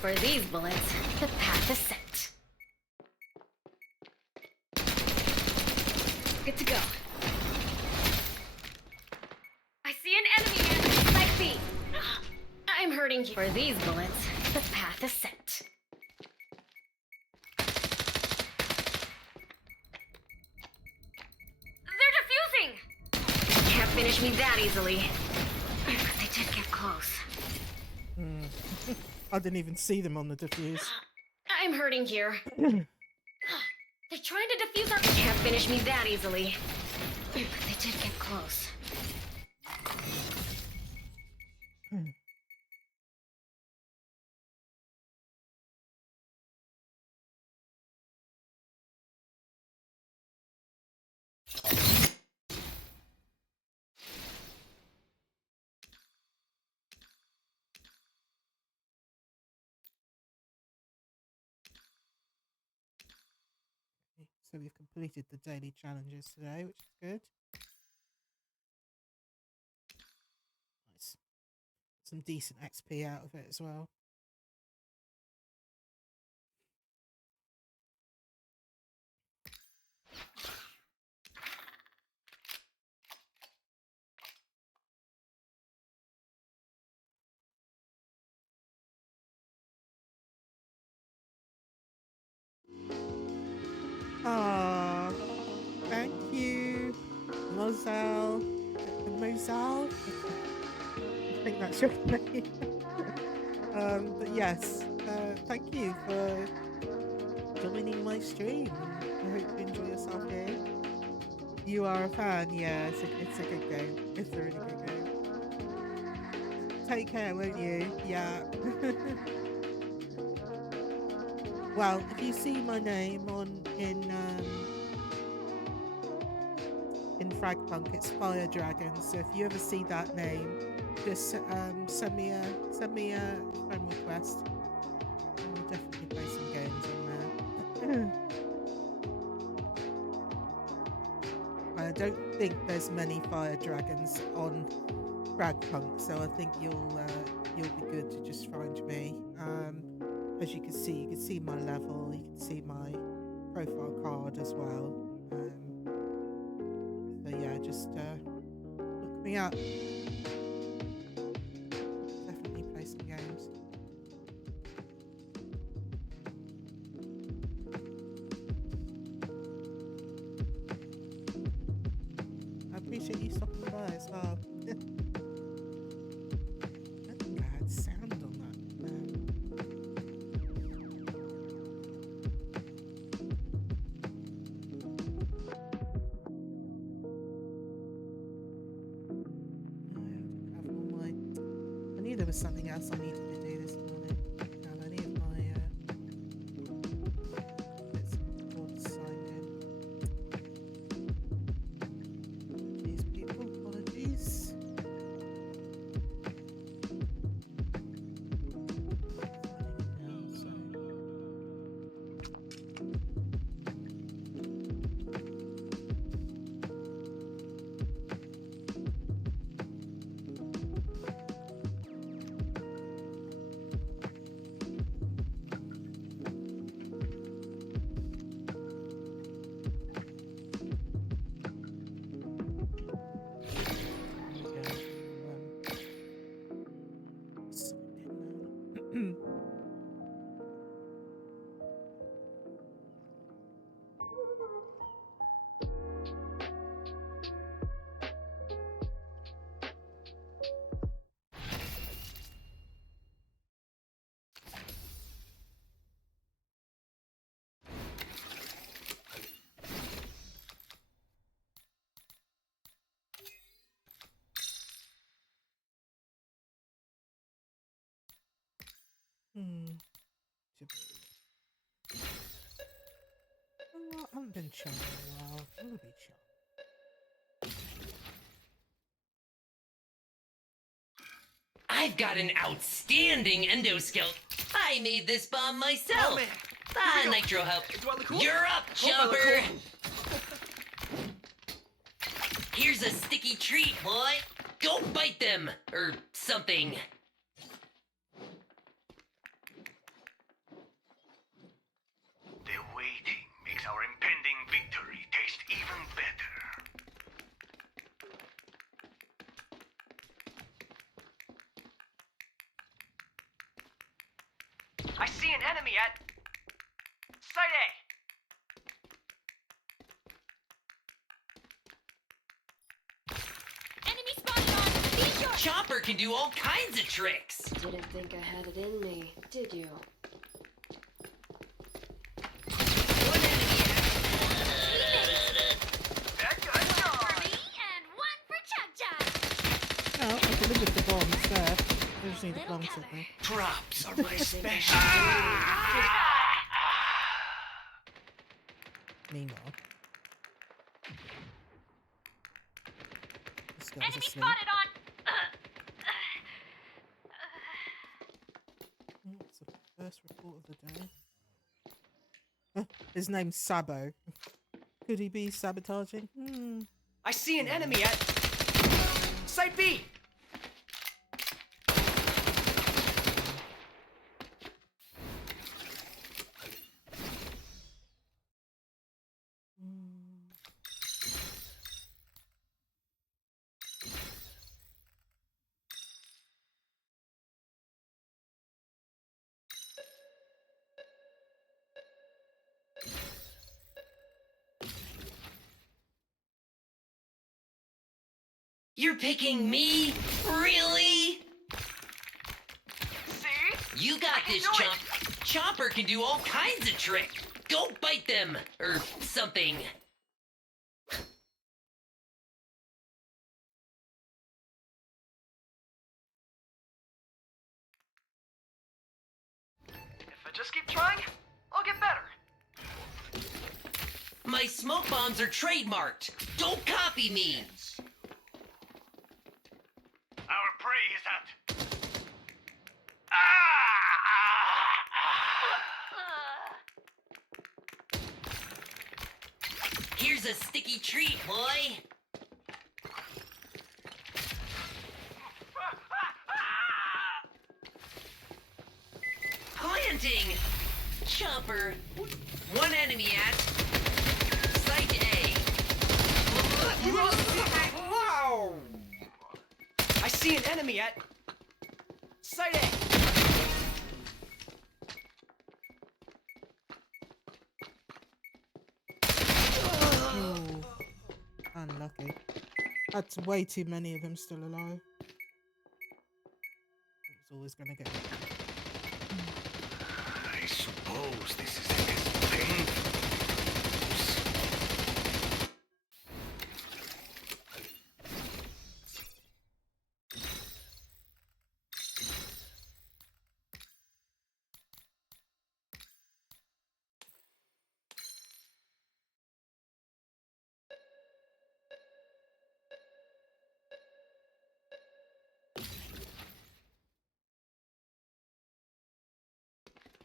For these bullets, the path is set. Good to go. I see an enemy at Site B. I'm hurting you. For these bullets, the path is set. finish me that easily. They did get close. I didn't even see them on the defuse. I'm hurting here. They're trying to defuse our... Can't finish me that easily. They did get close. So we've completed the daily challenges today, which is good. Nice. Some decent XP out of it as well. Ah, thank you, Moselle. Moselle? I think that's your name. But yes, thank you for joining my stream. I hope you enjoy yourself here. You are a fan, yeah, it's a good game. It's a really good game. Take care, won't you? Yeah. Well, if you see my name in Fragpunk, it's Fire Dragon. So if you ever see that name, just send me a friend request. And we'll definitely play some games on there. I don't think there's many Fire Dragons on Fragpunk, so I think you'll be good to just find me. As you can see my level, you can see my profile card as well. So yeah, just look me up. Definitely play some games. I appreciate you stopping by as well. That's a bad sound on that. There was something else I needed to do this morning. Have any of my bits and bobs signed in. Apologies, people. Apologies. Oh, I haven't been chilling in a while. I'm gonna be chill. I've got an outstanding endo skill. I made this bomb myself. Oh, man. Ah, Nitro help. Do I look cool? You're up, Hope I look Jumper. cool. Here's a sticky treat, boy. Go bite them, or something. The waiting makes our impending victory taste even better. I see an enemy at Site A. Enemy Chopper can do all kinds of tricks. Didn't think I had it in me, did you? No, I delivered the bombs there. I just need to plant it there. Drops are my special. Meanwhile, this guy's Enemy asleep. spotted on. What's the first report of the day? His name's Sabo. Could he be sabotaging? I see an enemy at Site B. You're picking me? Really? See? You got this, Chomp. Chopper can do all kinds of tricks. Go bite them, or something. If I just keep trying, I'll get better. My smoke bombs are trademarked. Don't copy me. Our prey is at. Here's a sticky treat, boy. Planting! Chopper. One enemy at Site A. Wow! I see an enemy at Site A. Ooh, unlucky. That's way too many of them still alive. It's always gonna get. I suppose this is the best painful.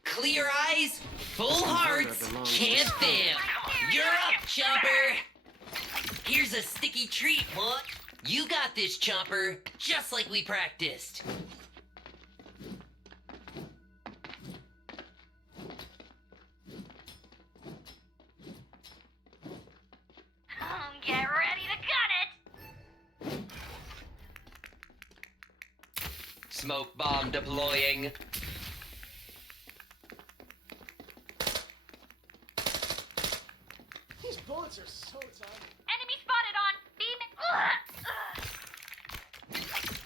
Clear eyes, full hearts, can't fail. You're up, Chopper. Here's a sticky treat, boy. You got this, Chopper, just like we practiced. Get ready to gun it. Smoke bomb deploying. These bullets are so tiny. Enemy spotted on. Beam.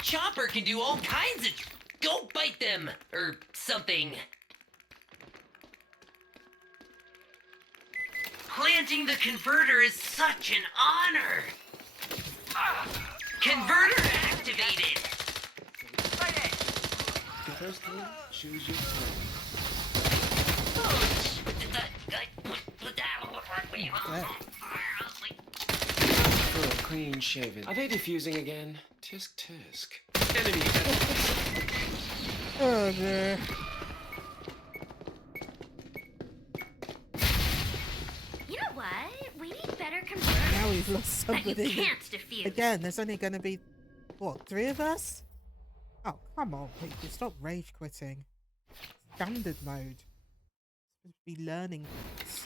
Chopper can do all kinds of. Go bite them, or something. Planting the converter is such an honor. Converter activated. First one, choose your side. Oh, clean shaven. Are they defusing again? Tisk tisk. Enemy. Oh dear. You know what? We need better converters. Now we've lost That somebody. you can't defuse. Again, there's only going to be, what, 3 of us? Oh, come on, people. Stop rage quitting. Standard mode. Supposed to be learning things.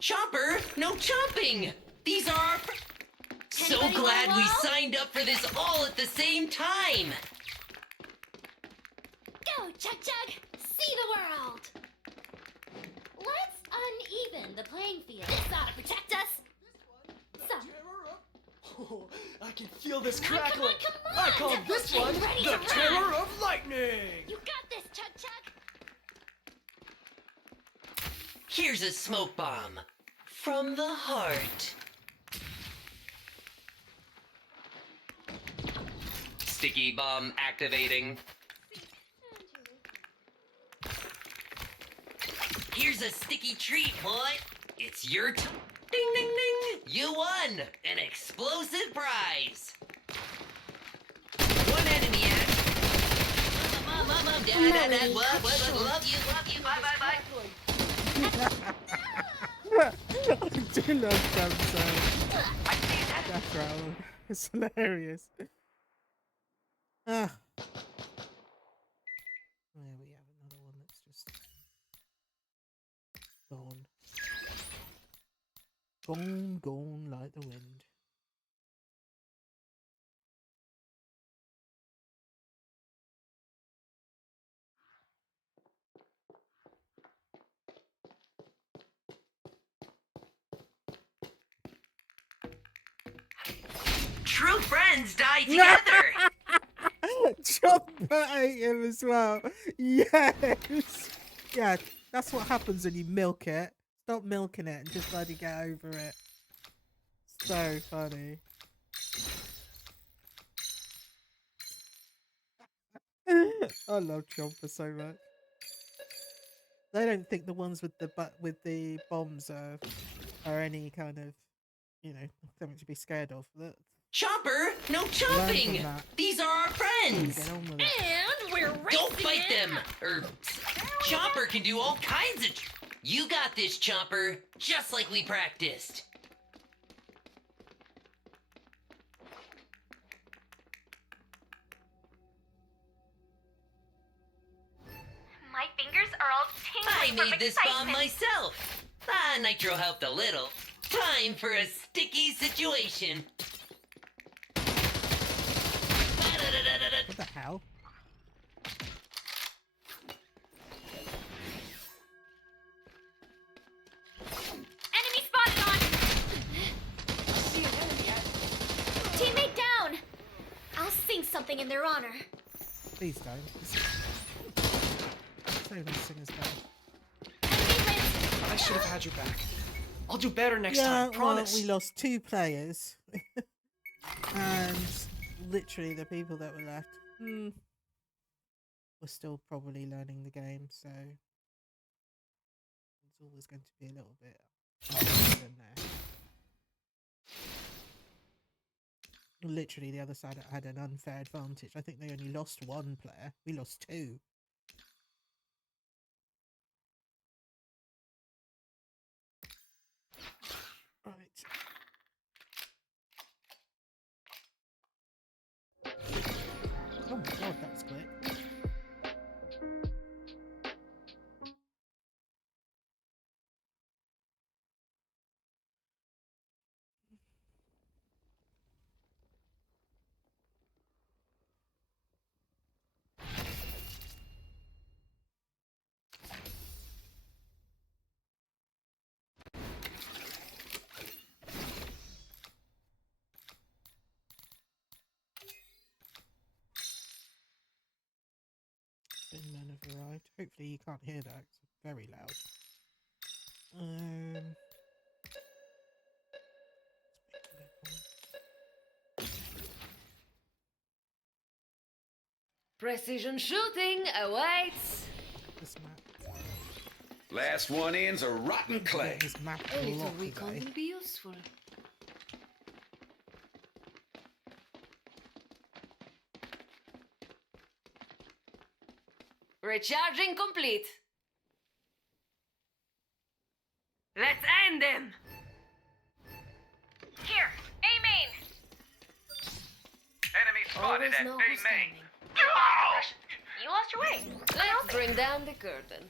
Chopper, no chomping! These are our So Anybody glad want a we wall? signed up for this all at the same time! Go, Chug Chug! See the world! Let's uneven the playing field. This ought to protect us! Some. Oh, I can feel this Come on, crackling. come on, I call Double this Chin, one ready the to Terror run. of Lightning. You got this, Chug Chug! Here's a smoke bomb. From the heart. Sticky bomb activating. Here's a sticky treat, boy. It's your Ding, ding, ding. You won an explosive prize. One enemy at. Mom, Dad, what, love you, bye, bye. I do love that sound. That growl. It's hilarious. Ah. There we have another one that's just gone. Gone like the wind. True friends die together. Chopper ate him as well. Yes. Yeah, that's what happens when you milk it. Stop milking it and just bloody get over it. So funny. I love Chomper so much. They don't think the ones with the bombs are any kind of, you know, something to be scared of. Chopper, no Learn from chomping. that. These are our friends. Get on with it. And we're racing Don't fight in. them. Chopper can do all kinds of. You got this, Chopper. Just like we practiced. My fingers are all I tingling from made this bomb excitement. myself. Nitro helped a little. Time for a sticky situation. What the hell? Enemy spotted on! Teammate down! I'll sing something in their honor. Please don't. So nice singers bell. I should have had your back. I'll do better next Yeah, time, promise. well, we lost 2 players. And literally the people that were left, we're still probably learning the game, so it's always going to be a little bit in there. Literally the other side had an unfair advantage. I think they only lost 1 player. We lost 2. Right. Oh my god, that was quick. Thin Man have arrived. Hopefully you can't hear that. It's very loud. Precision shooting awaits. This map. Last one in's a rotten clay. This map A a little lot recon today. will be useful. Recharging complete. Let's end them. Here, A main! Enemy spotted Always at know A who's main. You lost your way. Let's bring down the curtain.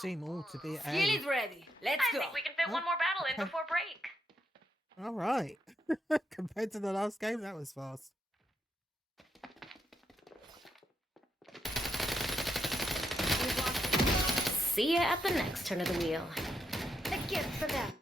seem all to be at Skill A. is ready. Let's I go. think we can fit one more battle in before break. All right. Compared to the last game, that was fast. See ya at the next turn of the wheel. A gift for them.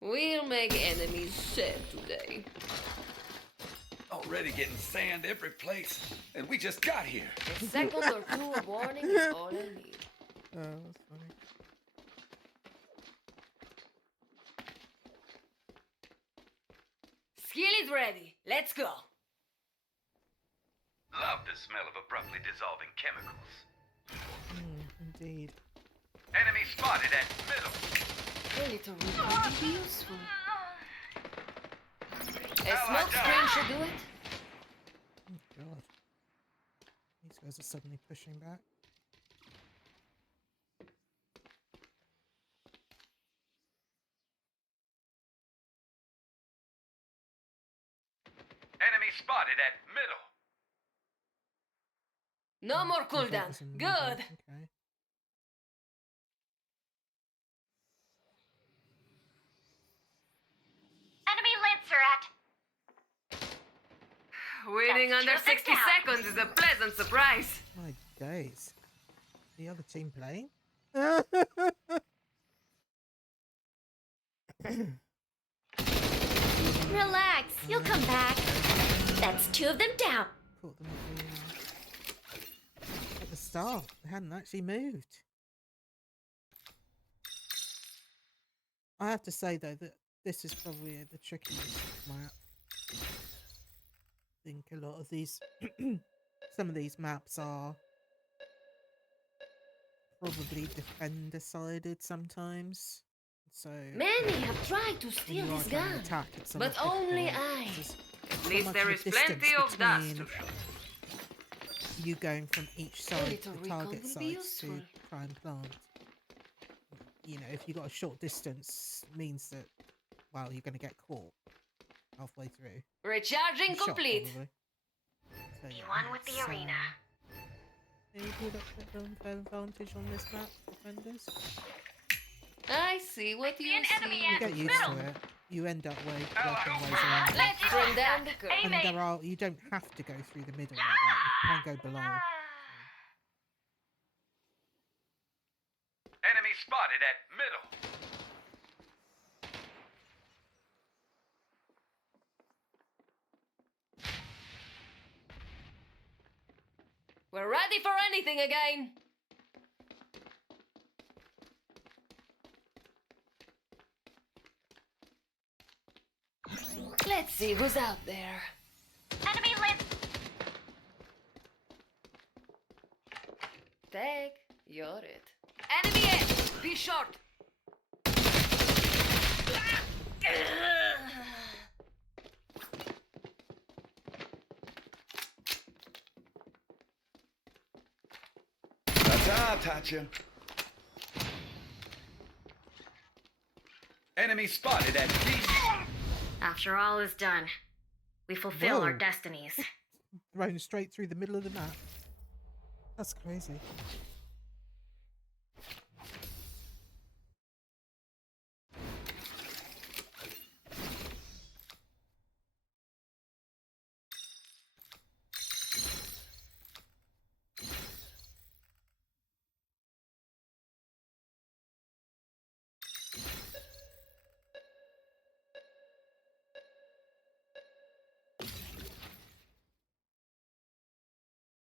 We'll make enemies sad today. Already getting sand every place, and we just got here. A second or two of warning is all I need. Oh, that's funny. Skill is ready. Let's go. Love the smell of abruptly dissolving chemicals. Indeed. Enemy spotted at middle. A little recon would be useful. A smoke screen should do it. Oh, God. These guys are suddenly pushing back. Enemy spotted at middle. No more cooldown. Good. Okay. Enemy Lancer at. Winning That's under just 60 down. seconds is a pleasant surprise. My days. The other team playing? Relax, you'll come back. That's 2 of them down. Caught them at the start. They hadn't actually moved. I have to say though that this is probably the trickiest map. I think a lot of these, some of these maps are probably defender-sided sometimes. So Many have tried to when steal you are this trying to gun, attack, it's but somewhat only difficult. I. There's At so least much there of a is plenty distance of dust to between shoot. you going from each side, little the recon target will be sides to useful. try and plant. You know, if you got a short distance, means that, well, you're going to get caught halfway through. Recharging Shot, complete. probably. So, The yeah, one with the it's, arena. Maybe a unfair advantage on this map, defenders. I see what you enemy see. You at get used middle. to it. You end up working ways around it. Let's bring down the curve. And Aiming. there are, you don't have to go through the middle like that. You can go below. Enemy spotted at middle. We're ready for anything again. Let's see who's out there. Enemy Lancer. Take you're it. Enemy A. Be short. Ta-ta, Tatcha. Enemy spotted at B. After all is done, we fulfill our Whoa. destinies. Thrown straight through the middle of the map. That's crazy.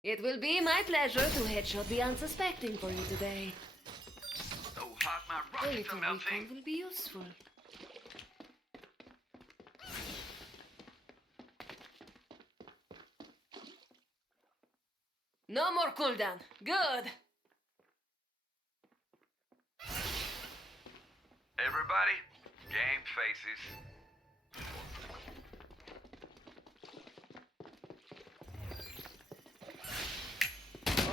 It will be my pleasure to headshot the unsuspecting for you today. So hot, my A rockets little are melting. recon will be useful. No more cooldown. Good. Everybody, game faces.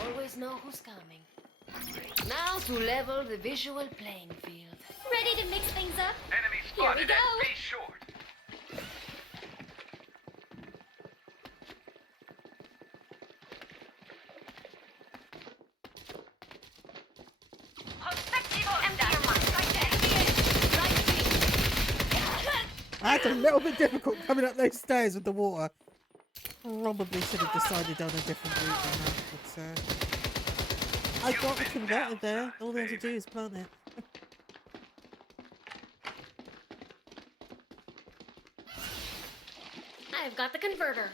always know who's coming. Now to level the visual playing field. Ready to mix things up? Enemy Here we spotted go. at B short. That's a little bit difficult coming up those stairs with the water. Probably should have decided on a different route than that, but I got the converter there. All they have to do is plant it. I've got the converter.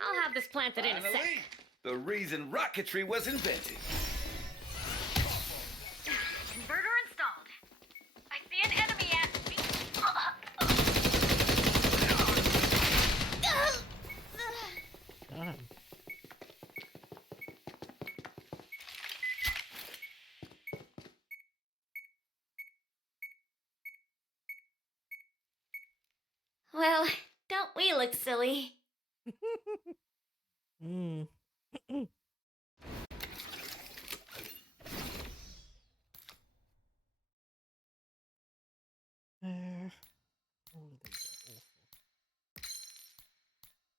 I'll have this planted in a sec. Finally, the reason rocketry was invented. Converter installed. I see an enemy at me. Damn. Well, don't we look silly? Mm. All of these are awful.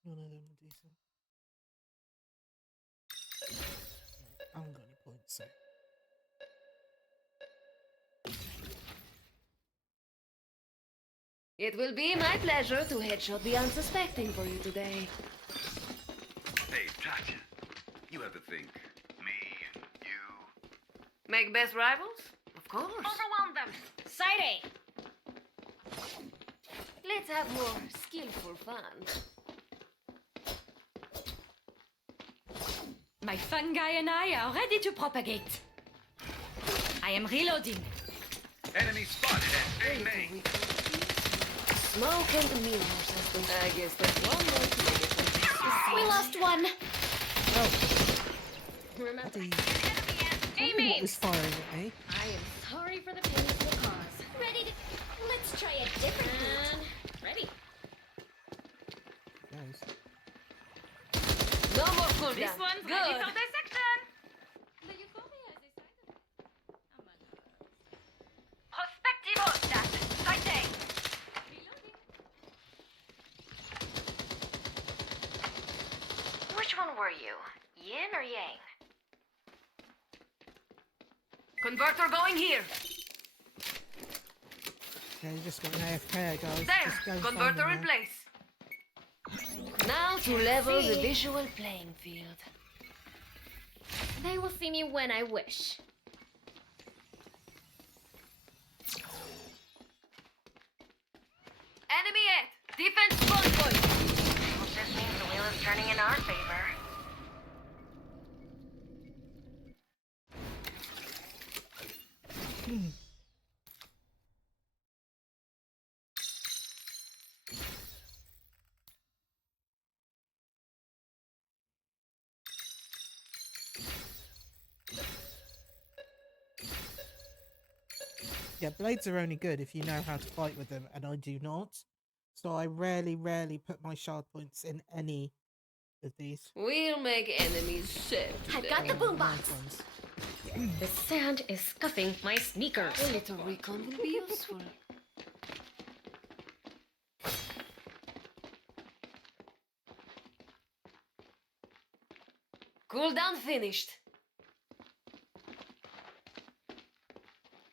None of them are decent. I haven't got any points, so. It will be my pleasure to headshot the unsuspecting for you today. Hey, Tatya, you ever think me and you? Make best rivals? Of course. Overwhelm them. Side A. Let's have more skillful fun. My fungi and I are ready to propagate. I am reloading. Enemy spotted at A main. Smoke and mirrors, I guess there's one more to make it. We lost one. Remember, What was firing at me? I am sorry for the pain this will cause. Ready to... Let's try a different route. Ready. Nice. no more cooldown. This one's Good. ready for dissection. Prospectivo stat. Sighting. Which one were you? Yin or yang? Converter going here. Yeah, you just got an AFK, guys. There. Just go and find Converter them in now. place. Now to level the visual playing field. They will see me when I wish. Enemy at defense spawn point. Well, this means the wheel is turning in our favor. Yeah, blades are only good if you know how to fight with them, and I do not. So I rarely put my shard points in any of these. We'll make enemies sick. I've got the Nice boombox. ones. The sand is scuffing my sneakers. A little recon will be useful. Cooldown finished.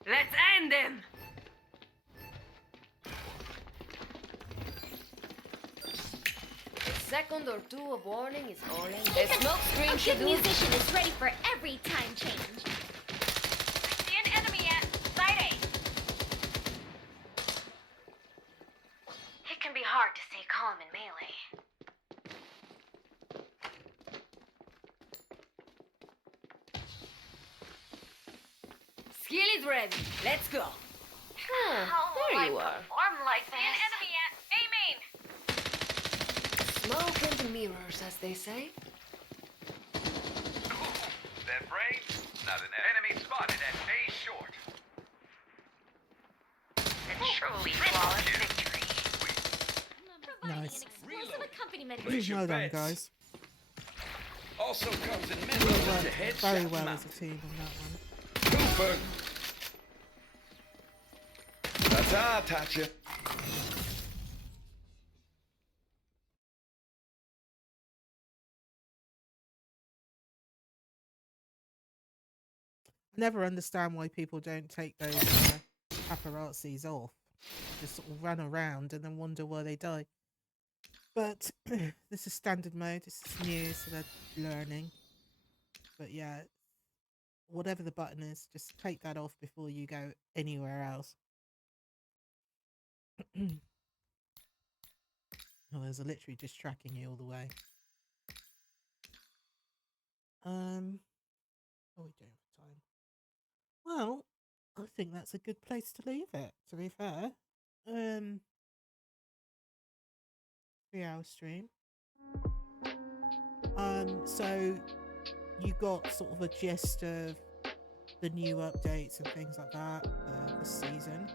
Let's end them! A second or two of warning is all in. A smoke screen A should good do. musician is ready for every time change. See an enemy at sighting. It can be hard to stay calm in melee. Skill is ready. Let's go. How Ah, will there I you are. perform like See an this? enemy at A main. Smoke and mirrors, as they say. That brain? Not an enemy spotted at A short. A truly flawless victory. Nice. Explosive accompaniment. Well done, guys. Also comes in We many to worked very headshot well mount. as a team on that one. Super. That's how I taught you. I never understand why people don't take those paparazzis off. Just sort of run around and then wonder why they die. But this is standard mode. This is new, so they're learning. But yeah, whatever the button is, just take that off before you go anywhere else. Otherwise, they're literally just tracking you all the way. What are we doing for time? Well, I think that's a good place to leave it, to be fair. 3-hour stream. So you got sort of a gist of the new updates and things like that this season.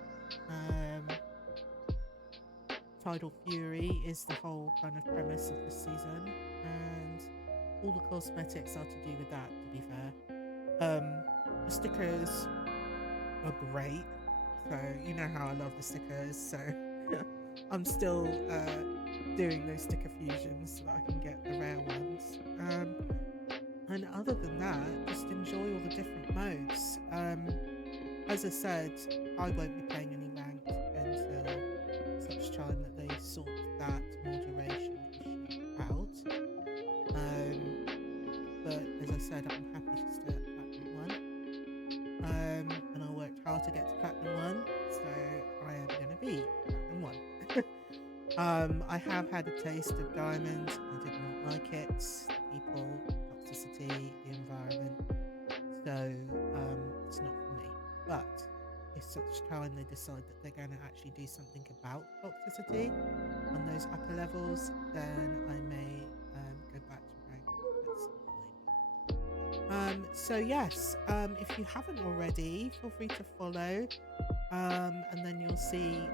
Tidal Fury is the whole kind of premise of this season, and all the cosmetics are to do with that, to be fair. The stickers are great, so you know how I love the stickers, so I'm still doing those sticker fusions so that I can get the rare ones. And other than that, just enjoy all the different modes. As I said, I won't be playing any ranked until such time that they sort that moderation issue out. But as I said, I'm happy to stay at Platinum 1. And I worked hard to get to Platinum 1, so I am going to be Platinum 1. I have had a taste of Diamond. I did not like it. The people, toxicity, the environment. So it's not for me. But if such time they decide that they're going to actually do something about toxicity on those upper levels, then I may go back to rank at some point. So yes, if you haven't already, feel free to follow, and then you'll see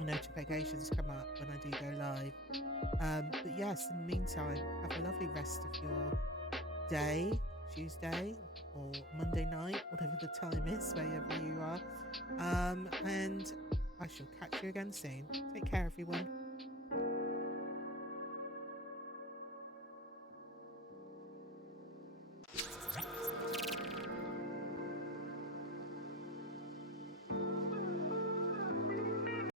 notifications come up when I do go live. But yes, in the meantime, have a lovely rest of your day, Tuesday or Monday night, whatever the time is, wherever you are. And I shall catch you again soon. Take care, everyone.